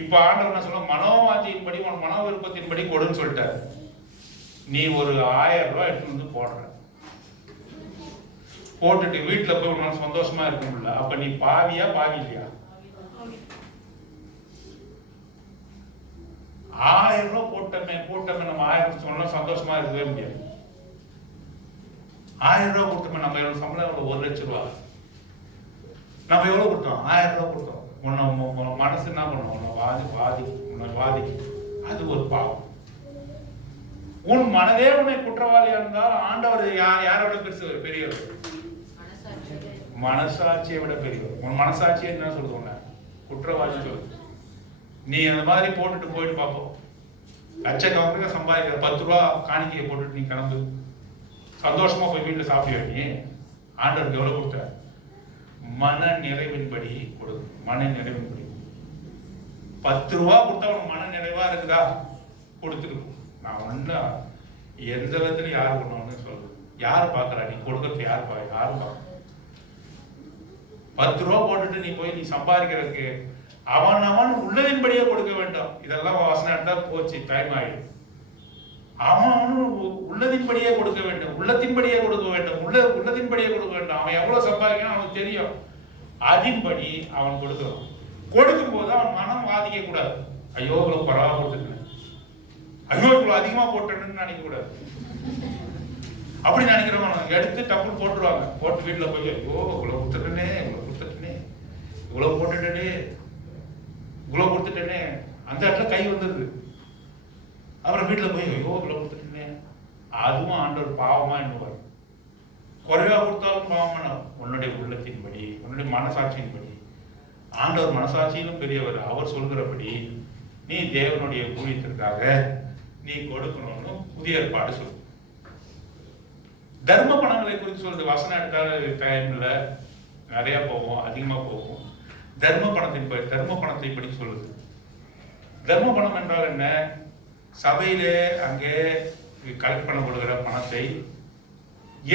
இப்ப ஆண்டவர் என்ன சொல்ல, மனோவாஞ்சியின்படி உன் மனோ விருப்பத்தின்படி கொடுன்னு சொல்லிட்டாரு. நீ ஒரு 1000 ரூபாய் எடுத்து போடுற, போட்டுட்டு வீட்டுல போய் உன்னால சந்தோஷமா இருக்க முடியல. அப்ப நீ பாவியா பாவி இல்லையா? 1000 ரூபாய் போட்டமே நம்ம 1000 சொன்னா சந்தோஷமா இருக்கவே முடியாது. 1000 ரூபாய் கொடுத்தோமே, நம்ம எவ்வளவு சம்பளம்? எவ்வளவு? 1 லட்சம் ரூபாய். நம்ம எவ்வளவு கொடுத்தோம்? 1000 ரூபாய் கொடுத்தோம். உன்னை மனசு என்ன பண்ணும்? உன்னை வாதி. அது ஒரு பாவம். உன் மனதே உன்னை குற்றவாளியா இருந்தால் ஆண்டவர் யாரோட பெரியவர்? மனசாட்சியை விட பெரியவர். உன் மனசாட்சியை என்ன சொல்லுது? உன்னை குற்றவாளி சொல்லுது. நீ அந்த மாதிரி போட்டுட்டு போயிட்டு பார்ப்போம். லட்சக்கணக்கில் சம்பாதிக்கிற 10 ரூபா காணிக்கையை போட்டுட்டு நீ கிளம்பு, சந்தோஷமா போய் வீட்டில் சாப்பிடுவா நீ? ஆண்டவருக்கு எவ்வளவு கொடுத்த? மன நிறைவின்படி கொடு. மன நிறைவின்படி 10 ரூபா கொடுத்தா உனக்கு மன நிறைவா இருக்குதா? கொடுத்துருக்கும். நான் ஒண்ணு எந்த விதத்துல யார் பண்ணுவான்னு சொல்றேன். யார் பாக்குறா? நீ கொடுக்கறது யார் யாரும் பார்க்க. 10 ரூபா போட்டுட்டு நீ போய் நீ சம்பாதிக்கிறதுக்கு அவன் உள்ளதின்படியே கொடுக்க வேண்டும். இதெல்லாம் வாசனை எடுத்தா போச்சு, டைம் ஆயிடும். அவன் உள்ளதின்படியே கொடுக்க வேண்டும், உள்ளத்தின்படியே கொடுக்க வேண்டும், உள்ளதின்படியே கொடுக்க வேண்டும். அவன் எவ்வளவு சம்பாதிக்கணும் அவனுக்கு தெரியும். அதின்படி அவன் கொடுக்கணும். கொடுக்கும் போது அவன் மனம் வாதிக்க கூடாது. ஐயோ இவ்வளவு பரவாயில்ல கொடுத்துருக்கேன், ஐயோ இவ்வளவு அதிகமா போட்டேன்னு நினைக்க கூடாது. அப்படி நினைக்கிறவன் எடுத்து டப்புன்னு போட்டுருவாங்க. போட்டு வீட்டுல போய் ஐயோ இவ்வளவு கொடுத்துட்டேனே, இவ்வளவு கொடுத்துட்டேனே, இவ்வளவு போட்டுட்டேனே, இவ்வளவு கொடுத்துட்டேனே, அந்த இடத்துல கை வந்துருது. அப்புறம் வீட்டுல போய் ஐயோ இவ்வளவு கொடுத்துட்டேனே. அதுவும் ஆண்டவர் பாவமா என்னவார்? குறைவா கொடுத்தாலும் பாவமான உன்னுடைய உள்ளத்தின்படி, உன்னுடைய மனசாட்சியின்படி. ஆண்டவர் மனசாட்சியிலும் பெரியவர். அவர் சொல்கிறபடி நீ தேவனுடைய ஊழியத்திற்காக நீ கொடுக்கணும்னு புதிய ஏற்பாடு சொல்லு. தர்ம பணங்களை குறித்து சொல்றது. வசனம் எடுத்தால் டைம்ல நிறைய போகும், அதிகமா போகும். தர்ம பணத்தை படி சொல்லுது. தர்ம பணம் என்றால் என்ன? சபையிலே அங்கே கலெக்ட் பண்ணப்படுகிற பணத்தை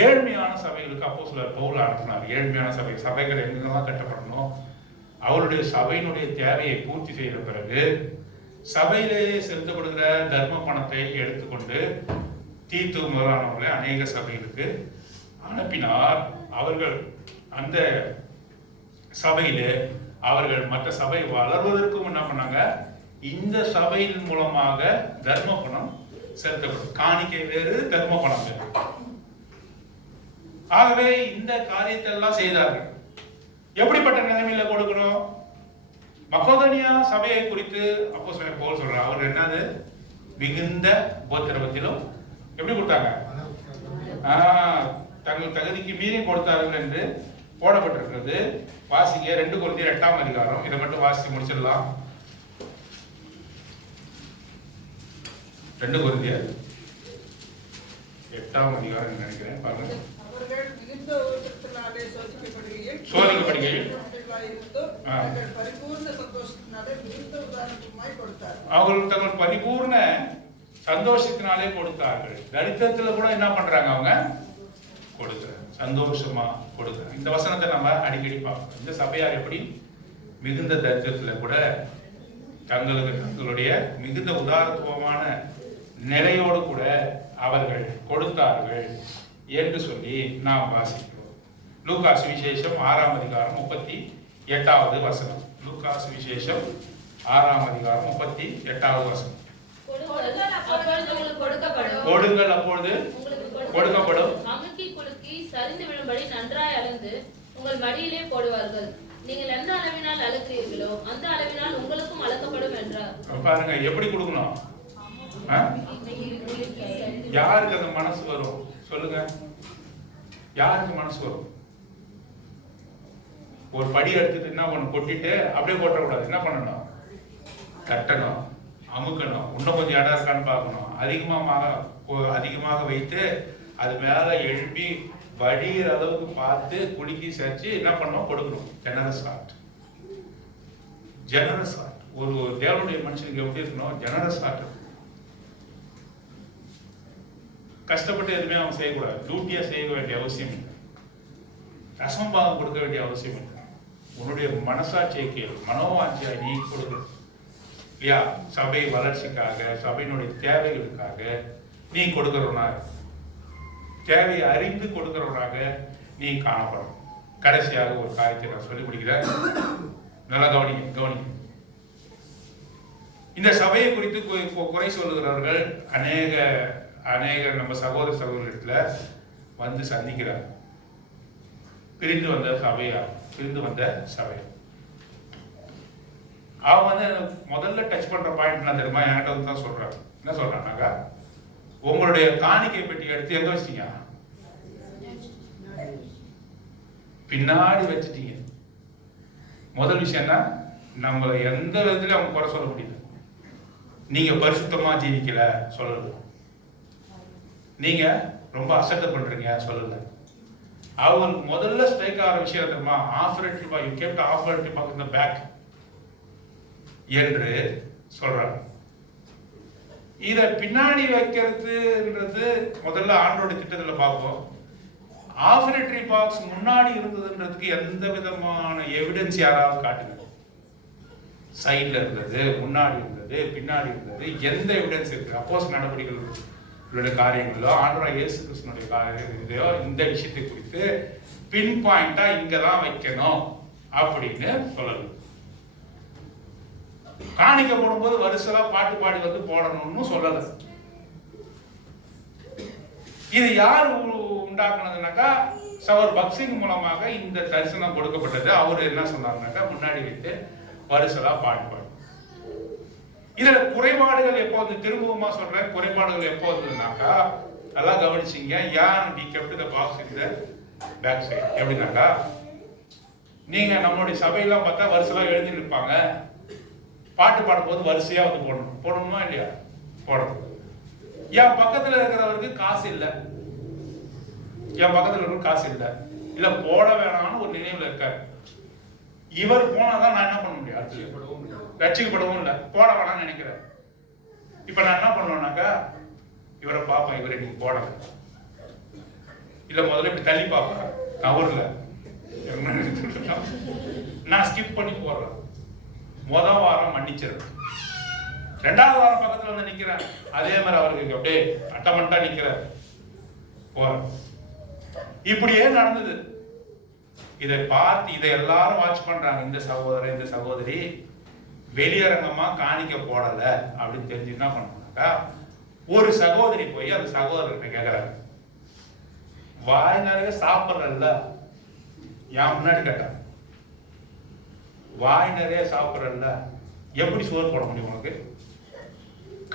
ஏழ்மையான சபைகளுக்கு அப்போஸ்தலர் பவுல் அனுப்பினார். ஏழ்மையான சபைகள் எங்கெல்லாம் கட்டப்படணும், அவருடைய சபையினுடைய தேவையை பூர்த்தி செய்த பிறகு சபையிலேயே செலுத்தப்படுகிற தர்ம பணத்தை எடுத்துக்கொண்டு தீத்து முதலானவர்களை அநேக சபைகளுக்கு அனுப்பினார். அவர்கள் அந்த சபையிலே அவர்கள் மற்ற சபை வளர்வதற்கும் என்ன பண்ணாங்க? இந்த சபையின் மூலமாக தர்ம பணம் செலுத்தப்படும். காணிக்கை வேறு, தர்ம பணம் வேறு. ஆகவே இந்த காரியத்தை எல்லாம் செய்தார்கள். எப்படிப்பட்ட நிலைமையில கொடுக்கணும்? மக்கோதனியா சபையை குறித்து அப்போஸ்தலர் பவுல் சொல்றார். அவர் என்னது? மிகுந்த உபத்திரவத்திலும் எப்படி கொடுத்தாங்க? தங்கள் தகுதிக்கு மீறி கொடுத்தார்கள் என்று போடப்பட்டிருக்கிறது. வாசிங்க 2 கொரிந்தியர் 8ஆம் அதிகாரம். இதை மட்டும் வாசிச்சு முடிச்சிடலாம். 2 கொரிந்தியர் 8ஆம் அதிகாரம் நினைக்கிறேன். பாருங்க. அவர்கள் மிகுந்த உபத்திரவத்தினாலே சோதிக்கப்படுகையில் பரிபூர்ண சந்தோஷத்தினாலே மிகுந்த உதாரணமாய் கொடுத்தார்கள். அவர்கள் தங்கள் பரிபூர்ண சந்தோஷத்தினாலே கொடுத்தார்கள். தரித்திரத்துல கூட என்ன பண்றாங்க? அவங்க கொடுக்குறாங்க, சந்தோஷமா கொடுக்குறாங்க. இந்த வசனத்தை நம்ம அடிக்கடி பார்க்கணும். இந்த சபையார் எப்படி மிகுந்த தரித்திரத்துல கூட தங்களுடைய மிகுந்த உதாரத்துவமான நிலையோடு கூட அவர்கள் கொடுத்தார்கள் என்று சொல்லி நாம் வாசிக்கிறோம். லூக்கா சுவிசேஷம் 6ஆம் அதிகாரம் 38வது வசனம். லூக்கா சுவிசேஷம் 6ஆம் அதிகாரம் 38வது வசனம். கொடுங்கள் அப்பொழுது கொடுக்கப்படும். அமுக்கி குலுக்கி சரிந்து விழும்படி நன்றாய் அளந்து உங்கள் மடியிலே போடுவார்கள். நீங்கள் எந்த அளவினால் அளக்கிறீர்களோ அந்த அளவினால் உங்களுக்கும் அளக்கப்படும் என்றார். பாருங்க எப்படி கொடுக்கணும். யாருக்கு அந்த மனசு வரும் சொல்லுங்க? யாருக்கு மனசு வரும்? ஒரு படி எடுத்துட்டு என்ன பண்ணணும்? கொட்டிட்டு அப்படியே போட்டக்கூடாது. என்ன பண்ணணும்? கட்டணும், அமுக்கணும், இன்னும் கொஞ்சம் இடம் இருக்கான்னு பார்க்கணும். அதிகமாக வைத்து அது மேல எழுப்பி வடிகிற அளவுக்கு பார்த்து குலுக்கி சேர்த்து என்ன பண்ணணும்? கொடுக்கணும். Generous heart. Generous heart. ஒரு தேவனுடைய மனுஷனுக்கு எப்படி இருக்கணும்? Generous heart. கஷ்டப்பட்டு எதுவுமே அவன் செய்யக்கூடாது. டியூட்டியா செய்ய வேண்டிய அவசியம் இல்லை. ரசம்பாகம் கொடுக்க வேண்டிய அவசியம் இல்லை. உன்னுடைய மனசாட்சியை கேள், மனோவாட்சியை நீ கொடுக்கணும் இல்லையா? சபை வளர்ச்சிக்காக, சபையினுடைய தேவைகளுக்காக நீ கொடுக்கிறவனாக, தேவையை அறிந்து கொடுக்கிறவனாக நீ காணப்படும். கடைசியாக ஒரு காரியத்தை நான் சொல்லி முடிக்கிறேன். நல்லா கவனிங்க. இந்த சபையை குறித்து குறை சொல்லுகிறவர்கள் அநேக நம்ம சகோதரத்துல வந்து சந்திக்கிறார். பிரிந்து வந்த சபை. அவன் வந்து முதல்ல டச் பண்ற பாயிண்ட் என்ன தெரியுமா? என்கிட்ட வந்து தான் சொல்றாங்க. என்ன சொல்றாங்க? உங்களுடைய காணிக்கை பெட்டி எடுத்து எங்க வச்சிட்டீங்க? பின்னாடி வச்சுட்டீங்க. முதல் விஷயம் என்ன? நம்மளை எந்த விதத்திலும் அவங்க குறை சொல்ல முடியல. நீங்க பரிசுத்தமா ஜீவிக்கல சொல்லல, நீங்க ரொம்ப அசட்டை பண்றீங்க சொல்லல. அவங்களுக்கு முதல்ல ஸ்ட்ரைக் ஆகிற விஷயம் தெரியுமா? Operative you kept operative back in the bag என்று சொல்றாங்க. இத பின்னாடி வைக்கிறதுன்றது முதல்ல ஆண்டோட திட்டத்துல பார்ப்போம். ஆஃபரேட்டரி பாக்ஸ் முன்னாடி இருந்ததுன்றதுக்கு எந்த விதமான எவிடன்ஸ் யாராவது காட்டுங்க. சைட்ல இருந்தது, முன்னாடி இருந்தது, பின்னாடி இருந்தது, எந்த எவிடன்ஸ் இருக்கு? அப்போஸ் நடவடிக்கைகளுடைய காரியங்களோ ஆண்டவராகிய இயேசு கிறிஸ்துவினுடைய காரியங்களோ இந்த விஷயத்தை குறித்து பின் பாயிண்டா இங்கதான் வைக்கணும் அப்படின்னு சொல்லணும். காணிக்க போடும்போது வருஷலா பாட்டு பாடி வந்து போடணும்னு சொல்லல. இது யார் உண்டாக்குனதுனாக்கா சவர் பக்சிங் மூலமாக இந்த தரிசனம் கொடுக்கப்பட்டது. அவர் என்ன சொன்னாருனாக்கா முன்னாடி வைத்து வருஷலா பாட்டு பாடு. இதுல குறைபாடுகள் எப்போ வந்து திரும்பவுமா சொல்றேன், குறைபாடுகள் எப்போ வந்ததுனாக்கா நல்லா கவனிச்சிங்க. ஏன் டி kept the box in the back side எப்படின்னாக்கா, நீங்க நம்மளுடைய சபையெல்லாம் பார்த்தா வருஷலா எழுதி இருப்பாங்க. பாட்டு பாடும்போது வரிசையா வந்து போடணுமா இல்லையா? போடணும். என் பக்கத்துல இருக்கிறவருக்கு காசு இல்லை, என் பக்கத்துல இருக்கிற காசு இல்லை, இல்ல போட வேணாம்னு ஒரு நினைவுல இருக்காரு. இவர் போனாதான் நான் என்ன பண்ண முடியும்? ரட்சிக்கப்படவும் இல்லை, போட வேணாம்னு நினைக்கிறேன். இப்ப நான் என்ன பண்ணுவேன்னாக்கா, இவரை பார்ப்பேன், இவரை நீங்க போடல, இல்ல முதல்ல இப்படி தள்ளி பார்ப்பேன், கவர்ல நான் ஸ்கிப் பண்ணி போடுறேன். முதல் வாரம் மன்னிச்சிருக்கேன், ரெண்டாவது வாரம் பக்கத்துல வந்து நிக்கிறேன், அதே மாதிரி அவருக்கு அப்படியே அட்டமட்டா நிக்கிறார், போறேன். இப்படியே நடந்தது. இதை பார்த்து இதை எல்லாரும் வாட்ச் பண்றாங்க. இந்த சகோதரர் இந்த சகோதரி வெளியரங்கமா காணிக்க போடல அப்படின்னு தெரிஞ்சு என்ன பண்ணாக்கா, ஒரு சகோதரி போய் அந்த சகோதரர்கிட்ட கேட்கறாங்க, வாய் நிறைய சாப்பிட்றல்ல, என் முன்னாடி கேட்டாங்க, வாய் நிறைய சாப்பிட்றல்ல, எப்படி சோறு போட முடியும் உனக்கு?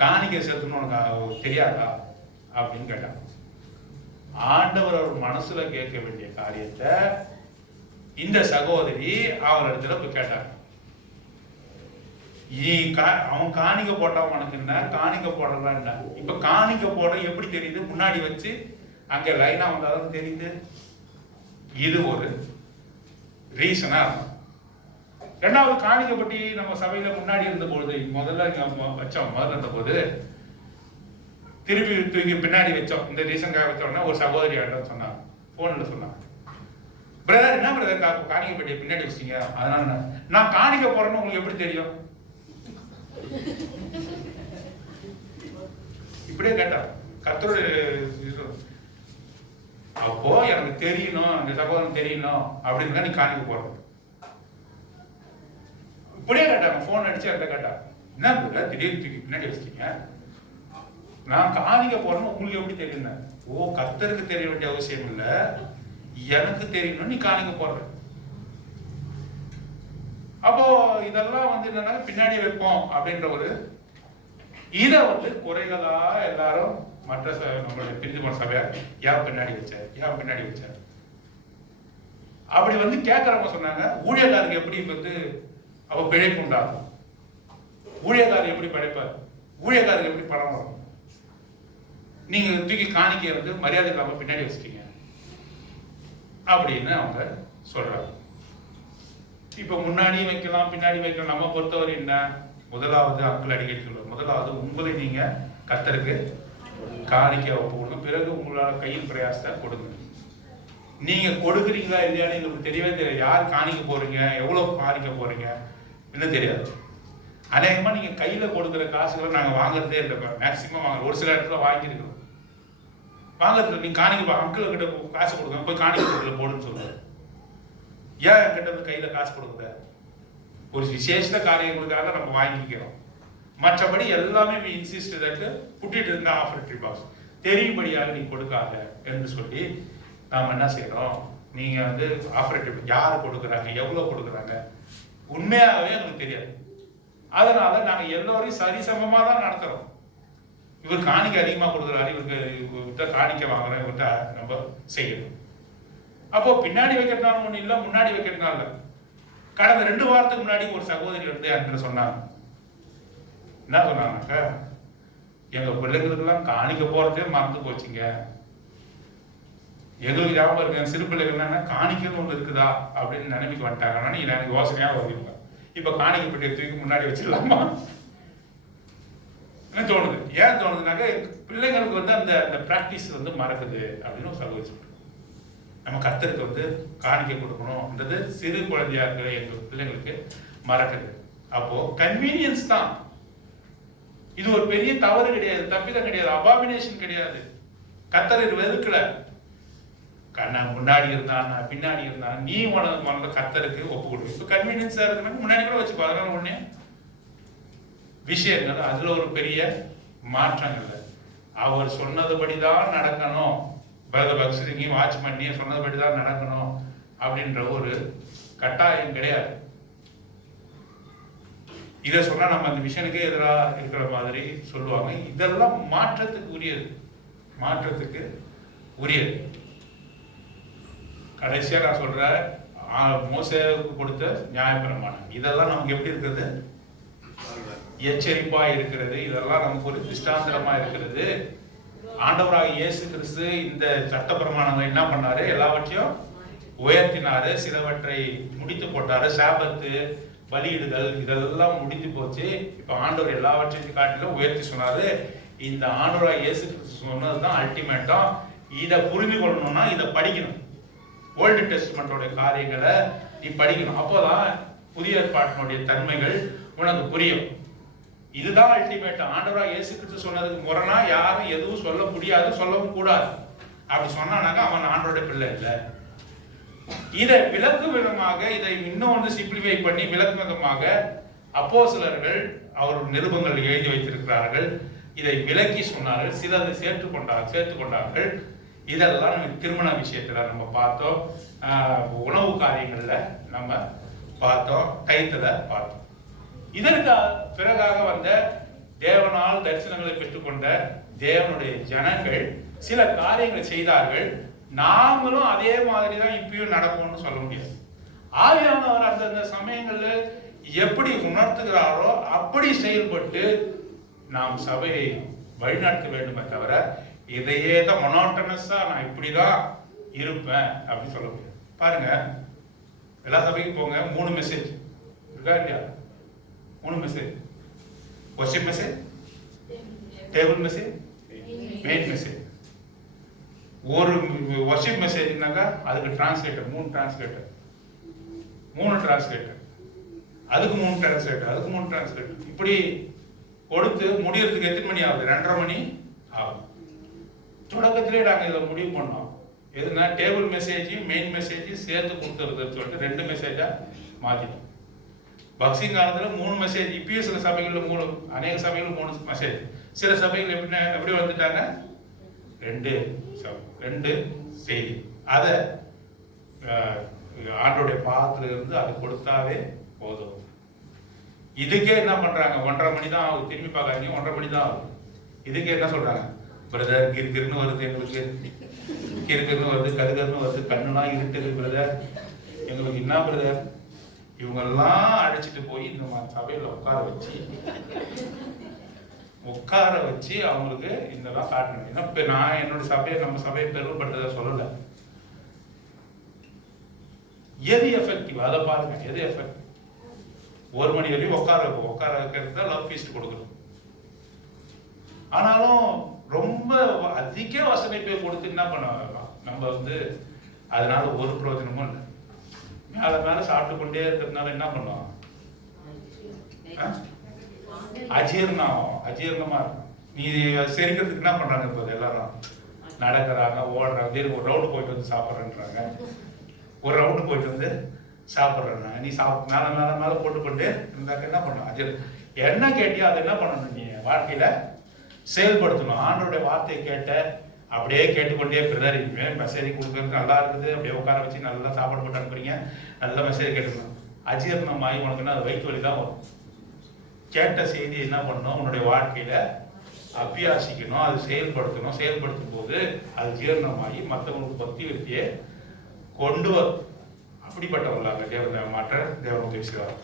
காணிக்கை சேர்த்துன்னு உனக்கு தெரியாதா அப்படின்னு கேட்டாங்க. ஆண்டவர் அவர் மனசுல கேட்க வேண்டிய காரியத்தை இந்த சகோதரி அவரிடத்துல போய் கேட்டாங்க. அவன் காணிக்க போட்டா உனக்கு என்ன, காணிக்க போடுறதா என்ன? இப்ப காணிக்க போட எப்படி தெரியுது? முன்னாடி வச்சு அங்க லைனா வந்தாலும் தெரியுது. இது ஒரு ரீசனா இருக்கும். ரெண்டாவது, காணிக்கப்பட்டி நம்ம சபையில முன்னாடி இருந்த பொழுது முதல்ல வச்சோம், முதல்ல இருந்த போது திருப்பி தூக்கி பின்னாடி வச்சோம். இந்த ரீசன்காக வச்சோம்னா ஒரு சகோதரி சொன்னாங்க, போன்ல சொன்னாங்க, பிரதர் என்ன பிரதர் காணிக்கப்பட்டியை பின்னாடி வச்சிங்க, அதனால நான் காணிக்க போறேன்னு உங்களுக்கு எப்படி தெரியும்? இப்படியே கேட்டா கர்த்தருடைய. அப்போ எனக்கு தெரியணும், இந்த சகோதரன் தெரியணும் அப்படின்னு நீ காணிக்க போற. இப்படியே கேட்டாங்க, போன் அடிச்சு என்கிட்ட கேட்டா, என்ன பிரதர் திடீர்னு தூக்கி பின்னாடி வச்சிட்டீங்க, நான் காணிக்க போறேன்னு உங்களுக்கு எப்படி தெரியும்? ஓ, கர்த்தருக்கு தெரிய வேண்டிய அவசியம் இல்ல, எனக்கு தெரியணும், நீ காணிக்க போற. அப்போ இதெல்லாம் வந்து என்னன்னா பின்னாடி வைப்போம் அப்படின்ற ஒரு இதை வந்து குறைகளா எல்லாரும் மற்ற நம்மளுடைய பிரிந்து போன சபையார் ஏன் பின்னாடி வச்சார், ஏன் பின்னாடி வச்சார் அப்படி வந்து கேட்கறவங்க சொன்னாங்க, ஊழியக்காரருக்கு எப்படி வந்து அவ பிழைப்பு உண்டாகும், ஊழியக்காரர் எப்படி படைப்பார், ஊழியக்காரருக்கு எப்படி பணம் வரும், நீங்க தூக்கி காணிக்க வந்து மரியாதை இல்லாம பின்னாடி வச்சிட்டீங்க அப்படின்னு அவங்க சொல்றாங்க. இப்ப முன்னாடி வைக்கலாம் பின்னாடி வைக்கலாம். நம்ம பொறுத்தவரை என்ன, முதலாவது அங்கிள் அடிக்கடி சொல்லுவாங்க, முதலாவது உங்களை நீங்க கர்த்தருக்கு காணிக்க போடுங்க, பிறகு உங்களால கையில் பிரயாசத்தை கொடுங்க. நீங்க கொடுக்குறீங்களா இல்லையான்னு எங்களுக்கு தெரியவே தெரியாது. யார் காணிக்க போறீங்க, எவ்வளவு காணிக்க போறீங்க இன்னும் தெரியாது. அநேகமா நீங்க கையில கொடுக்குற காசுகளை நாங்க வாங்குறதே இல்லை, மேக்சிமம் வாங்க, ஒரு சில இடத்துல வாங்கியிருக்கிறோம். வாங்கறதுல நீங்க காணிக்க அங்கிள் கிட்ட காசு கொடுங்க, போய் காணிக்க போடுன்னு சொல்லுவாங்க. ஏன் என்கிட்ட வந்து கையில காசு கொடுக்குற? ஒரு விசேஷ காரியங்களுக்காக நம்ம வாங்கிக்கிறோம். மற்றபடி எல்லாமே இன்சிஸ்ட் தட் புட்டிட்டு இருந்த ஆஃபரேட்டரி பாக்ஸ் தெரியும்படியாக நீ கொடுக்காத என்று சொல்லி நாம என்ன செய்யறோம், நீங்க வந்து ஆஃபரேட்டரி யார் கொடுக்குறாங்க, எவ்வளவு கொடுக்குறாங்க உண்மையாகவே எங்களுக்கு தெரியாது. அதனால நாங்க எல்லோரையும் சரிசமமா தான் நடத்துறோம். இவர் காணிக்க அதிகமா கொடுக்குறாரு, இவர்கிட்ட காணிக்க வாங்குறோம், இவர்கிட்ட நம்ம செய்யணும். அப்போ பின்னாடி வைக்கிறதுனால ஒண்ணு இல்லை, முன்னாடி வைக்கிறதுனால. கடந்த 2 வாரத்துக்கு முன்னாடி ஒரு சகோதரி வந்து என்கிட்ட சொன்னாங்க, என்ன சொன்னாங்கனாக்கா, எங்க பிள்ளைங்களுக்கெல்லாம் காணிக்க போறதே மறந்து போச்சுங்க. எங்களுக்கு ஞாபகம் இருக்கு, சிறு பிள்ளைகள் என்னன்னா காணிக்கன்னு ஒண்ணு இருக்குதா அப்படின்னு நினைவுக்கு வந்துட்டாங்கன்னா எனக்கு யோசனையா வருவீங்க. இப்ப காணிக்க பெட்டியை தூக்கி முன்னாடி வச்சிடலாமா என்ன தோணுது? ஏன் தோணுதுனாக்க பிள்ளைங்களுக்கு வந்து அந்த அந்த பிராக்டிஸ் வந்து மறக்குது அப்படின்னு ஒரு சலுகை சொல்றோம். நம்ம கர்த்தருக்கு வந்து காணிக்கை கொடுக்கணும்ன்றது சிறு குழந்தையா இருக்கிற எங்க பிள்ளைங்களுக்கு மறக்குது. அப்போ கன்வீனியன்ஸ் தான். இது ஒரு பெரிய தவறு கிடையாது, தப்பிதம் கிடையாது, அபாமினேஷன் கிடையாது. கர்த்தர் வெறுக்கல. முன்னாடி இருந்தான் பின்னாடி இருந்தான், நீ உனக்கு கர்த்தருக்கு ஒப்பு கொடு. இப்ப கன்வீனியன்ஸா இருக்குன்னா முன்னாடி கூட வச்சுக்கோ, அதனால ஒண்ணு விஷயங்கள் அதுல ஒரு பெரிய மாற்றங்கள். அவர் சொன்னதுபடிதான் நடக்கணும், பக்ஸிங்க வாட்ச் பண்ணி சொன்னதுபடிதான் நடக்கணும் அப்படின்ற ஒரு கட்டாயம் கிடையாது. இதை சொன்னா நம்ம அந்த மிஷனுக்கே எதிராக இருக்கிற மாதிரி சொல்லுவாங்க. இதெல்லாம் மாற்றத்துக்கு உரியது, மாற்றத்துக்கு உரியது. கடைசியா நான் சொல்றேன், மோசேவுக்கு கொடுத்த நியாயப்பிரமாணம் இதெல்லாம் நமக்கு எப்படி இருக்கிறது? எச்சரிப்பா இருக்கிறது. இதெல்லாம் நமக்கு ஒரு திஷ்டாந்தரமா இருக்கிறது. ஆண்டவராக இயேசு கிறிஸ்து இந்த சட்ட பிரமாணங்கள் என்ன பண்ணாரு? எல்லாவற்றையும் உயர்த்தினாரு, சிலவற்றை முடித்து போட்டாரு. சாபத்து, பலியிடுதல் இதெல்லாம் முடித்து போச்சு. இப்ப ஆண்டவர் எல்லாவற்றையும் காட்டிலும் உயர்த்தி சொன்னாரு. இந்த ஆண்டவராக இயேசு கிறிஸ்து சொன்னதுதான் அல்டிமேட்டா. இதை புரிந்து கொள்ளணும்னா இதை படிக்கணும். ஓல்டு டெஸ்ட்மெண்டோட காரியங்களை நீ படிக்கணும். அப்போதான் புதிய ஏற்பாட்டினுடைய தன்மைகள் உனக்கு புரியும். இதுதான் அல்டிமேட். ஆண்டவராக இயேசு கிறிஸ்து சொன்னதுக்கு முரணா யாரும் எதுவும் சொல்ல முடியாது, சொல்லவும் கூடாது. அப்படி சொன்னானாக்கா அவன் ஆண்டவருடைய பிள்ளை இல்லை. இதை விளக்கும் விதமாக, இதை இன்னும் வந்து சிம்பிளிஃபை பண்ணி விளக்கும் விதமாக அப்போஸ்தலர்கள் அவர் நிருபங்கள் எழுதி வைத்திருக்கிறார்கள். இதை விளக்கி சொன்னார்கள், சிலரை சேர்த்து கொண்டார்கள். இதெல்லாம் நம்ம திருமண விஷயத்துல நம்ம பார்த்தோம், உணவு காரியங்கள்ல நம்ம பார்த்தோம், கைத்துல பார்த்தோம். இதற்கு பிறகாக வந்த தேவனால் தரிசனங்களை பெற்றுக்கொண்ட தேவனுடைய ஜனங்கள் சில காரியங்களை செய்தார்கள். நாமளும் அதே மாதிரி தான் இப்பயும் நடக்கும்னு சொல்ல முடியாது. ஆவியானவர் அந்தந்த சமயங்கள்ல எப்படி உணர்த்துகிறாரோ அப்படி செயல்பட்டு நாம் சபையை வழிநடத்த வேண்டுமே தவிர இதையே தான் மொனோட்டனஸா நான் இப்படிதான் இருப்பேன் அப்படின்னு சொல்ல முடியாது. பாருங்க, எல்லா சபைக்கும் போங்க, 3 மெசேஜ் இருக்கா இல்லையா? 3 message. Worship message, table message, main message. ஒரு வொர்ஷிப் மெசேஜ்னாக்கா அதுக்கு டிரான்ஸ்லேட்டர், 3 டிரான்ஸ்லேட்டர், 3 டிரான்ஸ்லேட்டர், அதுக்கு 3 டிரான்ஸ்லேட்டர், அதுக்கு 3 டிரான்ஸ்லேட்டர், இப்படி கொடுத்து முடியறதுக்கு எத்தனை மணி ஆகுது? 2:30 மணி ஆகும். தொடக்கத்திலே நாங்கள் இதை முடிவு பண்ணோம். எதுனா டேபிள் மெசேஜ் மெயின் மெசேஜ் சேர்த்து கொடுத்துருதுன்னு சொல்லிட்டு 2 மெசேஜா மாத்திட்டோம். பக்சிங் காலத்தில் 3 மெசேஜ். இப்பயும் சில சபைகளில் 3, அநேக சபைகளில் 3 மெசேஜ். சில சபைகள் எப்படி வந்துட்டாங்க? 2 செய்தி. அதை ஆண்டோடைய பாதத்துல இருந்து அது கொடுத்தாவே போதும். இதுக்கே என்ன பண்றாங்க? 1:30 மணி தான் ஆகுது. திரும்பி பார்க்காதீங்க, 1:30 மணி தான் ஆகுது. இதுக்கே என்ன சொல்றாங்க? பிரதர் கிறுகிறுன்னு வருது, எங்களுக்கு கிறுகிறுன்னு வருது, கருகருன்னு வருது, கண்ணுலாம் இருட்டுது பிரதர், எங்களுக்கு என்ன பிரதர்? இவங்கெல்லாம் அழைச்சிட்டு போய் இந்த சபையில உட்கார வச்சு அவங்களுக்கு இதெல்லாம் காட்டணும். ஏன்னா இப்ப நான் என்னோட சபையை, நம்ம சபையை பெருமைப்படுறத சொல்லல. எது எஃபெக்டிவ் அதை பாருங்க. எது எஃபெக்டிவ்? 1 மணி வரையும் உட்கார வைக்கிறது தான் லவ் ஃபீஸ்ட் கொடுக்கணும். ஆனாலும் ரொம்ப அதிக வசனைப்பை கொடுத்து என்ன பண்ண நம்ம வந்து அதனால ஒரு பிரயோஜனமும் இல்லை. மேல சாப்பிட்டு கொண்டே இருக்கிறதுனால என்ன பண்ணுவோம்? அஜீர்ணமா இருக்கும். நீ செரிக்கிறதுக்கு என்ன பண்றாங்க? இப்போ எல்லாரும் நடக்கிறாங்க, ஓடுறாங்க, ஒரு ரவுண்டு போயிட்டு வந்து சாப்பிட்றேன்றாங்க, ஒரு ரவுண்டு போயிட்டு வந்து சாப்பிட்றேன். நீ மேல போட்டுக்கொண்டு இருந்தாக்க என்ன பண்ணும்? அஜீர் என்ன கேட்டியோ அதை என்ன பண்ணணும்? நீ வாழ்க்கையில செயல்படுத்தணும். ஆண்டோடைய வார்த்தையை கேட்ட அப்படியே கேட்டுக்கொண்டே பிரதர் மெசேஜ் கொடுக்கறது நல்லா இருக்குது, அப்படியே உட்கார வச்சு நல்லா சாப்பாடு போட்டு அனுப்புறீங்க, நல்ல மெசேஜ் கேட்டுக்கணும். அஜீரணமாகி உனக்குன்னா அது வயிற்று வலி தான் வரும். கேட்ட செய்தி என்ன பண்ணணும்? உன்னுடைய வாழ்க்கையில அபியாசிக்கணும், அது செயல்படுத்தணும். செயல்படுத்தும் போது அது ஜீரணமாகி மற்றவங்களுக்கு பக்தி விருத்தியை கொண்டு வரும். அப்படிப்பட்டவர்களாக தேவனை மாற்ற தேவன் உதவி செய்வார்.